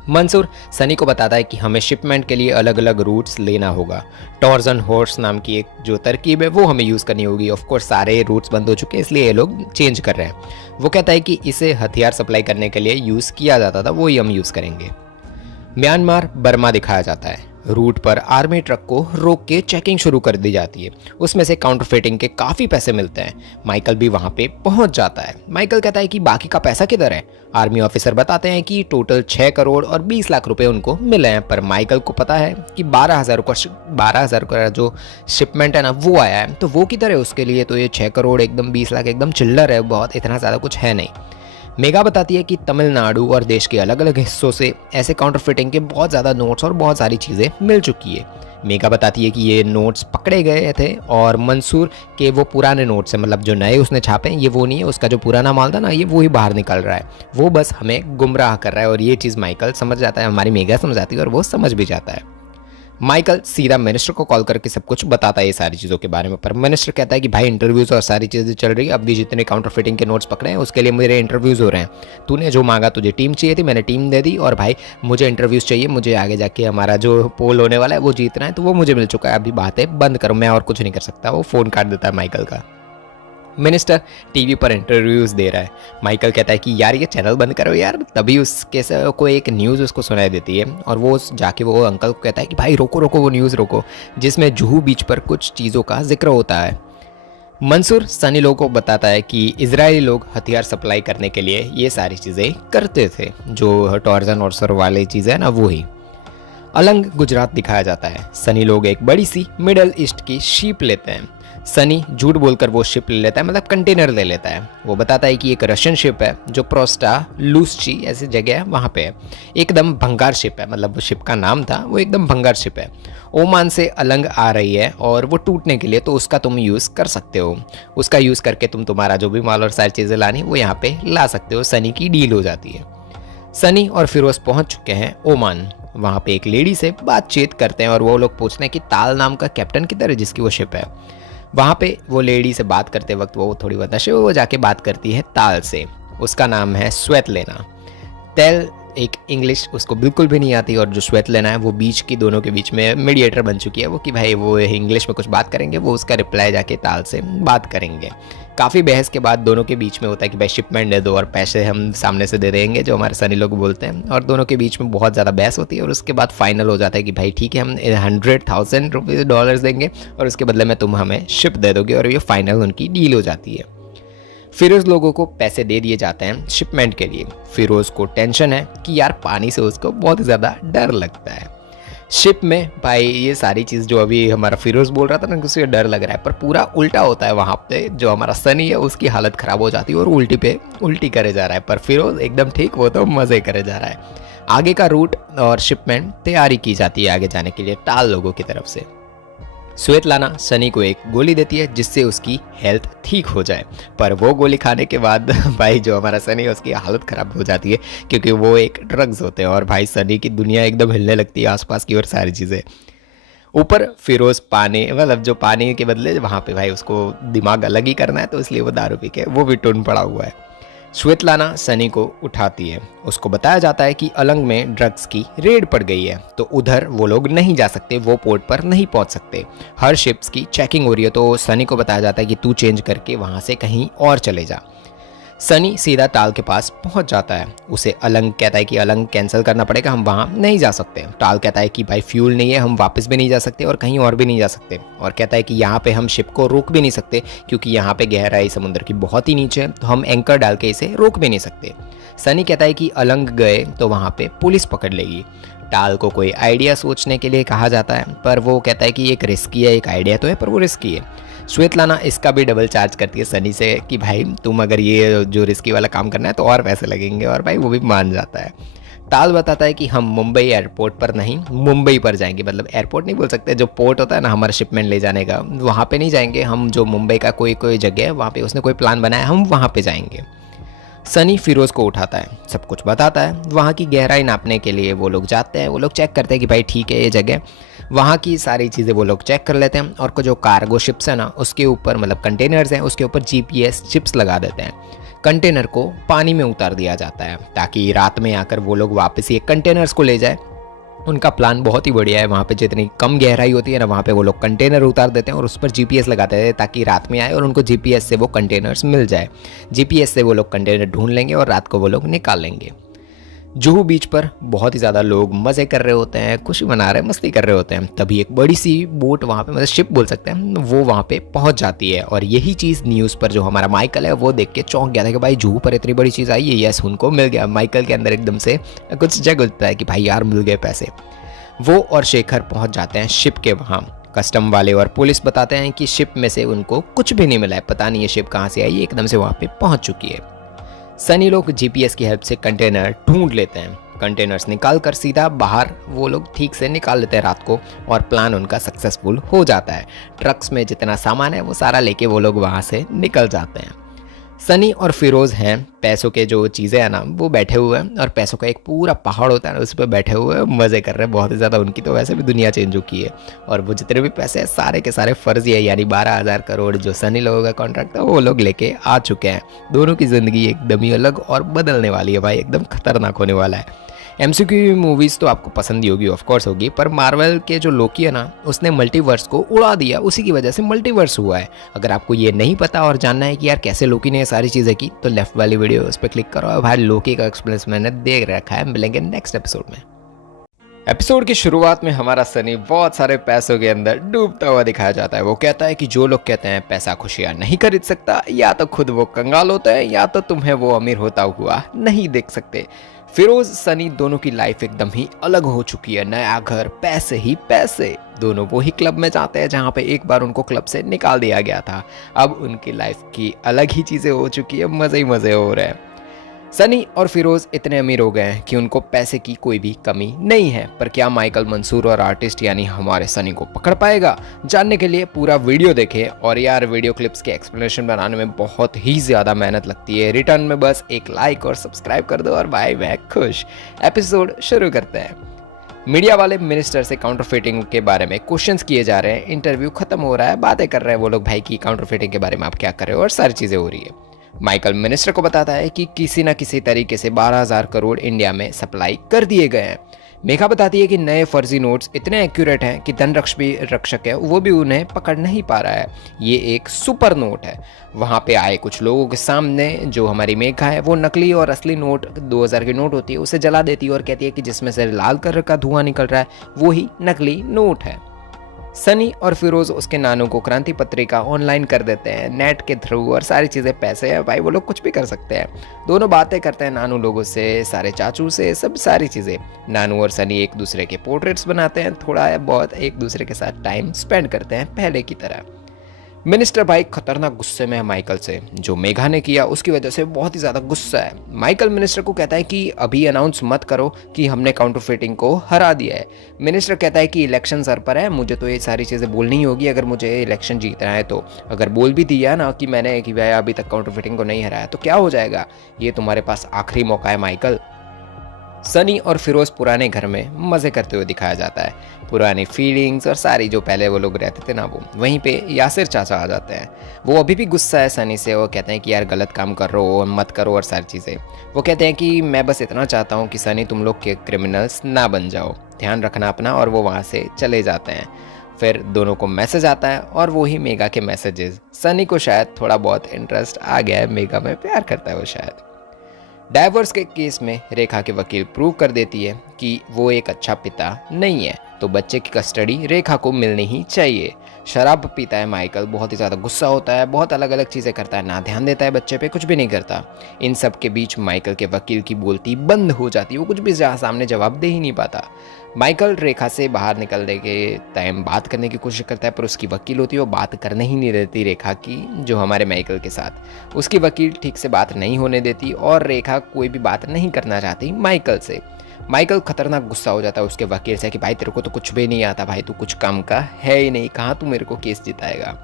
मंसूर सनी को बताता है कि हमें शिपमेंट के लिए अलग अलग रूट्स लेना होगा। टॉर्जन हॉर्स नाम की एक जो तरकीब है वो हमें यूज़ करनी होगी। ऑफकोर्स सारे रूट्स बंद हो चुके हैं इसलिए ये लोग चेंज कर रहे हैं। वो कहता है कि इसे हथियार सप्लाई करने के लिए यूज़ किया जाता था, वही हम यूज़ करेंगे। म्यांमार बर्मा दिखाया जाता है। रूट पर आर्मी ट्रक को रोक के चेकिंग शुरू कर दी जाती है। उसमें से काउंटरफेटिंग के काफ़ी पैसे मिलते हैं। माइकल भी वहाँ पे पहुँच जाता है। माइकल कहता है कि बाकी का पैसा किधर है। आर्मी ऑफिसर बताते हैं कि टोटल 6 करोड़ और 20 लाख रुपए उनको मिले हैं। पर माइकल को पता है कि 12,000 का जो शिपमेंट है ना वो आया है, तो वो किधर है उसके लिए। तो ये 6 करोड़ एकदम 20 लाख एकदम चिल्लर है, बहुत इतना ज़्यादा कुछ है नहीं। मेगा बताती है कि तमिलनाडु और देश के अलग अलग हिस्सों से ऐसे काउंटरफिटिंग के बहुत ज़्यादा नोट्स और बहुत सारी चीज़ें मिल चुकी है। मेगा बताती है कि ये नोट्स पकड़े गए थे और मंसूर के वो पुराने नोट्स हैं, मतलब जो नए उसने छापे हैं ये वो नहीं है, उसका जो पुराना माल था ना ये वो ही बाहर निकल रहा है, वो बस हमें गुमराह कर रहा है। और ये चीज़ माइकल समझ जाता है, हमारी मेगा समझ जाती है और वो समझ भी जाता है। माइकल सीधा मिनिस्टर को कॉल करके सब कुछ बताता है ये सारी चीज़ों के बारे में। पर मिनिस्टर कहता है कि भाई इंटरव्यूज़ और सारी चीज़ें चल रही है, अब भी जितने काउंटरफिटिंग के नोट्स पकड़े हैं उसके लिए मेरे इंटरव्यूज़ हो रहे हैं। तूने जो मांगा, तुझे टीम चाहिए थी, मैंने टीम दे दी। और भाई मुझे इंटरव्यूज़ चाहिए, मुझे आगे जाके हमारा जो पोल होने वाला है वो जीतना है, तो वो मुझे मिल चुका है, अभी बातें बंद करो, मैं और कुछ नहीं कर सकता। वो फ़ोन काट देता है माइकल का। मिनिस्टर टीवी पर इंटरव्यूज़ दे रहा है। माइकल कहता है कि यार ये चैनल बंद करो यार। तभी उसके को एक न्यूज़ उसको सुनाई देती है और वो जाके वो अंकल को कहता है कि भाई रोको रोको वो न्यूज़ रोको, जिसमें जुहू बीच पर कुछ चीज़ों का जिक्र होता है। मंसूर सनी लोगों को बताता है कि इजरायली लोग हथियार सप्लाई करने के लिए ये सारी चीज़ें करते थे, जो टॉर्जन और सर वाली चीज़ें हैं ना वो ही। अलंग गुजरात दिखाया जाता है। सनी लोग एक बड़ी सी मिडल ईस्ट की शिप लेते हैं। सनी झूठ बोलकर वो शिप ले लेता है, मतलब कंटेनर ले लेता है। वो बताता है कि एक रशियन शिप है जो प्रोस्टा लूस्ची ऐसी जगह है वहाँ पे है। एकदम भंगार शिप है, मतलब वो शिप का नाम था, वो एकदम भंगार शिप है। ओमान से अलंग आ रही है और वो टूटने के लिए, तो उसका तुम यूज़ कर सकते हो। उसका यूज़ करके तुम तुम्हारा जो भी माल और सारी चीज़ें लानी वो यहाँ पे ला सकते हो। सनी की डील हो जाती है। सनी और फिरोज पहुँच चुके हैं ओमान। वहाँ पे एक लेडी से बातचीत करते हैं और वो लोग पूछते हैं कि ताल नाम का कैप्टन किधर है जिसकी वो शिप है। वहाँ पे वो लेडी से बात करते वक्त वो थोड़ी बताशे वो जाके बात करती है ताल से। उसका नाम है स्वेतलेना। तेल एक इंग्लिश उसको बिल्कुल भी नहीं आती और जो स्वेतलेना है वो बीच की दोनों के बीच में मीडिएटर बन चुकी है वो कि भाई वो इंग्लिश में कुछ बात करेंगे, वो उसका रिप्लाई जाके ताल से बात करेंगे। काफ़ी बहस के बाद दोनों के बीच में होता है कि भाई शिपमेंट दे दो और पैसे हम सामने से दे देंगे, जो हमारे सनी लोग बोलते हैं। और दोनों के बीच में बहुत ज़्यादा बहस होती है और उसके बाद फाइनल हो जाता है कि भाई ठीक है, हम 100,000 रुपये डॉलर्स देंगे और उसके बदले में तुम हमें शिप दे दोगे, और ये फाइनल उनकी डील हो जाती है। फिरोज़ लोगों को पैसे दे दिए जाते हैं शिपमेंट के लिए। फिरोज़ को टेंशन है कि यार पानी से उसको बहुत ज़्यादा डर लगता है। शिप में भाई ये सारी चीज़ जो अभी हमारा फिरोज़ बोल रहा था ना, उसे डर लग रहा है, पर पूरा उल्टा होता है। वहाँ पे जो हमारा सनी है उसकी हालत ख़राब हो जाती है और उल्टी पे उल्टी करे जा रहा है, पर फिरोज़ एकदम ठीक, वो तो मज़े करे जा रहा है। आगे का रूट और शिपमेंट तैयारी की जाती है आगे जाने के लिए टाल लोगों की तरफ से। स्वेतलाना सनी को एक गोली देती है जिससे उसकी हेल्थ ठीक हो जाए, पर वो गोली खाने के बाद भाई जो हमारा सनी है उसकी हालत ख़राब हो जाती है, क्योंकि वो एक ड्रग्स होते हैं और भाई सनी की दुनिया एकदम हिलने लगती है आसपास की और सारी चीज़ें। ऊपर फिरोज़ पानी, मतलब जो पानी के बदले वहाँ पे भाई उसको दिमाग अलग ही करना है, तो इसलिए वो दारू पी के वो भी टून पड़ा हुआ है। स्वेतलाना सनी को उठाती है। उसको बताया जाता है कि अलंग में ड्रग्स की रेड पड़ गई है, तो उधर वो लोग नहीं जा सकते, वो पोर्ट पर नहीं पहुंच सकते। हर शिप्स की चेकिंग हो रही है, तो सनी को बताया जाता है कि तू चेंज करके वहां से कहीं और चले जा। सनी सीधा टाल के पास पहुंच जाता है। उसे अलंग कहता है कि अलंग कैंसिल करना पड़ेगा, हम वहाँ नहीं जा सकते। टाल कहता है कि भाई फ्यूल नहीं है, हम वापस भी नहीं जा सकते और कहीं और भी नहीं जा सकते, और कहता है कि यहाँ पे हम शिप को रोक भी नहीं सकते क्योंकि यहाँ पे गहराई समुद्र की बहुत ही नीचे है, तो हम एंकर डाल के इसे रोक भी नहीं सकते। सनी कहता है कि अलंग गए तो वहाँ पे पुलिस पकड़ लेगी। टाल को कोई आइडिया सोचने के लिए कहा जाता है, पर वो कहता है कि एक रिस्की है, एक आइडिया तो है पर वो रिस्की है। स्वेतलाना इसका भी डबल चार्ज करती है सनी से कि भाई तुम अगर ये जो रिस्की वाला काम करना है तो और पैसे लगेंगे, और भाई वो भी मान जाता है। टाल बताता है कि हम मुंबई एयरपोर्ट पर नहीं, मुंबई पर जाएंगे, मतलब एयरपोर्ट नहीं बोल सकते, जो पोर्ट होता है ना हमारा शिपमेंट ले जाने का, वहाँ पे नहीं जाएंगे हम, जो मुंबई का कोई जगह है वहाँ पे उसने कोई प्लान बनाया, हम वहाँ पे जाएंगे। सनी फिरोज़ को उठाता है, सब कुछ बताता है। वहाँ की गहराई नापने के लिए वो लोग जाते हैं, वो लोग चेक करते हैं कि भाई ठीक है ये जगह, वहाँ की सारी चीज़ें वो लोग चेक कर लेते हैं। और जो कार्गो शिप्स है ना उसके ऊपर, मतलब कंटेनर्स हैं, उसके ऊपर GPS चिप्स लगा देते हैं। कंटेनर को पानी में उतार दिया जाता है ताकि रात में आकर वो लोग वापस ये कंटेनर्स को ले जाए। उनका प्लान बहुत ही बढ़िया है। वहाँ पे जितनी कम गहराई होती है ना वहाँ पे वो लोग कंटेनर उतार देते हैं और उस पर GPS लगाते हैं ताकि रात में आए और उनको GPS से वो कंटेनर्स मिल जाए। GPS से वो लोग कंटेनर ढूंढ लेंगे और रात को वो लोग निकाल लेंगे। जुहू बीच पर बहुत ही ज़्यादा लोग मज़े कर रहे होते हैं, खुशी मना रहे हैं, मस्ती कर रहे होते हैं। तभी एक बड़ी सी बोट वहाँ पे, मतलब शिप बोल सकते हैं, वो वहाँ पे पहुँच जाती है। और यही चीज़ न्यूज़ पर जो हमारा माइकल है वो देख के चौंक गया था कि भाई जुहू पर इतनी बड़ी चीज़ आई है। यस, उनको मिल गया। माइकल के अंदर एकदम से कुछ जग उठता है कि भाई यार मिल गए पैसे। वो और शेखर पहुँच जाते हैं शिप के वहाँ। कस्टम वाले और पुलिस बताते हैं कि शिप में से उनको कुछ भी नहीं मिला है, पता नहीं ये शिप कहाँ से आई, एकदम से वहाँ पे पहुँच चुकी है। सनी लोग GPS की हेल्प से कंटेनर ढूंढ लेते हैं। कंटेनर्स निकाल कर सीधा बाहर वो लोग ठीक से निकाल लेते हैं रात को, और प्लान उनका सक्सेसफुल हो जाता है। ट्रक्स में जितना सामान है वो सारा लेके वो लोग वहाँ से निकल जाते हैं। सनी और फिरोज़ हैं, पैसों के जो चीज़ें हैं ना वो बैठे हुए हैं, और पैसों का एक पूरा पहाड़ होता है ना उस पर बैठे हुए मज़े कर रहे हैं बहुत ही ज़्यादा। उनकी तो वैसे भी दुनिया चेंज हो की है, और वो जितने भी पैसे हैं सारे के सारे फर्जी है, यानी 12,000 करोड़ जो सनी लोगों का कॉन्ट्रैक्ट था वो लोग लेके आ चुके हैं। दोनों की ज़िंदगी एकदम ही अलग और बदलने वाली है भाई, एकदम खतरनाक होने वाला है। MCU मूवीज़ तो आपको पसंद ही होगी, ऑफ कोर्स होगी, पर मार्वल के जो लोकी है ना उसने मल्टीवर्स को उड़ा दिया, उसी की वजह से मल्टीवर्स हुआ है। अगर आपको ये नहीं पता और जानना है कि यार कैसे लोकी ने ये सारी चीज़ें की, तो लेफ्ट वाली वीडियो उस पर क्लिक करो। भाई लोकी का एक्सपीरियंस मैंने देख रखा है। मिलेंगे नेक्स्ट एपिसोड में। एपिसोड की शुरुआत में हमारा सनी बहुत सारे पैसों के अंदर डूबता हुआ दिखाया जाता है। वो कहता है कि जो लोग कहते हैं पैसा खुशियाँ नहीं खरीद सकता, या तो खुद वो कंगाल होता है या तो तुम्हें वो अमीर होता हुआ नहीं देख सकते। फिरोज़ सनी दोनों की लाइफ एकदम ही अलग हो चुकी है। नया घर, पैसे ही पैसे। दोनों वो ही क्लब में जाते हैं जहाँ पे एक बार उनको क्लब से निकाल दिया गया था। अब उनकी लाइफ की अलग ही चीज़ें हो चुकी है, मज़े ही मज़े हो रहे हैं। सनी और फिरोज़ इतने अमीर हो गए हैं कि उनको पैसे की कोई भी कमी नहीं है। पर क्या माइकल मंसूर और आर्टिस्ट यानी हमारे सनी को पकड़ पाएगा? जानने के लिए पूरा वीडियो देखें। और यार वीडियो क्लिप्स के एक्सप्लेनेशन बनाने में बहुत ही ज़्यादा मेहनत लगती है। रिटर्न में बस एक लाइक और सब्सक्राइब कर दो और बाय बाय खुश। एपिसोड शुरू करते हैं। मीडिया वाले मिनिस्टर से काउंटरफेटिंग के बारे में क्वेश्चंस किए जा रहे हैं, इंटरव्यू खत्म हो रहा है, बातें कर रहे हैं वो लोग भाई की काउंटरफेटिंग के बारे में आप क्या कर रहे हो और सारी चीज़ें हो रही है। माइकल मिनिस्टर को बताता है कि किसी न किसी तरीके से 12,000 करोड़ इंडिया में सप्लाई कर दिए गए हैं। मेघा बताती है कि नए फर्जी नोट्स इतने एक्यूरेट हैं कि धन रक्षक है वो भी उन्हें पकड़ नहीं पा रहा है। ये एक सुपर नोट है। वहाँ पे आए कुछ लोगों के सामने जो हमारी मेघा है वो नकली और असली नोट 2000 की नोट होती है उसे जला देती है और कहती है कि जिसमें से लाल कलर का धुआं निकल रहा है वो ही नकली नोट है। सनी और फिरोज उसके नानू को क्रांति पत्रिका ऑनलाइन कर देते हैं नेट के थ्रू और सारी चीज़ें पैसे है भाई वो लोग कुछ भी कर सकते हैं। दोनों बातें करते हैं नानू लोगों से, सारे चाचू से, सब सारी चीज़ें। नानू और सनी एक दूसरे के पोर्ट्रेट्स बनाते हैं, थोड़ा बहुत एक दूसरे के साथ टाइम स्पेंड करते हैं पहले की तरह। मिनिस्टर भाई खतरनाक गुस्से में है माइकल से, जो मेघा ने किया उसकी वजह से बहुत ही ज़्यादा गुस्सा है। माइकल मिनिस्टर को कहता है कि अभी अनाउंस मत करो कि हमने काउंटरफेटिंग को हरा दिया है। मिनिस्टर कहता है कि इलेक्शन सर पर है, मुझे तो ये सारी चीज़ें बोलनी ही होगी अगर मुझे इलेक्शन जीतना है तो। अगर बोल भी दिया ना कि मैंने कि भाई अभी तक काउंटरफेटिंग को नहीं हराया तो क्या हो जाएगा, ये तुम्हारे पास आखिरी मौका है माइकल। सनी और फिरोज पुराने घर में मज़े करते हुए दिखाया जाता है। पुरानी फीलिंग्स और सारी जो पहले वो लोग रहते थे ना वो, वहीं पे यासिर चाचा आ जाते हैं। वो अभी भी गुस्सा है सनी से, वो कहते हैं कि यार गलत काम कर रहे हो, मत करो और सारी चीज़ें। वो कहते हैं कि मैं बस इतना चाहता हूँ कि सनी तुम लोग के क्रिमिनल्स ना बन जाओ, ध्यान रखना अपना, और वो वहाँ से चले जाते हैं। फिर दोनों को मैसेज आता है और वो ही मेघा के मैसेजेस। सनी को शायद थोड़ा बहुत इंटरेस्ट आ गया है, मेघा में प्यार करता है वो शायद। डाइवोर्स के केस में रेखा के वकील प्रूव कर देती है कि वो एक अच्छा पिता नहीं है, तो बच्चे की कस्टडी रेखा को मिलनी ही चाहिए। शराब पीता है माइकल, बहुत ही ज़्यादा गुस्सा होता है, बहुत अलग अलग चीज़ें करता है, ना ध्यान देता है बच्चे पे, कुछ भी नहीं करता। इन सब के बीच माइकल के वकील की बोलती बंद हो जाती है, वो कुछ भी सामने जवाब दे ही नहीं पाता। माइकल रेखा से बाहर निकलने के टाइम बात करने की कोशिश करता है, पर उसकी वकील होती है वो बात करने ही नहीं देती रेखा की, जो हमारे माइकल के साथ। उसकी वकील ठीक से बात नहीं होने देती और रेखा कोई भी बात नहीं करना चाहती माइकल से। माइकल खतरनाक गुस्सा हो जाता है उसके वकील से कि भाई तेरे को तो कुछ भी नहीं आता, भाई तू कुछ काम का है ही नहीं, कहाँ तू मेरे को केस जिताएगा।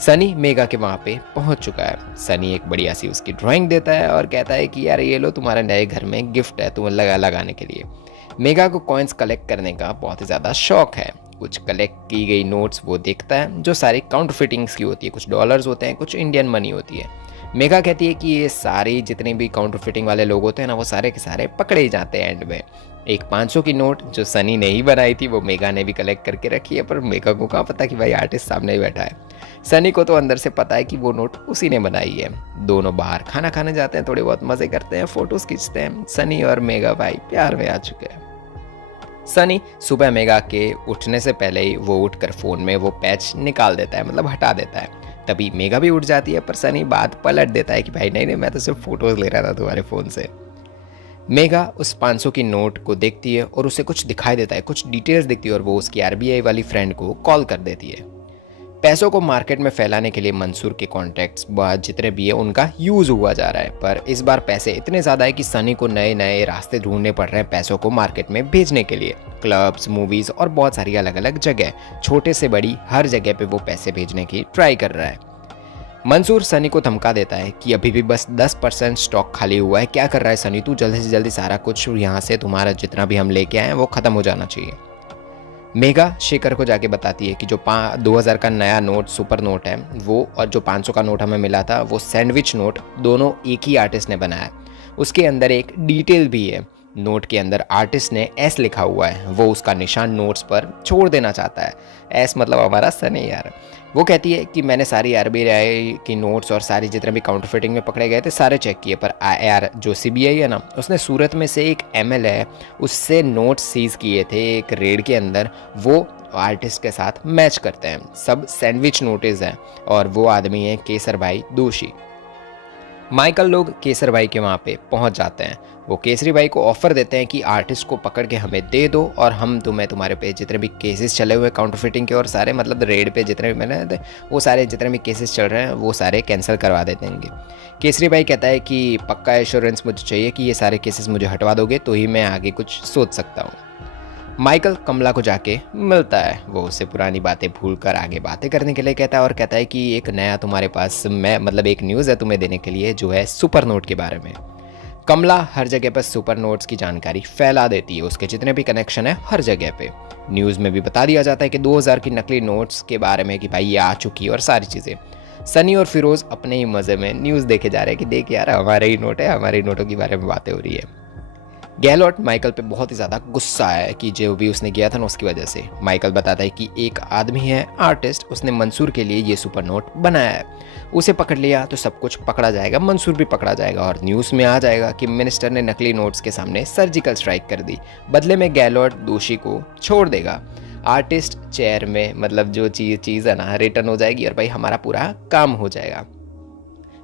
सनी मेघा के वहाँ पे पहुँच चुका है। सनी एक बढ़िया सी उसकी ड्राइंग देता है और कहता है कि यार ये लो तुम्हारे नए घर में गिफ्ट है, तुम्हें लगाने के लिए। मेघा को कॉइन्स कलेक्ट करने का बहुत ही ज़्यादा शौक है। कुछ कलेक्ट की गई नोट्स वो देखता है जो सारी काउंटरफिटिंग्स की होती है, कुछ डॉलर्स होते हैं, कुछ इंडियन मनी होती है। मेघा कहती है कि ये सारी जितने भी काउंटरफिटिंग वाले लोग होते हैं ना वो सारे के सारे पकड़े ही जाते हैं एंड में। एक 500 की नोट जो सनी ने ही बनाई थी वो मेघा ने भी कलेक्ट करके रखी है, पर मेघा को कहाँ पता कि भाई आर्टिस्ट सामने ही बैठा है। सनी को तो अंदर से पता है कि वो नोट उसी ने बनाई है। दोनों बाहर खाना खाने जाते हैं, थोड़े बहुत मज़े करते हैं, फोटोज़ खींचते हैं। सनी और मेघा भाई प्यार में आ चुके हैं। सनी सुबह मेघा के उठने से पहले ही वो उठकर फ़ोन में वो पैच निकाल देता है, मतलब हटा देता है। तभी मेघा भी उठ जाती है, पर सनी बात पलट देता है कि भाई नहीं मैं तो सिर्फ फ़ोटोज़ ले रहा था तुम्हारे फ़ोन से। मेघा उस 500 की नोट को देखती है और उसे कुछ दिखाई देता है, कुछ डिटेल्स दिखती है और वो उसकी आरबीआई वाली फ्रेंड को कॉल कर देती है। पैसों को मार्केट में फैलाने के लिए मंसूर के कॉन्टैक्ट्स जितने भी है उनका यूज़ हुआ जा रहा है, पर इस बार पैसे इतने ज़्यादा है कि सनी को नए नए रास्ते ढूंढने पड़ रहे हैं पैसों को मार्केट में भेजने के लिए। क्लब्स, मूवीज़ और बहुत सारी अलग अलग जगह, छोटे से बड़ी हर जगह पे वो पैसे भेजने की ट्राई कर रहा है। मंसूर सनी को धमका देता है कि अभी भी बस 10% स्टॉक खाली हुआ है, क्या कर रहा है सनी तू, जल्दी से जल्दी सारा कुछ यहाँ से तुम्हारा जितना भी हम लेके आए हैं वो ख़त्म हो जाना चाहिए। मेघा शेखर को जाके बताती है कि जो 2000 का नया नोट सुपर नोट है वो, और जो 500 का नोट हमें मिला था वो सैंडविच नोट, दोनों एक ही आर्टिस्ट ने बनाया। उसके अंदर एक डिटेल भी है, नोट के अंदर आर्टिस्ट ने एस लिखा हुआ है, वो उसका निशान नोट्स पर छोड़ देना चाहता है। एस मतलब हमारा सनी यार। वो कहती है कि मैंने सारी आरबीआई की नोट्स और सारी जितने भी काउंटरफिटिंग में पकड़े गए थे सारे चेक किए, पर आईआर जो सीबीआई है ना उसने सूरत में से एक एमएल है उससे नोट्स सीज किए थे एक रेड के अंदर, वो आर्टिस्ट के साथ मैच करते हैं। सब सैंडविच नोटिस हैं और वो आदमी है केसर भाई दोषी। माइकल लोग केसर भाई के वहाँ पे पहुँच जाते हैं। वो केसरी भाई को ऑफर देते हैं कि आर्टिस्ट को पकड़ के हमें दे दो और हम तुम्हारे पे जितने भी केसेस चले हुए काउंटरफिटिंग के और सारे मतलब रेड पे जितने भी मैंने थे वो सारे जितने भी केसेस चल रहे हैं वो सारे कैंसिल करवा देते हैं। केसरी भाई कहता है कि पक्का एश्योरेंस मुझे चाहिए कि ये सारे केसेस मुझे हटवा दोगे तो ही मैं आगे कुछ सोच सकता हूँ। माइकल कमला को जाके मिलता है, वो उससे पुरानी बातें भूलकर आगे बातें करने के लिए कहता है और कहता है कि एक नया तुम्हारे पास एक न्यूज़ है तुम्हें देने के लिए जो है सुपर नोट के बारे में। कमला हर जगह पर सुपर नोट्स की जानकारी फैला देती है, उसके जितने भी कनेक्शन है हर जगह पे। न्यूज़ में भी बता दिया जाता है कि 2000 की नकली नोट्स के बारे में कि भाई ये आ चुकी है और सारी चीज़ें। सनी और फिरोज अपने ही मज़े में न्यूज़ देखे जा रहे हैं कि देख यार हमारे ही नोट है, हमारे ही नोटों के बारे में बातें हो रही है। गहलोत माइकल पे बहुत ही ज़्यादा गुस्सा है कि जो भी उसने किया था ना उसकी वजह से। माइकल बताता है कि एक आदमी है आर्टिस्ट, उसने मंसूर के लिए ये सुपर नोट बनाया है, उसे पकड़ लिया तो सब कुछ पकड़ा जाएगा, मंसूर भी पकड़ा जाएगा और न्यूज़ में आ जाएगा कि मिनिस्टर ने नकली नोट्स के सामने सर्जिकल स्ट्राइक कर दी। बदले में गहलोत दोषी को छोड़ देगा, आर्टिस्ट चेयर में मतलब जो चीज़ है ना रिटर्न हो जाएगी और भाई हमारा पूरा काम हो जाएगा।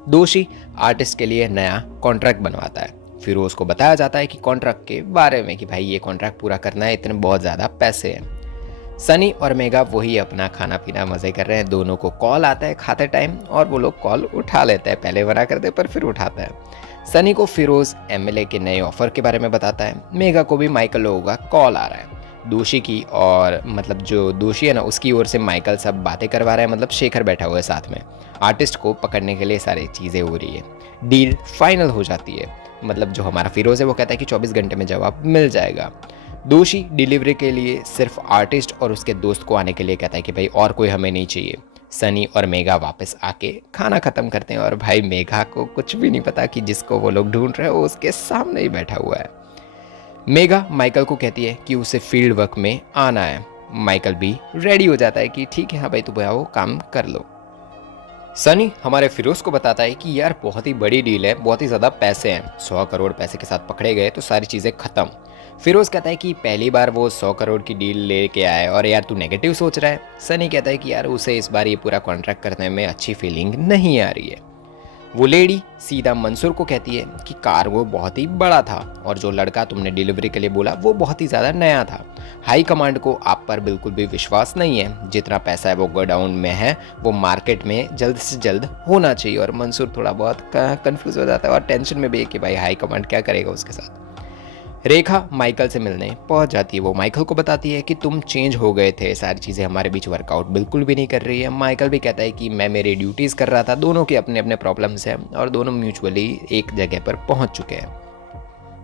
दोषी आर्टिस्ट के लिए नया कॉन्ट्रैक्ट बनवाता है। फिरोज को बताया जाता है कि कॉन्ट्रैक्ट के बारे में कि भाई ये कॉन्ट्रैक्ट पूरा करना है, इतने बहुत ज़्यादा पैसे हैं। सनी और मेगा वही अपना खाना पीना मज़े कर रहे हैं। दोनों को कॉल आता है खाते टाइम और वो लोग कॉल उठा लेते हैं, पहले मना करते पर फिर उठाता है। सनी को फिरोज एमएलए के नए ऑफर के बारे में बताता है। मेगा को भी माइकल लोगों का कॉल आ रहा है दोषी की, और मतलब जो दोषी है ना उसकी ओर से माइकल सब बातें करवा रहा है, मतलब शेखर बैठा हुआ है साथ में। आर्टिस्ट को पकड़ने के लिए सारी चीज़ें हो रही है। डील फाइनल हो जाती है, मतलब जो हमारा फिरोज है वो कहता है कि 24 घंटे में जवाब मिल जाएगा। दोषी डिलीवरी के लिए सिर्फ आर्टिस्ट और उसके दोस्त को आने के लिए कहता है कि भाई और कोई हमें नहीं चाहिए। सनी और मेगा वापस आके खाना ख़त्म करते हैं और भाई मेगा को कुछ भी नहीं पता कि जिसको वो लोग ढूंढ रहे हैं वो उसके सामने ही बैठा हुआ है। मेगा माइकल को कहती है कि उसे फील्ड वर्क में आना है। माइकल भी रेडी हो जाता है कि ठीक है हाँ भाई तुम आओ काम कर लो। सनी हमारे फिरोज को बताता है कि यार बहुत ही बड़ी डील है, बहुत ही ज़्यादा पैसे हैं, 100 करोड़ पैसे के साथ पकड़े गए तो सारी चीज़ें ख़त्म। फिरोज कहता है कि पहली बार वो 100 करोड़ की डील लेके आए और यार तू नेगेटिव सोच रहा है। सनी कहता है कि यार उसे इस बार ये पूरा कॉन्ट्रैक्ट करने में अच्छी फीलिंग नहीं आ रही है। वो लेडी सीधा मंसूर को कहती है कि कार्गो बहुत ही बड़ा था और जो लड़का तुमने डिलीवरी के लिए बोला वो बहुत ही ज़्यादा नया था। हाई कमांड को आप पर बिल्कुल भी विश्वास नहीं है, जितना पैसा है वो गोडाउन में है वो मार्केट में जल्द से जल्द होना चाहिए। और मंसूर थोड़ा बहुत कंफ्यूज हो जाता है और टेंशन में भी है कि भाई हाई कमांड क्या करेगा उसके साथ। रेखा माइकल से मिलने पहुंच जाती है। वो माइकल को बताती है कि तुम चेंज हो गए थे, सारी चीज़ें हमारे बीच वर्कआउट बिल्कुल भी नहीं कर रही है। माइकल भी कहता है कि मैं मेरी ड्यूटीज़ कर रहा था, दोनों के अपने अपने प्रॉब्लम्स हैं और दोनों म्यूचुअली एक जगह पर पहुंच चुके हैं।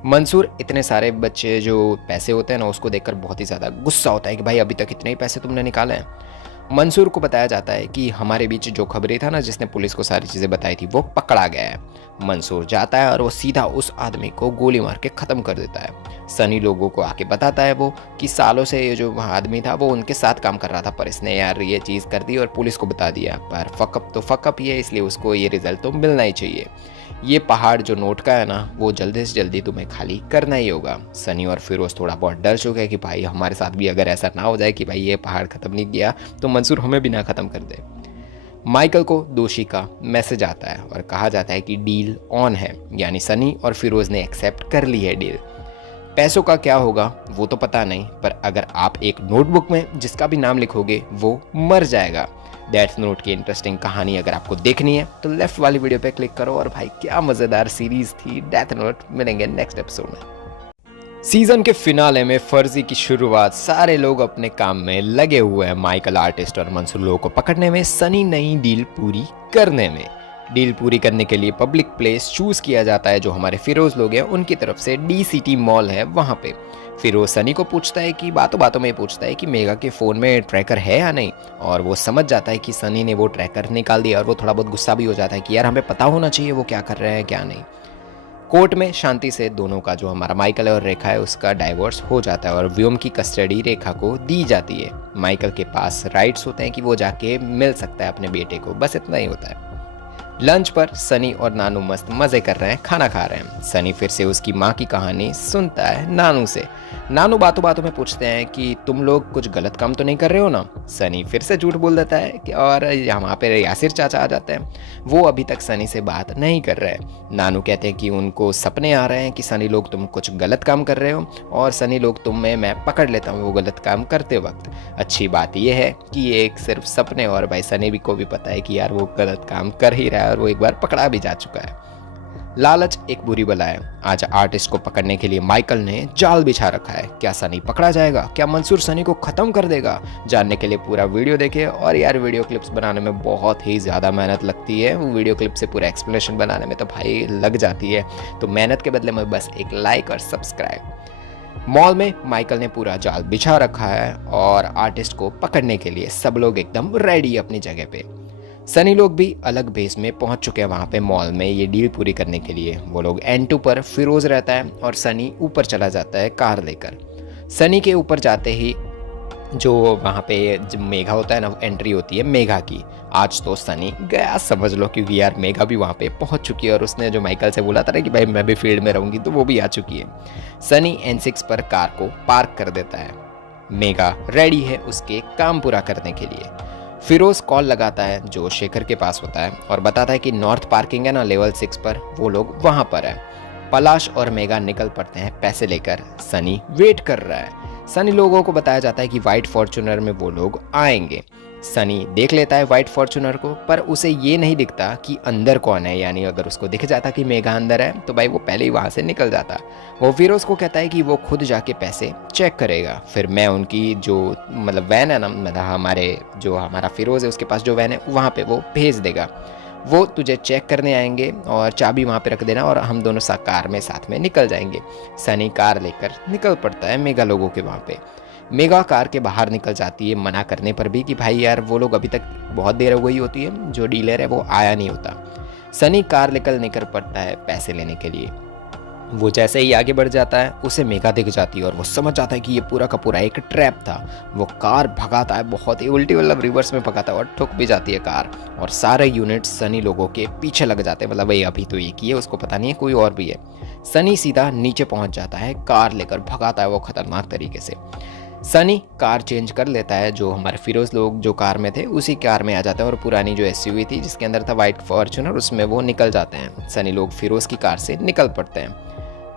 मंसूर इतने सारे बच्चे जो पैसे होते हैं ना उसको देखकर बहुत ही ज़्यादा गुस्सा होता है कि भाई अभी तक इतने ही पैसे तुमने निकाले हैं। मंसूर को बताया जाता है कि हमारे बीच जो खबरें था ना जिसने पुलिस को सारी चीज़ें बताई थी वो पकड़ा गया है। मंसूर जाता है और वो सीधा उस आदमी को गोली मार के ख़त्म कर देता है। सनी लोगों को आके बताता है वो कि सालों से ये जो आदमी था वो उनके साथ काम कर रहा था, पर इसने यार ये चीज़ कर दी और पुलिस को बता दिया। पर फकअप तो फकअप ही है, इसलिए उसको ये रिजल्ट तो मिलना ही चाहिए। ये पहाड़ जो नोट का है ना वो जल्दी से जल्दी तुम्हें खाली करना ही होगा। सनी और फिरोज थोड़ा बहुत डर चुके हैं कि भाई हमारे साथ भी अगर ऐसा ना हो जाए कि भाई ये पहाड़ ख़त्म नहीं किया तो मंसूर हमें भी ना ख़त्म कर दे। माइकल को दोषी का मैसेज आता है और कहा जाता है कि डील ऑन है, यानी सनी और फिरोज ने एक्सेप्ट कर ली है डील। पैसों का क्या होगा वो तो पता नहीं, पर अगर आप एक नोटबुक में जिसका भी नाम लिखोगे वो मर जाएगा। डेथ नोट की इंटरेस्टिंग कहानी अगर आपको देखनी है तो लेफ्ट वाली वीडियो पे क्लिक करो। और भाई क्या मज़ेदार सीरीज थी डेथ नोट। मिलेंगे नेक्स्ट एपिसोड में। सीजन के फिनाले में फर्जी की शुरुआत, सारे लोग अपने काम में लगे हुए हैं, माइकल आर्टिस्ट और मंसूर लोगों को पकड़ने में, सनी नई डील पूरी करने में। डील पूरी करने के लिए पब्लिक प्लेस चूज किया जाता है जो हमारे फिरोज लोग हैं उनकी तरफ से DCT मॉल है वहाँ पे। फिरोज सनी को पूछता है कि बातों बातों में पूछता है कि मेगा के फ़ोन में ट्रैकर है या नहीं, और वो समझ जाता है कि सनी ने वो ट्रैकर निकाल दिया और वो थोड़ा बहुत गुस्सा भी हो जाता है कि यार हमें पता होना चाहिए वो क्या कर रहे हैं क्या नहीं। कोर्ट में शांति से दोनों का जो हमारा माइकल है और रेखा है उसका डाइवोर्स हो जाता है और व्योम की कस्टडी रेखा को दी जाती है। माइकल के पास राइट्स होते हैं कि वो जाके मिल सकता है अपने बेटे को, बस इतना ही होता है। लंच पर सनी और नानू मस्त मज़े कर रहे हैं, खाना खा रहे हैं। सनी फिर से उसकी माँ की कहानी सुनता है नानू से। नानू बातों बातों में पूछते हैं कि तुम लोग कुछ गलत काम तो नहीं कर रहे हो ना। सनी फिर से झूठ बोल देता है कि और यहाँ पे यासिर चाचा आ जाते हैं, वो अभी तक सनी से बात नहीं कर रहे हैं। नानू कहते हैं कि उनको सपने आ रहे हैं कि सनी लोग तुम कुछ गलत काम कर रहे हो और सनी लोग तुम्हें मैं पकड़ लेता हूँ वो गलत काम करते वक्त। अच्छी बात यह है कि ये एक सिर्फ सपने, और भाई सनी भी को भी पता है कि यार वो गलत काम कर ही रहा है और वो एक बार पकड़ा भी जा चुका है। लालच एक बुरी बला है। आज आर्टिस्ट को पकड़ने के लिए माइकल ने जाल बिछा रखा है। क्या सनी पकड़ा जाएगा? क्या मंसूर सनी को खत्म कर देगा? जानने के लिए पूरा वीडियो देखिए। और यार वीडियो क्लिप्स बनाने में बहुत ही ज़्यादा मेहनत लगती है। वो वीडियो क्लिप से पूरा एक्सप्लेनेशन बनाने में तो भाई लग जाती है, तो मेहनत के बदले में बस एक लाइक और सब्सक्राइब। मॉल में माइकल ने पूरा जाल बिछा रखा है और आर्टिस्ट को पकड़ने के लिए सब लोग एकदम रेडी अपनी जगह पे। सनी लोग भी अलग बेस में पहुंच चुके हैं वहाँ पे मॉल में ये डील पूरी करने के लिए। वो लोग N2 पर फिरोज रहता है और सनी ऊपर चला जाता है कार लेकर। सनी के ऊपर जाते ही जो वहाँ पे जब मेघा होता है ना, एंट्री होती है मेघा की। आज तो सनी गया समझ लो, क्योंकि यार मेघा भी वहाँ पे पहुँच चुकी है और उसने जो माइकल से बोला था ना कि भाई मैं भी फील्ड में रहूँगी, तो वो भी आ चुकी है। सनी N6 पर कार को पार्क कर देता है। मेघा रेडी है उसके काम पूरा करने के लिए। फिरोज कॉल लगाता है जो शेखर के पास होता है और बताता है कि नॉर्थ पार्किंग है ना लेवल 6 पर, वो लोग वहाँ पर है। पलाश और मेघा निकल पड़ते हैं पैसे लेकर। सनी वेट कर रहा है। सनी लोगों को बताया जाता है कि वाइट फॉर्च्यूनर में वो लोग आएंगे। सनी देख लेता है वाइट फॉर्च्यूनर को, पर उसे ये नहीं दिखता कि अंदर कौन है। यानी अगर उसको दिख जाता कि मेघा अंदर है तो भाई वो पहले ही वहाँ से निकल जाता। वो फिरोज को कहता है कि वो खुद जाके पैसे चेक करेगा, फिर मैं उनकी जो मतलब वैन है ना, मतलब हमारा फिरोज है उसके पास जो वैन है वहाँ पे वो भेज देगा। वो तुझे चेक करने आएंगे और चाबी वहाँ पे रख देना और हम दोनों कार में साथ में निकल जाएंगे। सनी कार लेकर निकल पड़ता है मेगा लोगों के वहाँ पे। मेगा कार के बाहर निकल जाती है मना करने पर भी कि भाई यार वो लोग अभी तक बहुत देर हो गई होती है, जो डीलर है वो आया नहीं होता। सनी कार लेकर निकल पड़ता है पैसे लेने के लिए। वो जैसे ही आगे बढ़ जाता है उसे मेघा दिख जाती है और वो समझ जाता है कि ये पूरा का पूरा एक ट्रैप था। वो कार भगाता है, बहुत ही उल्टी मतलब रिवर्स में भगाता है और ठुक भी जाती है कार और सारे यूनिट्स सनी लोगों के पीछे लग जाते हैं। मतलब भाई अभी तो एक ही है, उसको पता नहीं है कोई और भी है। सनी सीधा नीचे पहुंच जाता है, कार लेकर भगाता है वो खतरनाक तरीके से। सनी कार चेंज कर लेता है, जो हमारे फिरोज लोग जो कार में थे उसी कार में आ जाता है और पुरानी जो SUV थी जिसके अंदर था वाइट फॉर्च्यूनर उसमें वो निकल जाते हैं। सनी लोग फिरोज की कार से निकल पड़ते हैं।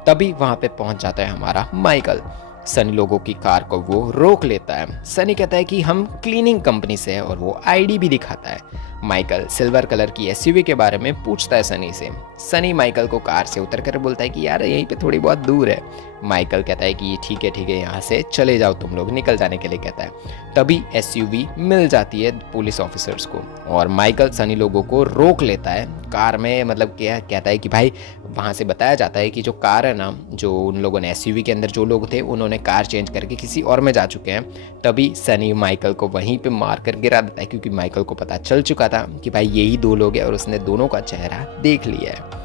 तभी वहां पे पहुंच जाता है हमारा माइकल। सनी लोगों की कार को वो रोक लेता है। सनी कहता है कि हम क्लीनिंग कंपनी से है और वो ID भी दिखाता है। माइकल सिल्वर कलर की SUV के बारे में पूछता है सनी से। सनी माइकल को कार से उतर कर बोलता है कि यार यहीं पे थोड़ी बहुत दूर है। माइकल कहता है कि ठीक है यहाँ से चले जाओ तुम लोग, निकल जाने के लिए कहता है। तभी SUV मिल जाती है पुलिस ऑफिसर्स को और माइकल सनी लोगों को रोक लेता है कार में। मतलब क्या कहता है कि भाई वहाँ से बताया जाता है कि जो कार है ना, जो उन लोगों ने SUV के अंदर जो लोग थे उन्होंने कार चेंज करके किसी और में जा चुके हैं। तभी सनी माइकल को वहीं पे मार कर गिरा देता है, क्योंकि माइकल को पता चल चुका था कि भाई यही दो लोग हैं और उसने दोनों का चेहरा देख लिया है।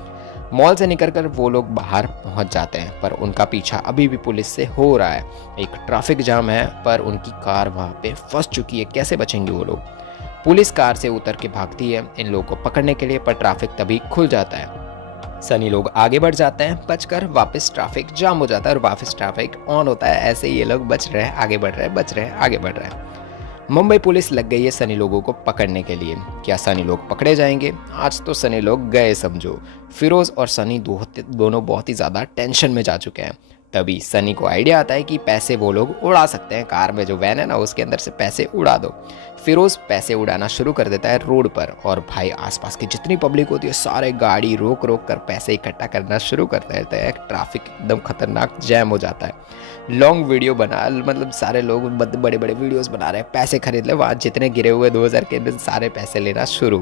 मॉल से निकलकर वो लोग बाहर पहुंच जाते हैं, पर उनका पीछा अभी भी पुलिस से हो रहा है। एक ट्रैफिक जाम है पर उनकी कार वहां पे फंस चुकी है। कैसे बचेंगे वो लोग? पुलिस कार से उतर के भागती है इन लोगों को पकड़ने के लिए, पर ट्रैफिक तभी खुल जाता है। सनी लोग आगे बढ़ जाते हैं, बचकर वापस ट्रैफिक जाम हो जाता है और वापस ट्रैफिक ऑन होता है। ऐसे ये लोग बच रहे हैं, आगे बढ़ रहे हैं, बच रहे हैं, आगे बढ़ रहे हैं। मुंबई पुलिस लग गई है सनी लोगों को पकड़ने के लिए। क्या सनी लोग पकड़े जाएंगे? आज तो सनी लोग गए समझो। फिरोज और सनी दोनों बहुत ही ज़्यादा टेंशन में जा चुके हैं। तभी सनी को आइडिया आता है कि पैसे वो लोग उड़ा सकते हैं। कार में जो वैन है ना उसके अंदर से पैसे उड़ा दो। फिरोज पैसे उड़ाना शुरू कर देता है रोड पर और भाई आसपास की जितनी पब्लिक होती है सारे गाड़ी रोक रोक कर पैसे इकट्ठा करना शुरू कर देते हैं। ट्रैफिक एकदम खतरनाक जैम हो जाता है। लॉन्ग वीडियो बना, मतलब सारे लोग बड़े बड़े वीडियोस बना रहे हैं, पैसे खरीद ले। वहाँ जितने गिरे हुए 2000 के अंदर सारे पैसे लेना शुरू,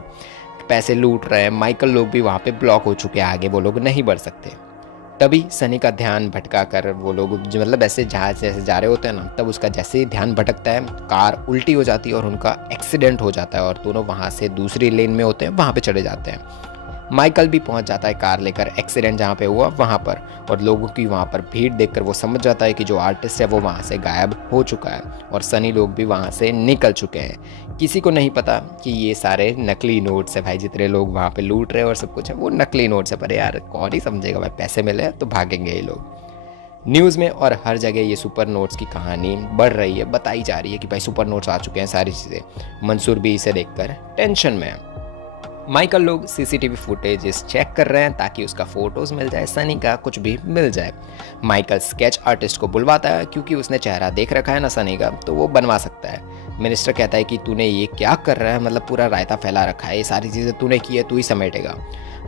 पैसे लूट रहे हैं। माइकल लोग भी वहाँ पे ब्लॉक हो चुके हैं, आगे वो लोग नहीं बढ़ सकते। तभी सनी का ध्यान भटका कर वो लोग मतलब ऐसे जैसे जा रहे होते हैं ना, तब उसका जैसे ही ध्यान भटकता है कार उल्टी हो जाती है और उनका एक्सीडेंट हो जाता है और दोनों वहाँ से दूसरी लेन में होते हैं, वहाँ पे चले जाते हैं। माइकल भी पहुंच जाता है कार लेकर एक्सीडेंट जहाँ पे हुआ वहाँ पर, और लोगों की वहाँ पर भीड़ देखकर वो समझ जाता है कि जो आर्टिस्ट है वो वहाँ से गायब हो चुका है और सनी लोग भी वहाँ से निकल चुके हैं। किसी को नहीं पता कि ये सारे नकली नोट्स है भाई, जितने लोग वहाँ पे लूट रहे हैं और सब कुछ है वो नकली नोट्स है। पर यार कौन ही समझेगा भाई, पैसे मिले तो भागेंगे ये लोग। न्यूज़ में और हर जगह ये सुपर नोट्स की कहानी बढ़ रही है, बताई जा रही है कि भाई सुपर नोट्स आ चुके हैं सारी चीज़ें। मंसूर भी इसे देखकर टेंशन में है। माइकल लोग CCTV फुटेजेस चेक कर रहे हैं ताकि उसका फोटोज मिल जाए, सनी का कुछ भी मिल जाए। माइकल स्केच आर्टिस्ट को बुलवाता है क्योंकि उसने चेहरा देख रखा है ना सनी का, तो वो बनवा सकता है। मिनिस्टर कहता है कि तूने ये क्या कर रहा है, मतलब पूरा रायता फैला रखा है, ये सारी चीज़ें तूने की है, तू ही समेटेगा।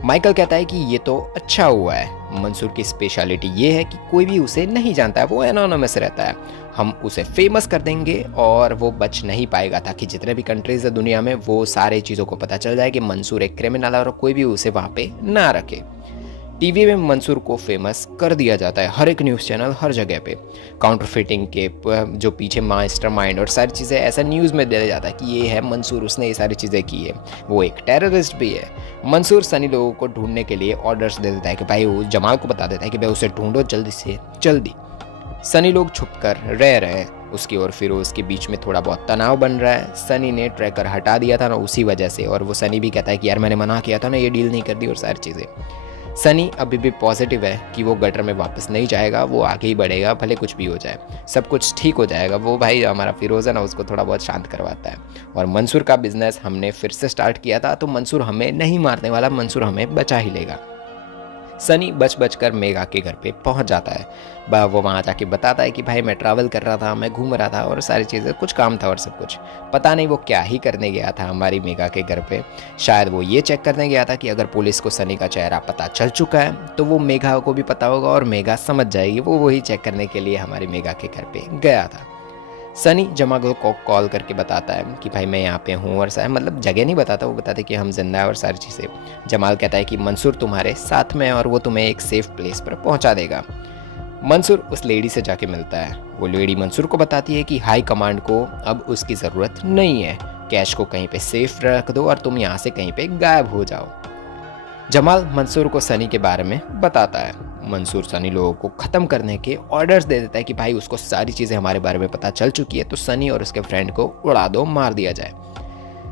माइकल कहता है कि ये तो अच्छा हुआ है। मंसूर की स्पेशलिटी ये है कि कोई भी उसे नहीं जानता है, वो एनोनिमस रहता है। हम उसे फेमस कर देंगे और वो बच नहीं पाएगा, ताकि जितने भी कंट्रीज है दुनिया में वो सारे चीज़ों को पता चल जाए कि मंसूर एक क्रिमिनल है और कोई भी उसे वहाँ पे ना रखे। टीवी में मंसूर को फेमस कर दिया जाता है, हर एक न्यूज़ चैनल हर जगह पे। काउंटरफिटिंग के जो पीछे मास्टर माइंड और सारी चीज़ें ऐसा न्यूज़ में दिया जाता है कि ये है मंसूर, उसने ये सारी चीज़ें की है, वो एक टेररिस्ट भी है। मंसूर सनी लोगों को ढूंढने के लिए ऑर्डर्स दे देता है कि भाई, वो जमाल को बता देता है कि भाई उसे ढूंढो जल्दी से जल्दी। सनी लोग छुप कर रह रहे हैं। उसकी और फिरोज के बीच में थोड़ा बहुत तनाव बन रहा है। सनी ने ट्रैकर हटा दिया था ना उसी वजह से, और वो सनी भी कहता है कि यार मैंने मना किया था ना, ये डील नहीं कर दी और सारी चीज़ें। सनी अभी भी पॉजिटिव है कि वो गटर में वापस नहीं जाएगा, वो आगे ही बढ़ेगा, भले कुछ भी हो जाए, सब कुछ ठीक हो जाएगा। वो भाई हमारा फिरोज है ना, उसको थोड़ा बहुत शांत करवाता है। और मंसूर का बिजनेस हमने फिर से स्टार्ट किया था, तो मंसूर हमें नहीं मारने वाला, मंसूर हमें बचा ही लेगा। सनी बच कर मेघा के घर पे पहुंच जाता है। वो वहाँ जाके बताता है कि भाई मैं ट्रैवल कर रहा था, मैं घूम रहा था और सारी चीज़ें, कुछ काम था और सब कुछ। पता नहीं वो क्या ही करने गया था हमारी मेघा के घर पे। शायद वो ये चेक करने गया था कि अगर पुलिस को सनी का चेहरा पता चल चुका है तो वो मेघा को भी पता होगा और मेघा समझ जाएगी। वो वही चेक करने के लिए हमारी मेघा के घर पे गया था। सनी जमाल को कॉल करके बताता है कि भाई मैं यहाँ पे हूँ, और मतलब जगह नहीं बताता, वो बताता है कि हम जिंदा है और सारी चीज़ें। जमाल कहता है कि मंसूर तुम्हारे साथ में है और वो तुम्हें एक सेफ प्लेस पर पहुँचा देगा। मंसूर उस लेडी से जाके मिलता है। वो लेडी मंसूर को बताती है कि हाई कमांड को अब उसकी ज़रूरत नहीं है, कैश को कहीं पे सेफ रख दो और तुम यहाँ से कहीं पे गायब हो जाओ। जमाल मंसूर को सनी के बारे में बताता है। मंसूर सनी लोगों को ख़त्म करने के ऑर्डर्स दे देता है कि भाई उसको सारी चीज़ें हमारे बारे में पता चल चुकी है, तो सनी और उसके फ्रेंड को उड़ा दो, मार दिया जाए।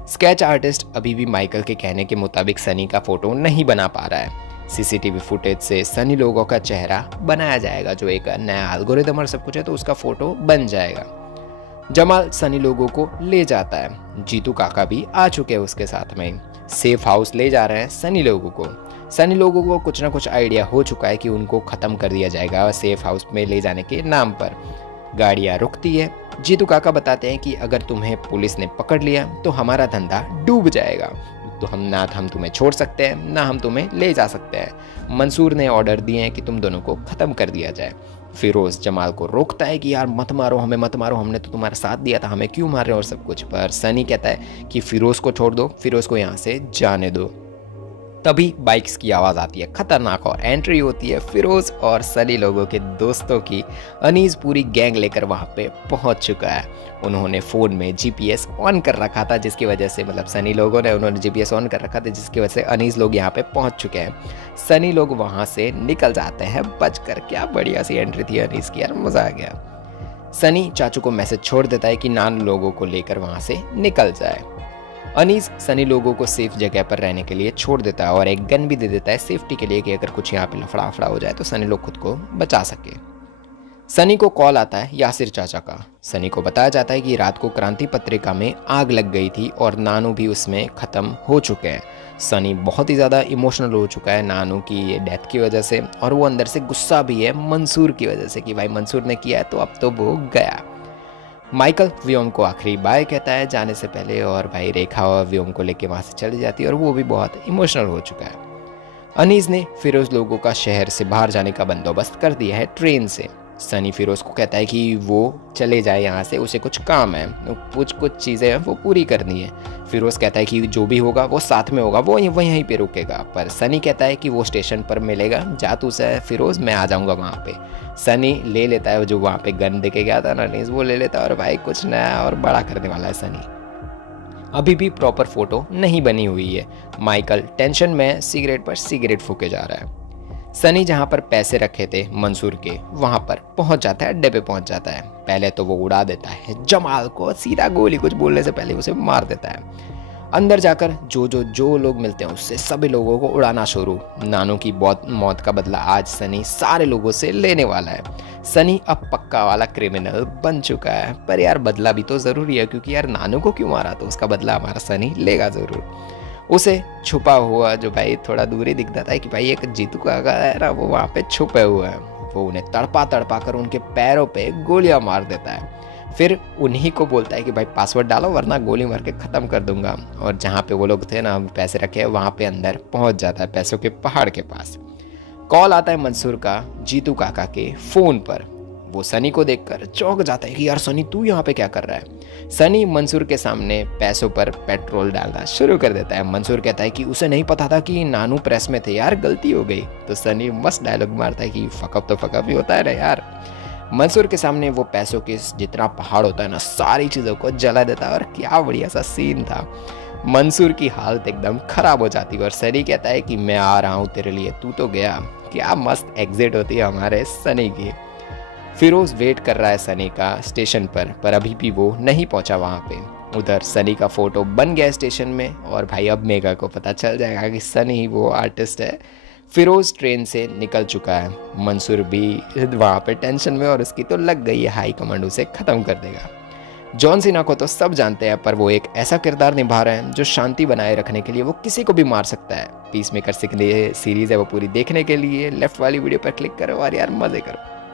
स्केच आर्टिस्ट अभी भी माइकल के कहने के मुताबिक सनी का फ़ोटो नहीं बना पा रहा है। सीसीटीवी फुटेज से सनी लोगों का चेहरा बनाया जाएगा, जो एक नया एल्गोरिदम और सब कुछ है, तो उसका फ़ोटो बन जाएगा। जमाल सनी लोगों को ले जाता है। जीतू काका भी आ चुके हैं उसके साथ में। सेफ हाउस ले जा रहे हैं सनी लोगों को। सनी लोगों को कुछ ना कुछ आइडिया हो चुका है कि उनको ख़त्म कर दिया जाएगा सेफ हाउस में ले जाने के नाम पर। गाड़ियाँ रुकती है। जीतू काका बताते हैं कि अगर तुम्हें पुलिस ने पकड़ लिया तो हमारा धंधा डूब जाएगा, तो हम तुम्हें छोड़ सकते हैं ना हम तुम्हें ले जा सकते हैं। मंसूर ने ऑर्डर दिए हैं कि तुम दोनों को ख़त्म कर दिया जाए। फिरोज जमाल को रोकता है कि यार मत मारो, हमें मत मारो, हमने तो तुम्हारा साथ दिया था, हमें क्यों मार रहे हो और सब कुछ। पर सनी कहता है कि फिरोज को छोड़ दो, फिरोज को यहाँ से जाने दो। तभी बाइक्स की आवाज़ आती है खतरनाक, और एंट्री होती है फिरोज और सनी लोगों के दोस्तों की। अनीस पूरी गैंग लेकर वहाँ पे पहुँच चुका है। उन्होंने फ़ोन में जीपीएस ऑन कर रखा था, जिसकी वजह से सनी लोगों ने उन्होंने जीपीएस ऑन कर रखा था, जिसकी वजह से अनीस लोग यहाँ पे पहुँच चुके हैं। सनी लोग वहाँ से निकल जाते हैं बचकर। क्या बढ़िया सी एंट्री थी अनीस की यार, मज़ा आ गया। सनी चाचू को मैसेज छोड़ देता है कि नान लोगों को लेकर वहाँ से निकल जाए। अनीस सनी लोगों को सेफ जगह पर रहने के लिए छोड़ देता है और एक गन भी दे देता है सेफ्टी के लिए, कि अगर कुछ यहाँ पे लफड़ा हो जाए तो सनी लोग खुद को बचा सके। सनी को कॉल आता है यासिर चाचा का। सनी को बताया जाता है कि रात को क्रांति पत्रिका में आग लग गई थी और नानू भी उसमें ख़त्म हो चुके हैं। सनी बहुत ही ज़्यादा इमोशनल हो चुका है नानू की डेथ की वजह से, और वो अंदर से गुस्सा भी है मंसूर की वजह से कि भाई मंसूर ने किया है तो अब तो वो गया। माइकल व्योम को आखिरी बाय कहता है जाने से पहले, और भाई रेखा और व्योम को लेके वहाँ से चली जाती है और वो भी बहुत इमोशनल हो चुका है। अनीस ने फिरोज लोगों का शहर से बाहर जाने का बंदोबस्त कर दिया है ट्रेन से। सनी फिरोज को कहता है कि वो चले जाए यहाँ से, उसे कुछ काम है, कुछ चीज़ें हैं वो पूरी करनी है। फिरोज कहता है कि जो भी होगा वो साथ में होगा, वो यहीं पे रुकेगा। पर सनी कहता है कि वो स्टेशन पर मिलेगा, जा तू से फिरोज, मैं आ जाऊँगा वहाँ पे। सनी ले लेता है जो वहाँ पे गन देके गया था ना अनीस, वो ले लेता है और भाई कुछ नया और बड़ा करने वाला है सनी। अभी भी प्रॉपर फोटो नहीं बनी हुई है। माइकल टेंशन में सिगरेट पर सिगरेट फूके जा रहा है। सनी जहाँ पर पैसे रखे थे मंसूर के, वहाँ पर पहुँच जाता है, अड्डे पे पहुँच जाता है। पहले तो वो उड़ा देता है जमाल को, सीधा गोली, कुछ बोलने से पहले उसे मार देता है। अंदर जाकर जो लोग मिलते हैं उससे सभी लोगों को उड़ाना शुरू। नानू की मौत का बदला आज सनी सारे लोगों से लेने वाला है। सनी अब पक्का वाला क्रिमिनल बन चुका है, पर यार बदला भी तो ज़रूरी है, क्योंकि यार नानू को क्यों मारा, तो उसका बदला हमारा सनी लेगा ज़रूर। उसे छुपा हुआ जो भाई थोड़ा दूर ही दिखता था कि भाई एक जीतू का है ना, वो वहाँ पे छुपे हुए हैं। वो उन्हें तड़पा कर उनके पैरों पे गोलियां मार देता है। फिर उन्हीं को बोलता है कि भाई पासवर्ड डालो वरना गोली मार के ख़त्म कर दूंगा। और जहाँ पे वो लोग थे ना पैसे रखे, वहाँ पे अंदर पहुँच जाता है पैसों के पहाड़ के पास। कॉल आता है मंसूर का जीतू काका के फ़ोन पर। वो सनी को देखकर चौंक जाता है कि यार सनी तू यहाँ पे क्या कर रहा है। सनी मंसूर के सामने पैसों पर पेट्रोल डालना शुरू कर देता है। मंसूर कहता है कि उसे नहीं पता था कि नानू प्रेस में थे यार, गलती हो गई। तो सनी मस्त डायलॉग मारता है कि फकअप तो फकअप ही होता है ना यार। मंसूर के सामने वो पैसों के जितना पहाड़ होता है ना सारी चीज़ों को जला देता है। और क्या बढ़िया सा सीन था। मंसूर की हालत एकदम ख़राब हो जाती है और सनी कहता है कि मैं आ रहा हूँ तेरे लिए, तू तो गया। क्या मस्त एग्जिट होती है हमारे सनी की। फिरोज़ वेट कर रहा है सनी का स्टेशन पर अभी भी वो नहीं पहुंचा वहाँ पे। उधर सनी का फ़ोटो बन गया स्टेशन में और भाई अब मेगा को पता चल जाएगा कि सनी ही वो आर्टिस्ट है। फिरोज़ ट्रेन से निकल चुका है। मंसूर भी वहाँ पे टेंशन में और उसकी तो लग गई है हाई कमांड उसे ख़त्म कर देगा। जॉन सीना को तो सब जानते हैं, पर वो एक ऐसा किरदार निभा रहे हैं जो शांति बनाए रखने के लिए वो किसी को भी मार सकता है। पीस मेकर सीरीज़ है वो पूरी देखने के लिए लेफ्ट वाली वीडियो पर क्लिक करो और यार मज़े करो।